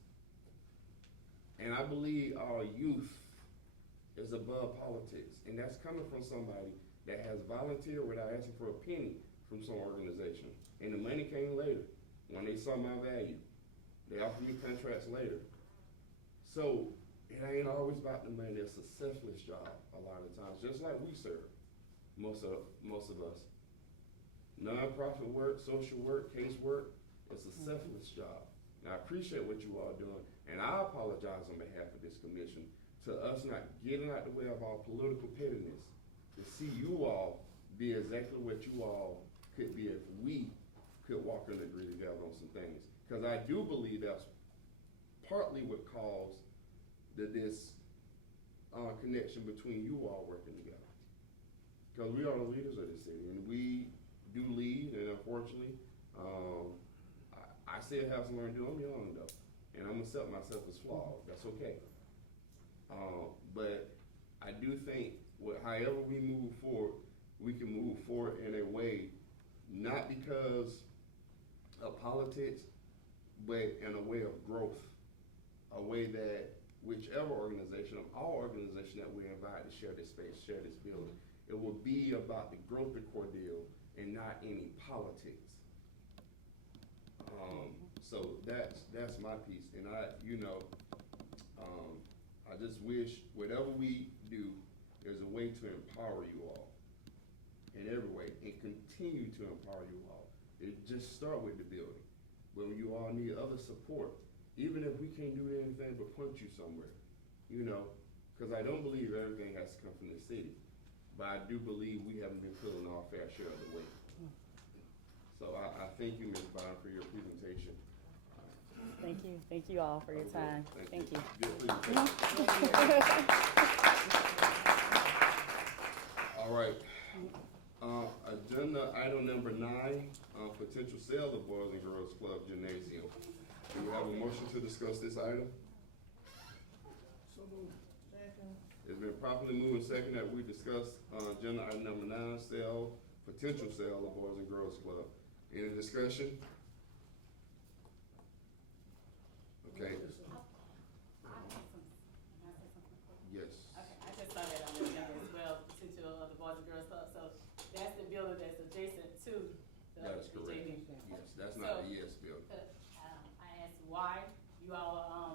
And I believe our youth is above politics. And that's coming from somebody that has volunteered without asking for a penny from some organization. And the money came later, when they saw my value. They offered me contracts later. So it ain't always about the money. It's a selfless job a lot of times, just like we serve, most of us. Nonprofit work, social work, case work, it's a selfless job. And I appreciate what you all doing, and I apologize on behalf of this commission to us not getting out the way of our political pettiness, to see you all be exactly what you all could be if we could walk and agree together on some things. Because I do believe that's partly what caused this connection between you all working together. Because we are the leaders of the city, and we do lead, and unfortunately, I still have some learning to do. I'm young though, and I'm gonna accept myself as flawed. That's okay. But I do think however we move forward, we can move forward in a way, not because of politics, but in a way of growth, a way that whichever organization, our organization that we're invited to share this space, share this building, it will be about the growth of Cordele and not any politics. So that's my piece, and I just wish whatever we do, there's a way to empower you all in every way, and continue to empower you all. It just start with the building, but you all need other support, even if we can't do anything but point you somewhere, because I don't believe everything has to come from the city, but I do believe we haven't been pulling our fair share of the weight. So I thank you, Ms. Bond, for your presentation. Thank you all for your time. Thank you. Good presentation. All right. Agenda item number 9, potential sale of Boys and Girls Club Gymnasium. Do we have a motion to discuss this item? So moved. Second. It's been properly moved and second that we discuss agenda item number 9, potential sale of Boys and Girls Club. Any discussion? Okay. Yes. Okay, I just saw that on the agenda as well, potential of the Boys and Girls Club, so that's the building that's adjacent to the That is correct. JV. Yes, that's not the ES building. I asked why you all are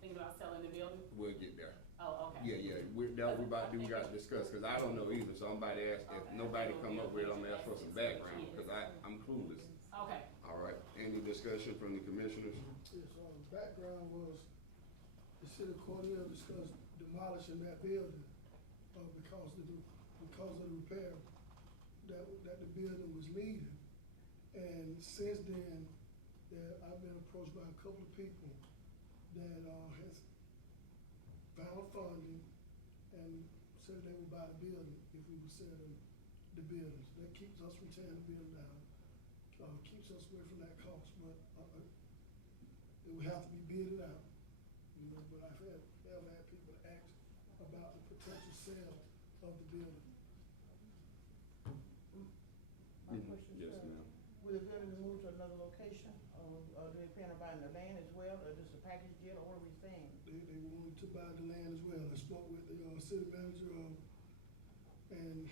thinking about selling the building? We'll get there. Oh, okay. Yeah, we got to discuss, cause I don't know either, so I'm about to ask, if nobody come up with it, I'm gonna ask for some background, cause I'm clueless. Okay. All right, any discussion from the commissioners? Yes, background was, the city of Cordele discussed demolishing that building, because of the repair that the building was needing. And since then, I've been approached by a couple of people that, has found funding and said they would buy the building if we would sell them the buildings. That keeps us from tearing the building down, keeps us away from that cost, but, it would have to be bidded out, you know, but I've had people ask about the potential sale of the building. My question, Yes, sir, ma'am. will the building be moved to another location, or do they plan on buying the land as well, or just a package deal, or what are we saying? They wanted to buy the land as well. I spoke with the, city manager, and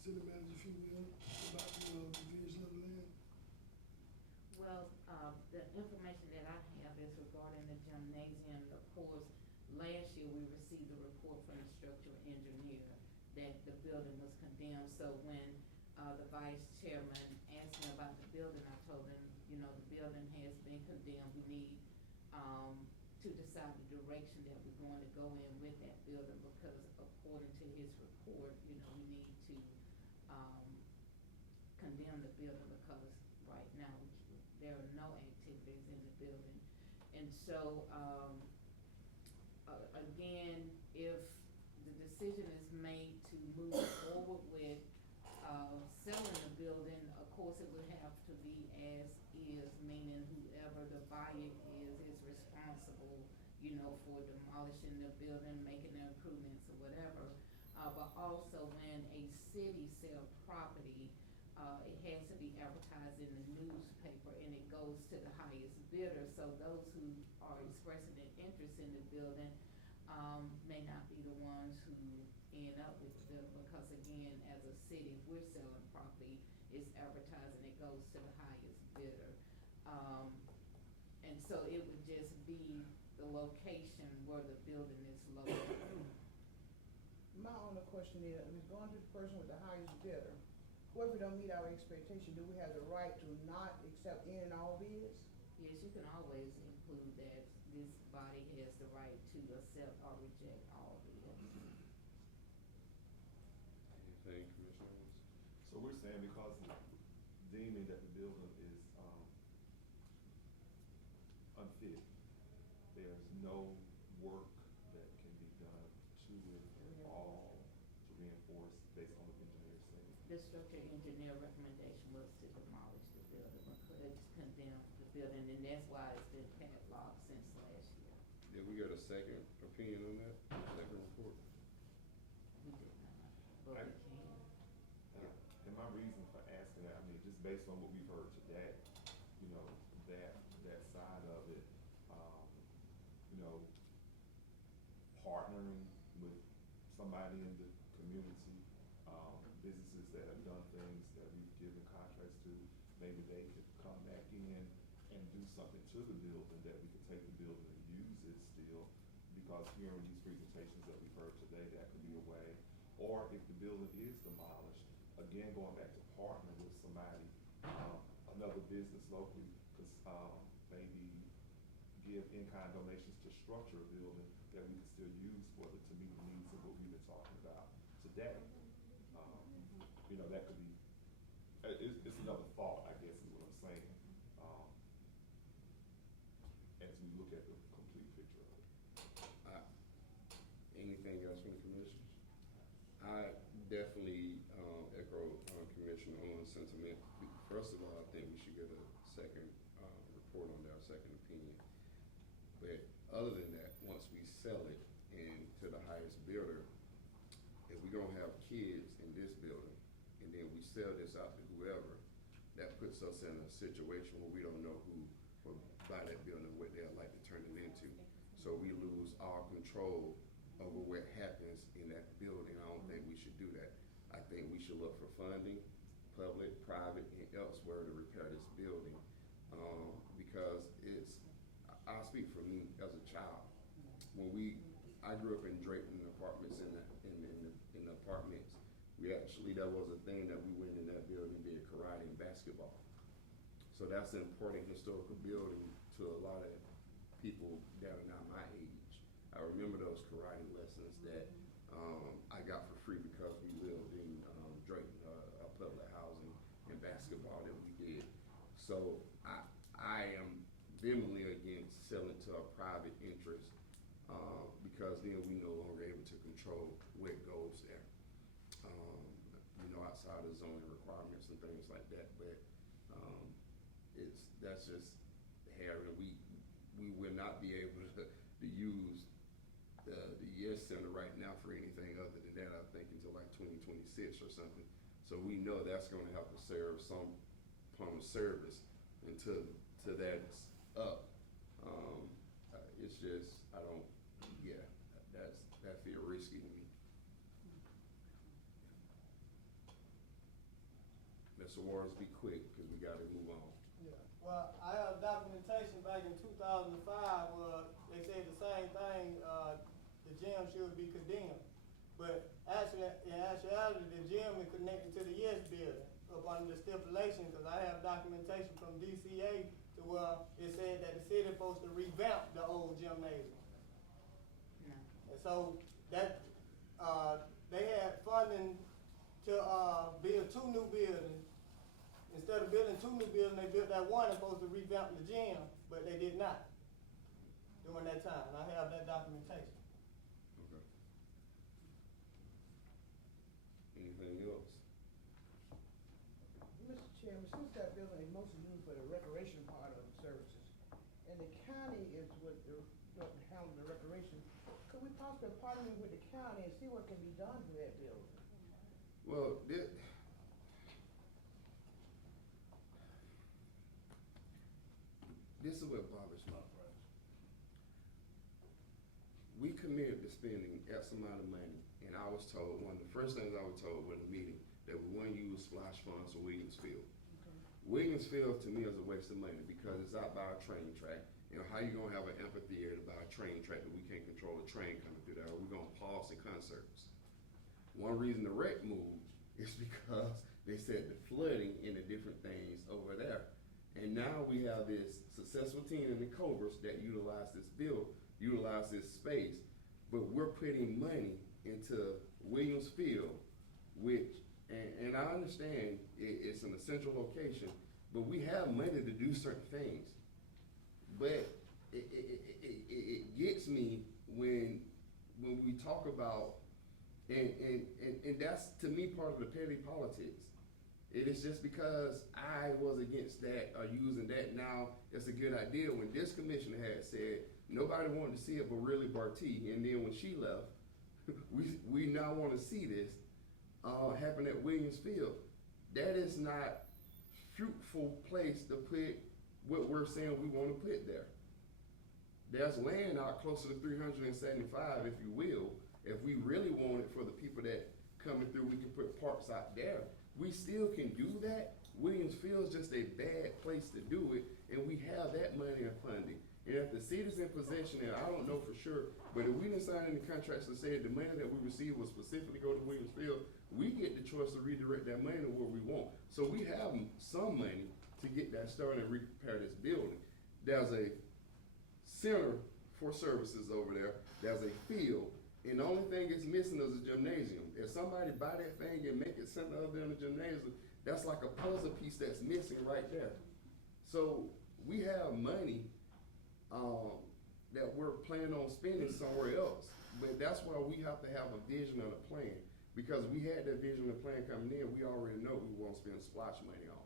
city manager, if you will, about the, division of the land. Well, the information that I have is regarding the gymnasium. Of course, last year we received a report from the structural engineer that the building was condemned. So when, the vice chairman asked me about the building, I told him, you know, the building has been condemned. We need, to decide the direction that we're going to go in with that building, because according to his report, you know, we need to, condemn the building, because right now there are no activities in the building. And so, again, if the decision is made to move forward with, selling the building, of course it would have to be as is, meaning whoever the buyer is responsible, you know, for demolishing the building, making the improvements or whatever. But also when a city sell property, it has to be advertised in the newspaper, and it goes to the highest bidder. So those who are expressing an interest in the building, may not be the ones who end up with the building, because again, as a city, if we're selling property, it's advertised and it goes to the highest bidder. And so it would just be the location where the building is located. My only question is, we're going to the person with the highest bidder. What if we don't meet our expectation? Do we have the right to not accept any and all bids? Yes, you can always include that this body has the right to accept or reject all bids. Anything, Commissioner? So we're saying because deeming that the building is, unfit, there's no work that can be done to it all to reinforce based on what the engineer saying. The structural engineer recommendation was to demolish the building, because it's condemned the building, and that's why it's been padlocked since last year. Did we get a second opinion on that, second report? We did not, but we can. And my reason for asking that, I mean, just based on what we've heard today, you know, that side of it, you know, partnering with somebody in the community, businesses that have done things that we've given contracts to, maybe they could come back in and do something to the building, that we could take the building and use it still, because hearing these presentations that we've heard today, that could be a way. Or if the building is demolished, again, going back to partner with somebody, another business locally, cause, maybe give in-kind donations to structure a building that we can still use for to meet the needs of what we've been talking about today. You know, that could be, it's another thought, I guess, is what I'm saying, as we look at the complete picture of it. Anything else from the commissioners? I definitely, echo, Commissioner Owens' sentiment. First of all, I think we should get a second, report on their second opinion. But other than that, once we sell it and to the highest bidder, if we're gonna have kids in this building, and then we sell this out to whoever, that puts us in a situation where we don't know who will buy that building, what they'd like to turn it into. So we lose our control over what happens in that building. I don't think we should do that. I think we should look for funding, public, private, and elsewhere to repair this building. Because I'll speak for me as a child. When I grew up in Drayton Apartments in the apartments. That was a thing that we went in that building and did karate and basketball. So that's an important historical building to a lot of people down in my age. I remember those karate lessons that I got for free because we lived in Drayton, a public housing and basketball that we did. So I am vehemently against selling to a private interest because then we no longer able to control what goes there. Outside of zoning requirements and things like that, but that's just Harry. We will not be able to use the Yes Center right now for anything other than that. I think until like 2026 or something. So we know that's going to have to serve some form of service until that's up. It's just that feel risky to me. Mr. Waters, be quick, because we gotta move on. Yeah, well, I have documentation back in 2005 where they said the same thing, the gym should be condemned. But actually, in actuality, the gym is connected to the Yes building up under the stipulation, because I have documentation from DCA to where it said that the city supposed to revamp the old gymnasium. And so that, they had funding to build 2 new buildings. Instead of building 2 new buildings, they built that one that's supposed to revamp the gym, but they did not during that time. I have that documentation. Okay. Anything else? Mr. Chairman, since that building is mostly used for the recreation part of the services, and the county is what handling the recreation, could we possibly partner with the county and see what can be done to that building? Well, this is what bothers me. We committed to spending X amount of money, and I was told, one of the first things I was told in a meeting, that we wouldn't use splash funds for Williams Field. Okay. Williams Field to me is a waste of money because it's out by a train track. How you gonna have an amphitheater by a train track that we can't control a train coming through there? Or we gonna pause the concerts? One reason the rec moved is because they said the flooding and the different things over there. And now we have this successful team in the Cobras that utilize this space, but we're putting money into Williams Field, which, and I understand it's an essential location, but we have money to do certain things. But it gets me when we talk about, and that's to me part of the petty politics. It is just because I was against that or using that now it's a good idea when this commissioner had said nobody wanted to see it but really Barty, and then when she left, we now want to see this happen at Williams Field. That is not fruitful place to put what we're saying we want to put there. There's land out closer to 375, if you will. If we really want it for the people that coming through, we can put parks out there. We still can do that. Williams Field is just a bad place to do it, and we have that money and funding. And if the city's in possession, and I don't know for sure, but if we didn't sign any contracts that said the money that we received will specifically go to Williams Field, we get the choice to redirect that money to where we want. So we have some money to get that started and repair this building. There's a center for services over there. There's a field. And the only thing it's missing is a gymnasium. If somebody buy that thing and make it something other than a gymnasium, that's like a puzzle piece that's missing right there. So we have money that we're planning on spending somewhere else. But that's why we have to have a vision and a plan. Because we had that vision and plan coming in, we already know we won't spend splash money on.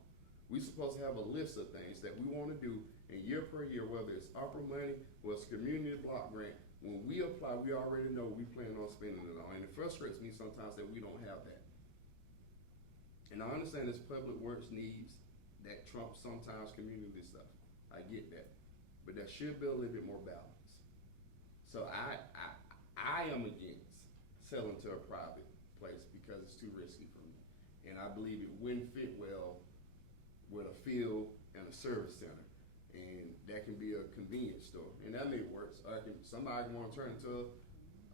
We're supposed to have a list of things that we want to do, and year per year, whether it's opera money or it's community block grant. When we apply, we already know we plan on spending it on. And it frustrates me sometimes that we don't have that. And I understand this public works needs that trumps sometimes community stuff. I get that. But that should be a little bit more balanced. So I am against selling to a private place because it's too risky for me. And I believe it wouldn't fit well with a field and a service center. And that can be a convenience store, and that may work. So somebody can want to turn it into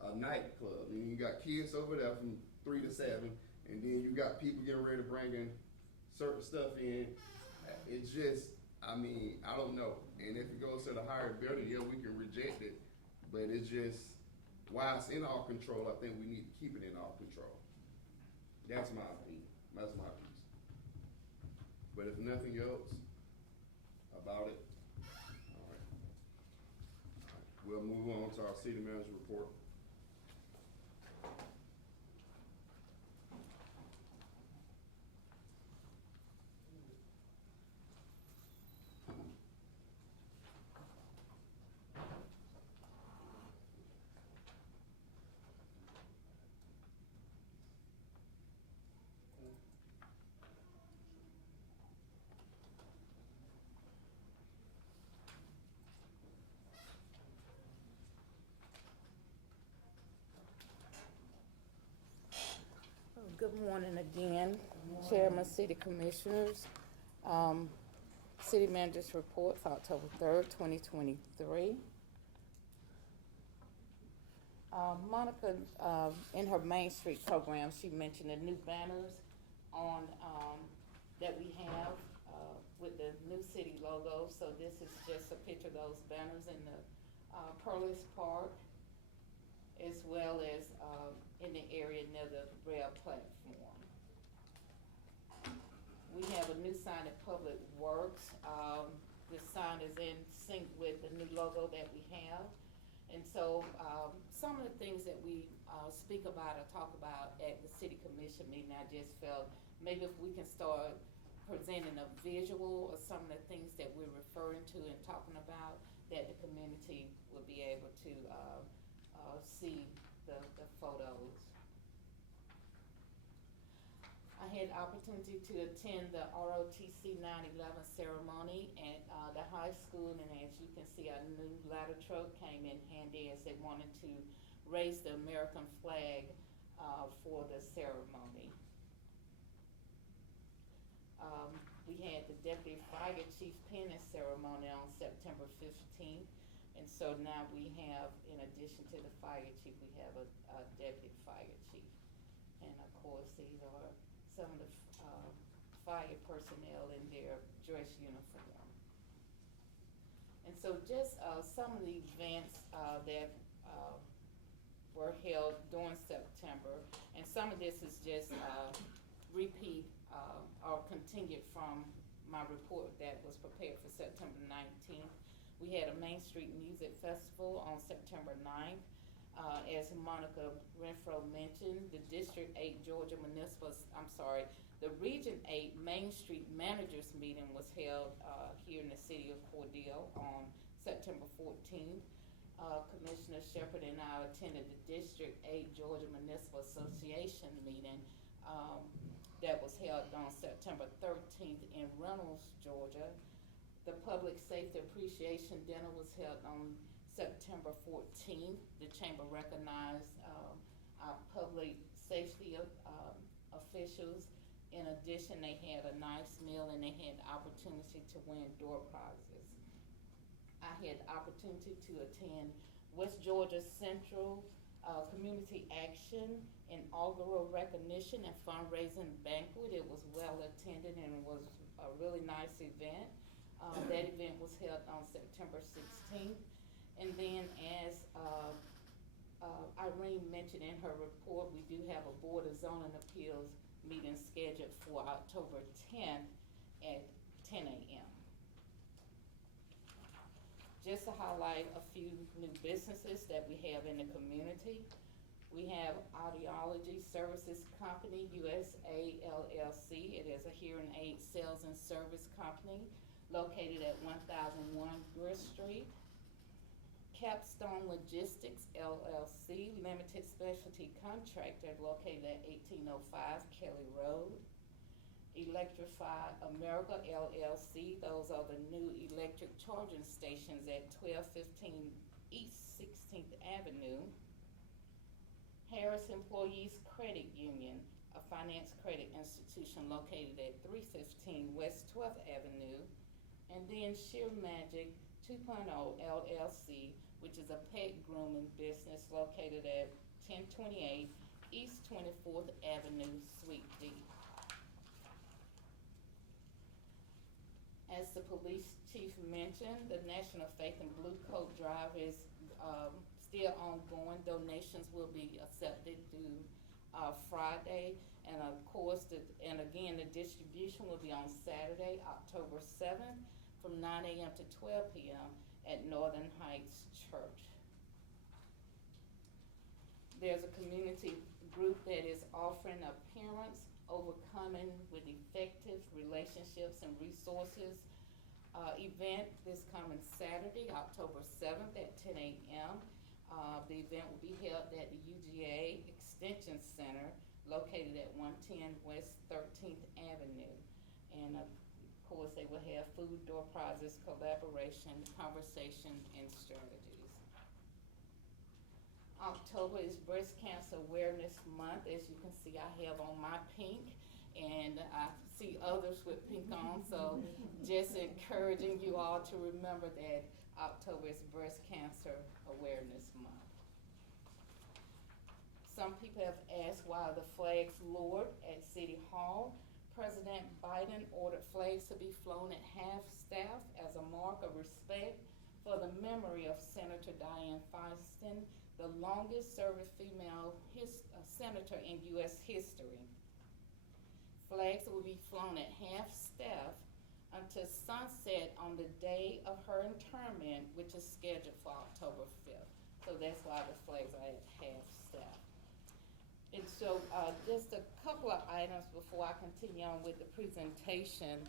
a nightclub. And you got kids over there from 3 to 7, and then you got people getting ready to bring in certain stuff in. It's just, I mean, I don't know. And if it goes to the higher bidder, yeah, we can reject it. But it's just, while it's in our control, I think we need to keep it in our control. That's my opinion. That's my piece. But if nothing else about it, all right. We'll move on to our city manager report. Good morning again, Chairman, City Commissioners. City Manager's report for October 3rd, 2023. Monica, in her Main Street program, she mentioned the new banners on, that we have with the new city logo. So this is just a picture of those banners in the Pearlis Park, as well as in the area near the rail platform. We have a new sign at Public Works. The sign is in sync with the new logo that we have. And so some of the things that we speak about or talk about at the City Commission meeting, I just felt maybe if we can start presenting a visual of some of the things that we're referring to and talking about, that the community will be able to see the photos. I had the opportunity to attend the ROTC 9/11 ceremony at the high school, and as you can see, our new ladder truck came in handy as they wanted to raise the American flag for the ceremony. We had the Deputy Fire Chief penning ceremony on September 15th. And so now we have, in addition to the fire chief, we have a deputy fire chief. And of course, these are some of the fire personnel in their dress uniform. And so just some of the events that were held during September, and some of this is just repeat or continued from my report that was prepared for September 19th. We had a Main Street Music Festival on September 9th. As Monica Renfro mentioned, the District 8 Georgia Municipal, the Region 8 Main Street Managers Meeting was held here in the city of Cordele on September 14th. Commissioner Shepherd and I attended the District 8 Georgia Municipal Association meeting that was held on September 13th in Reynolds, Georgia. The Public Safety Appreciation Dinner was held on September 14th. The Chamber recognized our public safety officials. In addition, they had a nice meal and they had the opportunity to win door prizes. I had the opportunity to attend West Georgia Central Community Action inaugural recognition and fundraising banquet. It was well attended and it was a really nice event. That event was held on September 16th. And then as Irene mentioned in her report, we do have a Board of Zoning Appeals meeting scheduled for October 10th at 10 a.m. Just to highlight a few new businesses that we have in the community. We have Audiology Services Company, USA LLC. It is a hearing aid sales and service company located at 1001 Grist Street. Capstone Logistics LLC, limited specialty contractor located at 1805 Kelly Road. Electrify America LLC, those are the new electric charging stations at 1215 East 16th Avenue. Harris Employees Credit Union, a finance credit institution located at 315 West 12th Avenue. And then Sheer Magic 2.0 LLC, which is a pet grooming business located at 1028 East 24th Avenue, Suite D. As the police chief mentioned, the National Faith and Blue Coat Drive is still ongoing. Donations will be accepted through Friday, and of course, the distribution will be on Saturday, October 7th, from 9 a.m. to 12 p.m. at Northern Heights Church. There's a community group that is offering appearance, overcoming with effective relationships and resources event this coming Saturday, October 7th at 10 a.m. The event will be held at the UGA Extension Center located at 110 West 13th Avenue. And of course, they will have food, door prizes, collaboration, conversation, and strategies. October is Breast Cancer Awareness Month. As you can see, I have on my pink, and I see others with pink on, so just encouraging you all to remember that October is Breast Cancer Awareness Month. Some people have asked why the flags lowered at City Hall. President Biden ordered flags to be flown at half-staff as a mark of respect for the memory of Senator Dianne Feinstein, the longest-serving female senator in U.S. history. Flags will be flown at half-staff until sunset on the day of her interment, which is scheduled for October 5th. So that's why the flags are at half-staff. And so just a couple of items before I continue on with the presentation.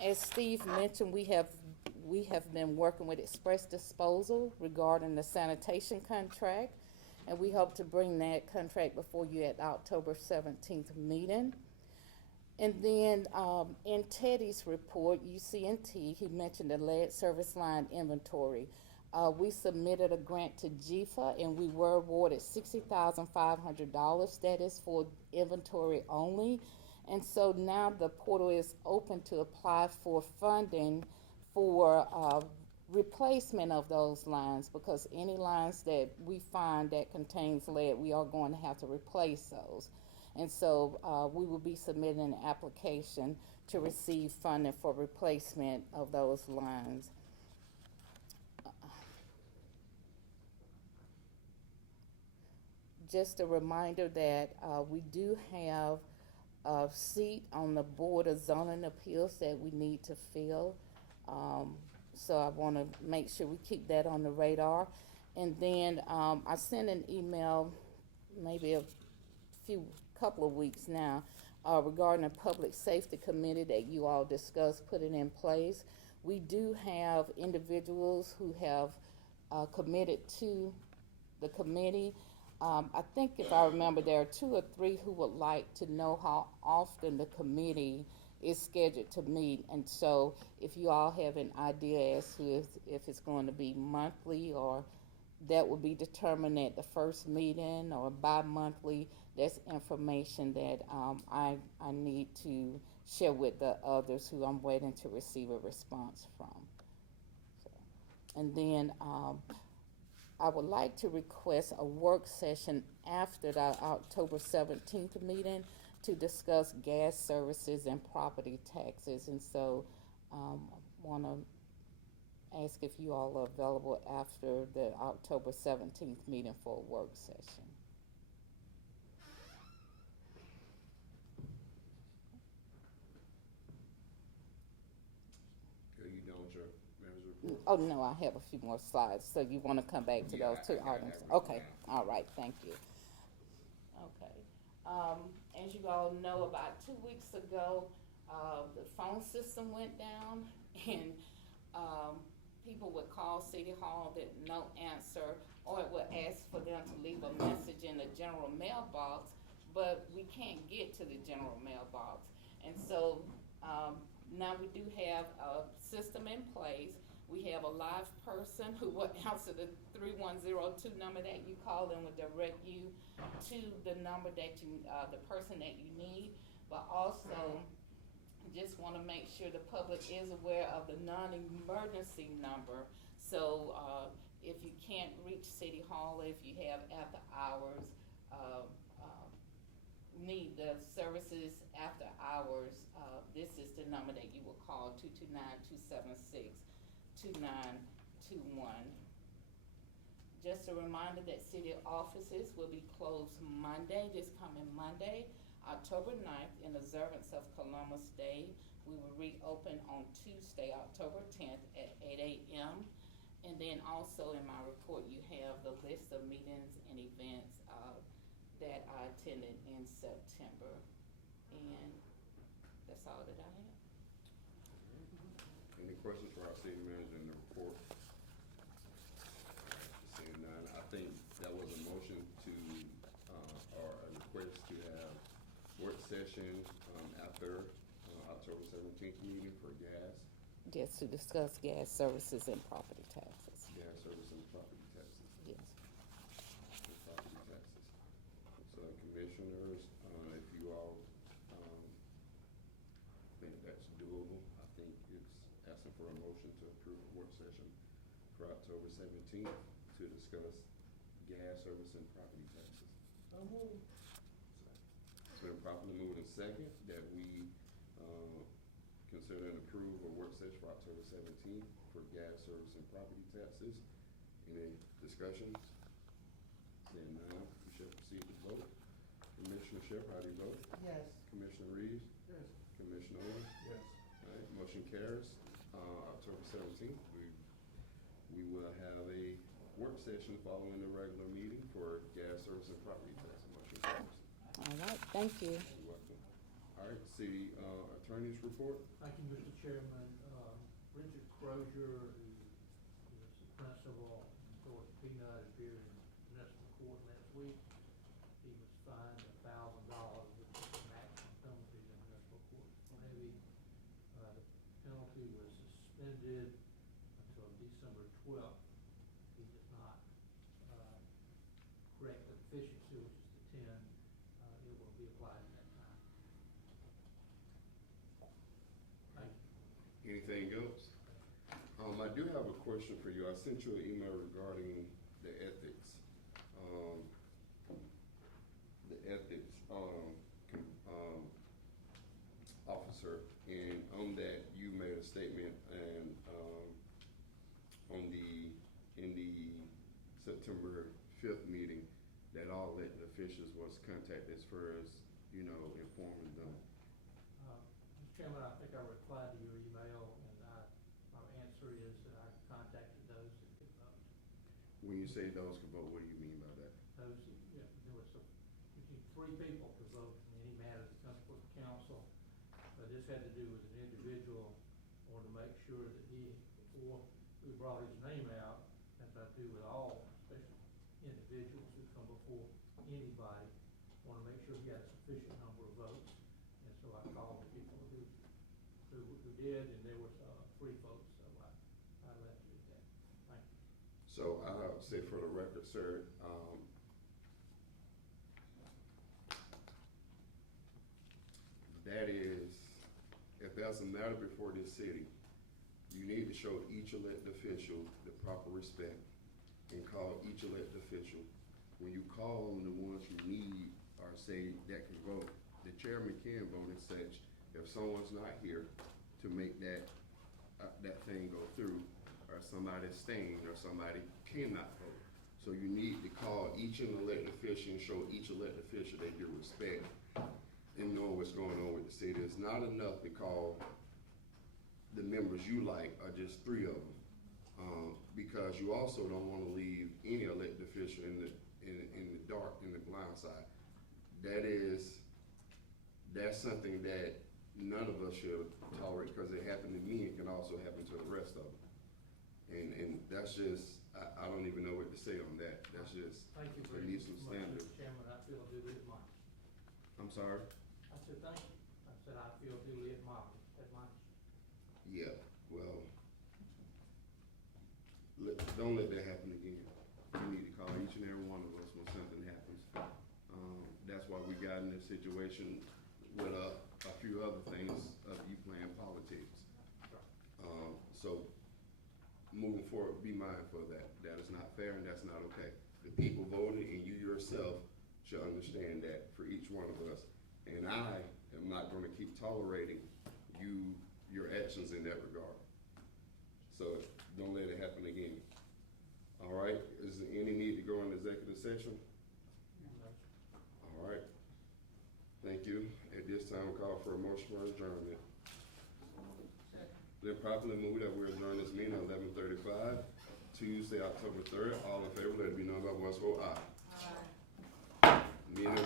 As Steve mentioned, we have been working with Express Disposal regarding the sanitation contract, and we hope to bring that contract before you at the October 17th meeting. And then in Teddy's report, UCNT, he mentioned the lead service line inventory. We submitted a grant to GFA, and we were awarded $60,500. That is for inventory only. And so now the portal is open to apply for funding for replacement of those lines, because any lines that we find that contains lead, we are going to have to replace those. And so we will be submitting an application to receive funding for replacement of those lines. Just a reminder that we do have a seat on the Board of Zoning Appeals that we need to fill. So I want to make sure we keep that on the radar. And then I sent an email maybe a couple of weeks now regarding a public safety committee that you all discussed putting in place. We do have individuals who have committed to the committee. I think if I remember, there are 2 or 3 who would like to know how often the committee is scheduled to meet. And so if you all have an idea as to if it's going to be monthly, or that will be determined at the first meeting, or bi-monthly, that's information that I need to share with the others who I'm waiting to receive a response from. So, and then I would like to request a work session after the October 17th meeting to discuss gas services and property taxes. And so I want to ask if you all are available after the October 17th meeting for a work session. Are you done with your manager's report? Oh, no, I have a few more slides. So you want to come back to those 2 items? Okay, all right, thank you. Okay. As you all know, about 2 weeks ago, the phone system went down, and people would call City Hall that no answer, or it would ask for them to leave a message in the general mailbox, but we can't get to the general mailbox. And so now we do have a system in place. We have a live person who will answer the 3102 number that you call, and will direct you to the number that you, the person that you need. But also, just want to make sure the public is aware of the non-emergency number. So, if you can't reach City Hall, if you have after hours, need the services after hours, this is the number that you will call, 229-276-2921. Just a reminder that city offices will be closed Monday, this coming Monday, October 9th, in observance of Columbus Day. We will reopen on Tuesday, October 10th at 8 a.m. And then also in my report, you have the list of meetings and events that I attended in September. And that's all that I have. Any questions for our city manager in the report? Seeing none, I think that was a motion to, or a request to have work session after October 17th meeting for gas. Just to discuss gas services and property taxes. Gas service and property taxes. Yes. And property taxes. So commissioners, if you all think that's doable, I think it's asking for a motion to approve a work session for October 17th to discuss gas service and property taxes. It's been properly moved and second that we consider and approve a work session for October 17th for gas service and property taxes. Any discussions? Seeing none, we shall proceed to vote. Commissioner Shepherd, how do you vote? Yes. Commissioner Reeves? Yes. Commissioner Owens? Yes. All right, motion carries. October 17th, we will have a work session following the regular meeting for gas service and property taxes. Motion carries. All right, thank you. You're welcome. All right, city attorney's report. Thank you, Mr. Chairman. Richard Crozier, who is the principal in George Peanut, appeared in municipal court last week. He was fined $1,000, which is the maximum penalty in municipal court levy. The penalty was suspended until December 12th. He does not correct the deficiency, which is the 10. It will be applied at that time. Thank you. Anything else? I do have a question for you. I sent you an email regarding the ethics. Officer, and on that you made a statement and in the September 5th meeting that all elected officials was contacted as far as, informing them. Mr. Chairman, I think I replied to your email, and my answer is that I contacted those that could vote. When you say those can vote, what do you mean by that? Those, there was we need 3 people to vote in any matter that comes before the council. But this had to do with an individual, wanted to make sure that he, before we brought his name out, as I do with all, especially individuals who come before anybody, want to make sure he had a sufficient number of votes. And so I called the people who did, and there was 3 votes, so I left it at that. Thank you. So I'll say for the record, sir, that is, if there's a matter before this city, you need to show each elected official the proper respect and call each elected official. When you call on the ones you need or say that can vote, the chairman can vote and such. If someone's not here to make that thing go through, or somebody's staying, or somebody cannot vote. So you need to call each elected official and show each elected official they give respect and know what's going on with the city. It's not enough to call the members you like, or just 3 of them, because you also don't want to leave any elected official in the dark, in the blind side. That's something that none of us should tolerate, because it happened to me, it can also happen to the rest of them. And that's just, I don't even know what to say on that. That's just, Thank you there very needs some much, standards. Mr. Chairman. I feel duly admonished. I'm sorry? I said thank you. I said I feel duly admonished. Yeah, well, don't let that happen again. You need to call each and every one of us when something happens. That's why we got in this situation with a few other things of you playing politics. So moving forward, be mindful of that. That is not fair and that's not okay. The people voted and you yourself should understand that for each one of us. And I am not gonna keep tolerating your actions in that regard. So don't let it happen again. All right, is there any need to go into executive session? All right, thank you. At this time, we'll call for a motion for adjournment. Then properly move that we adjourn this meeting at 11:35, Tuesday, October 3rd. All in favor, let it be known by voice vote aye. Aye. Meeting adjourned.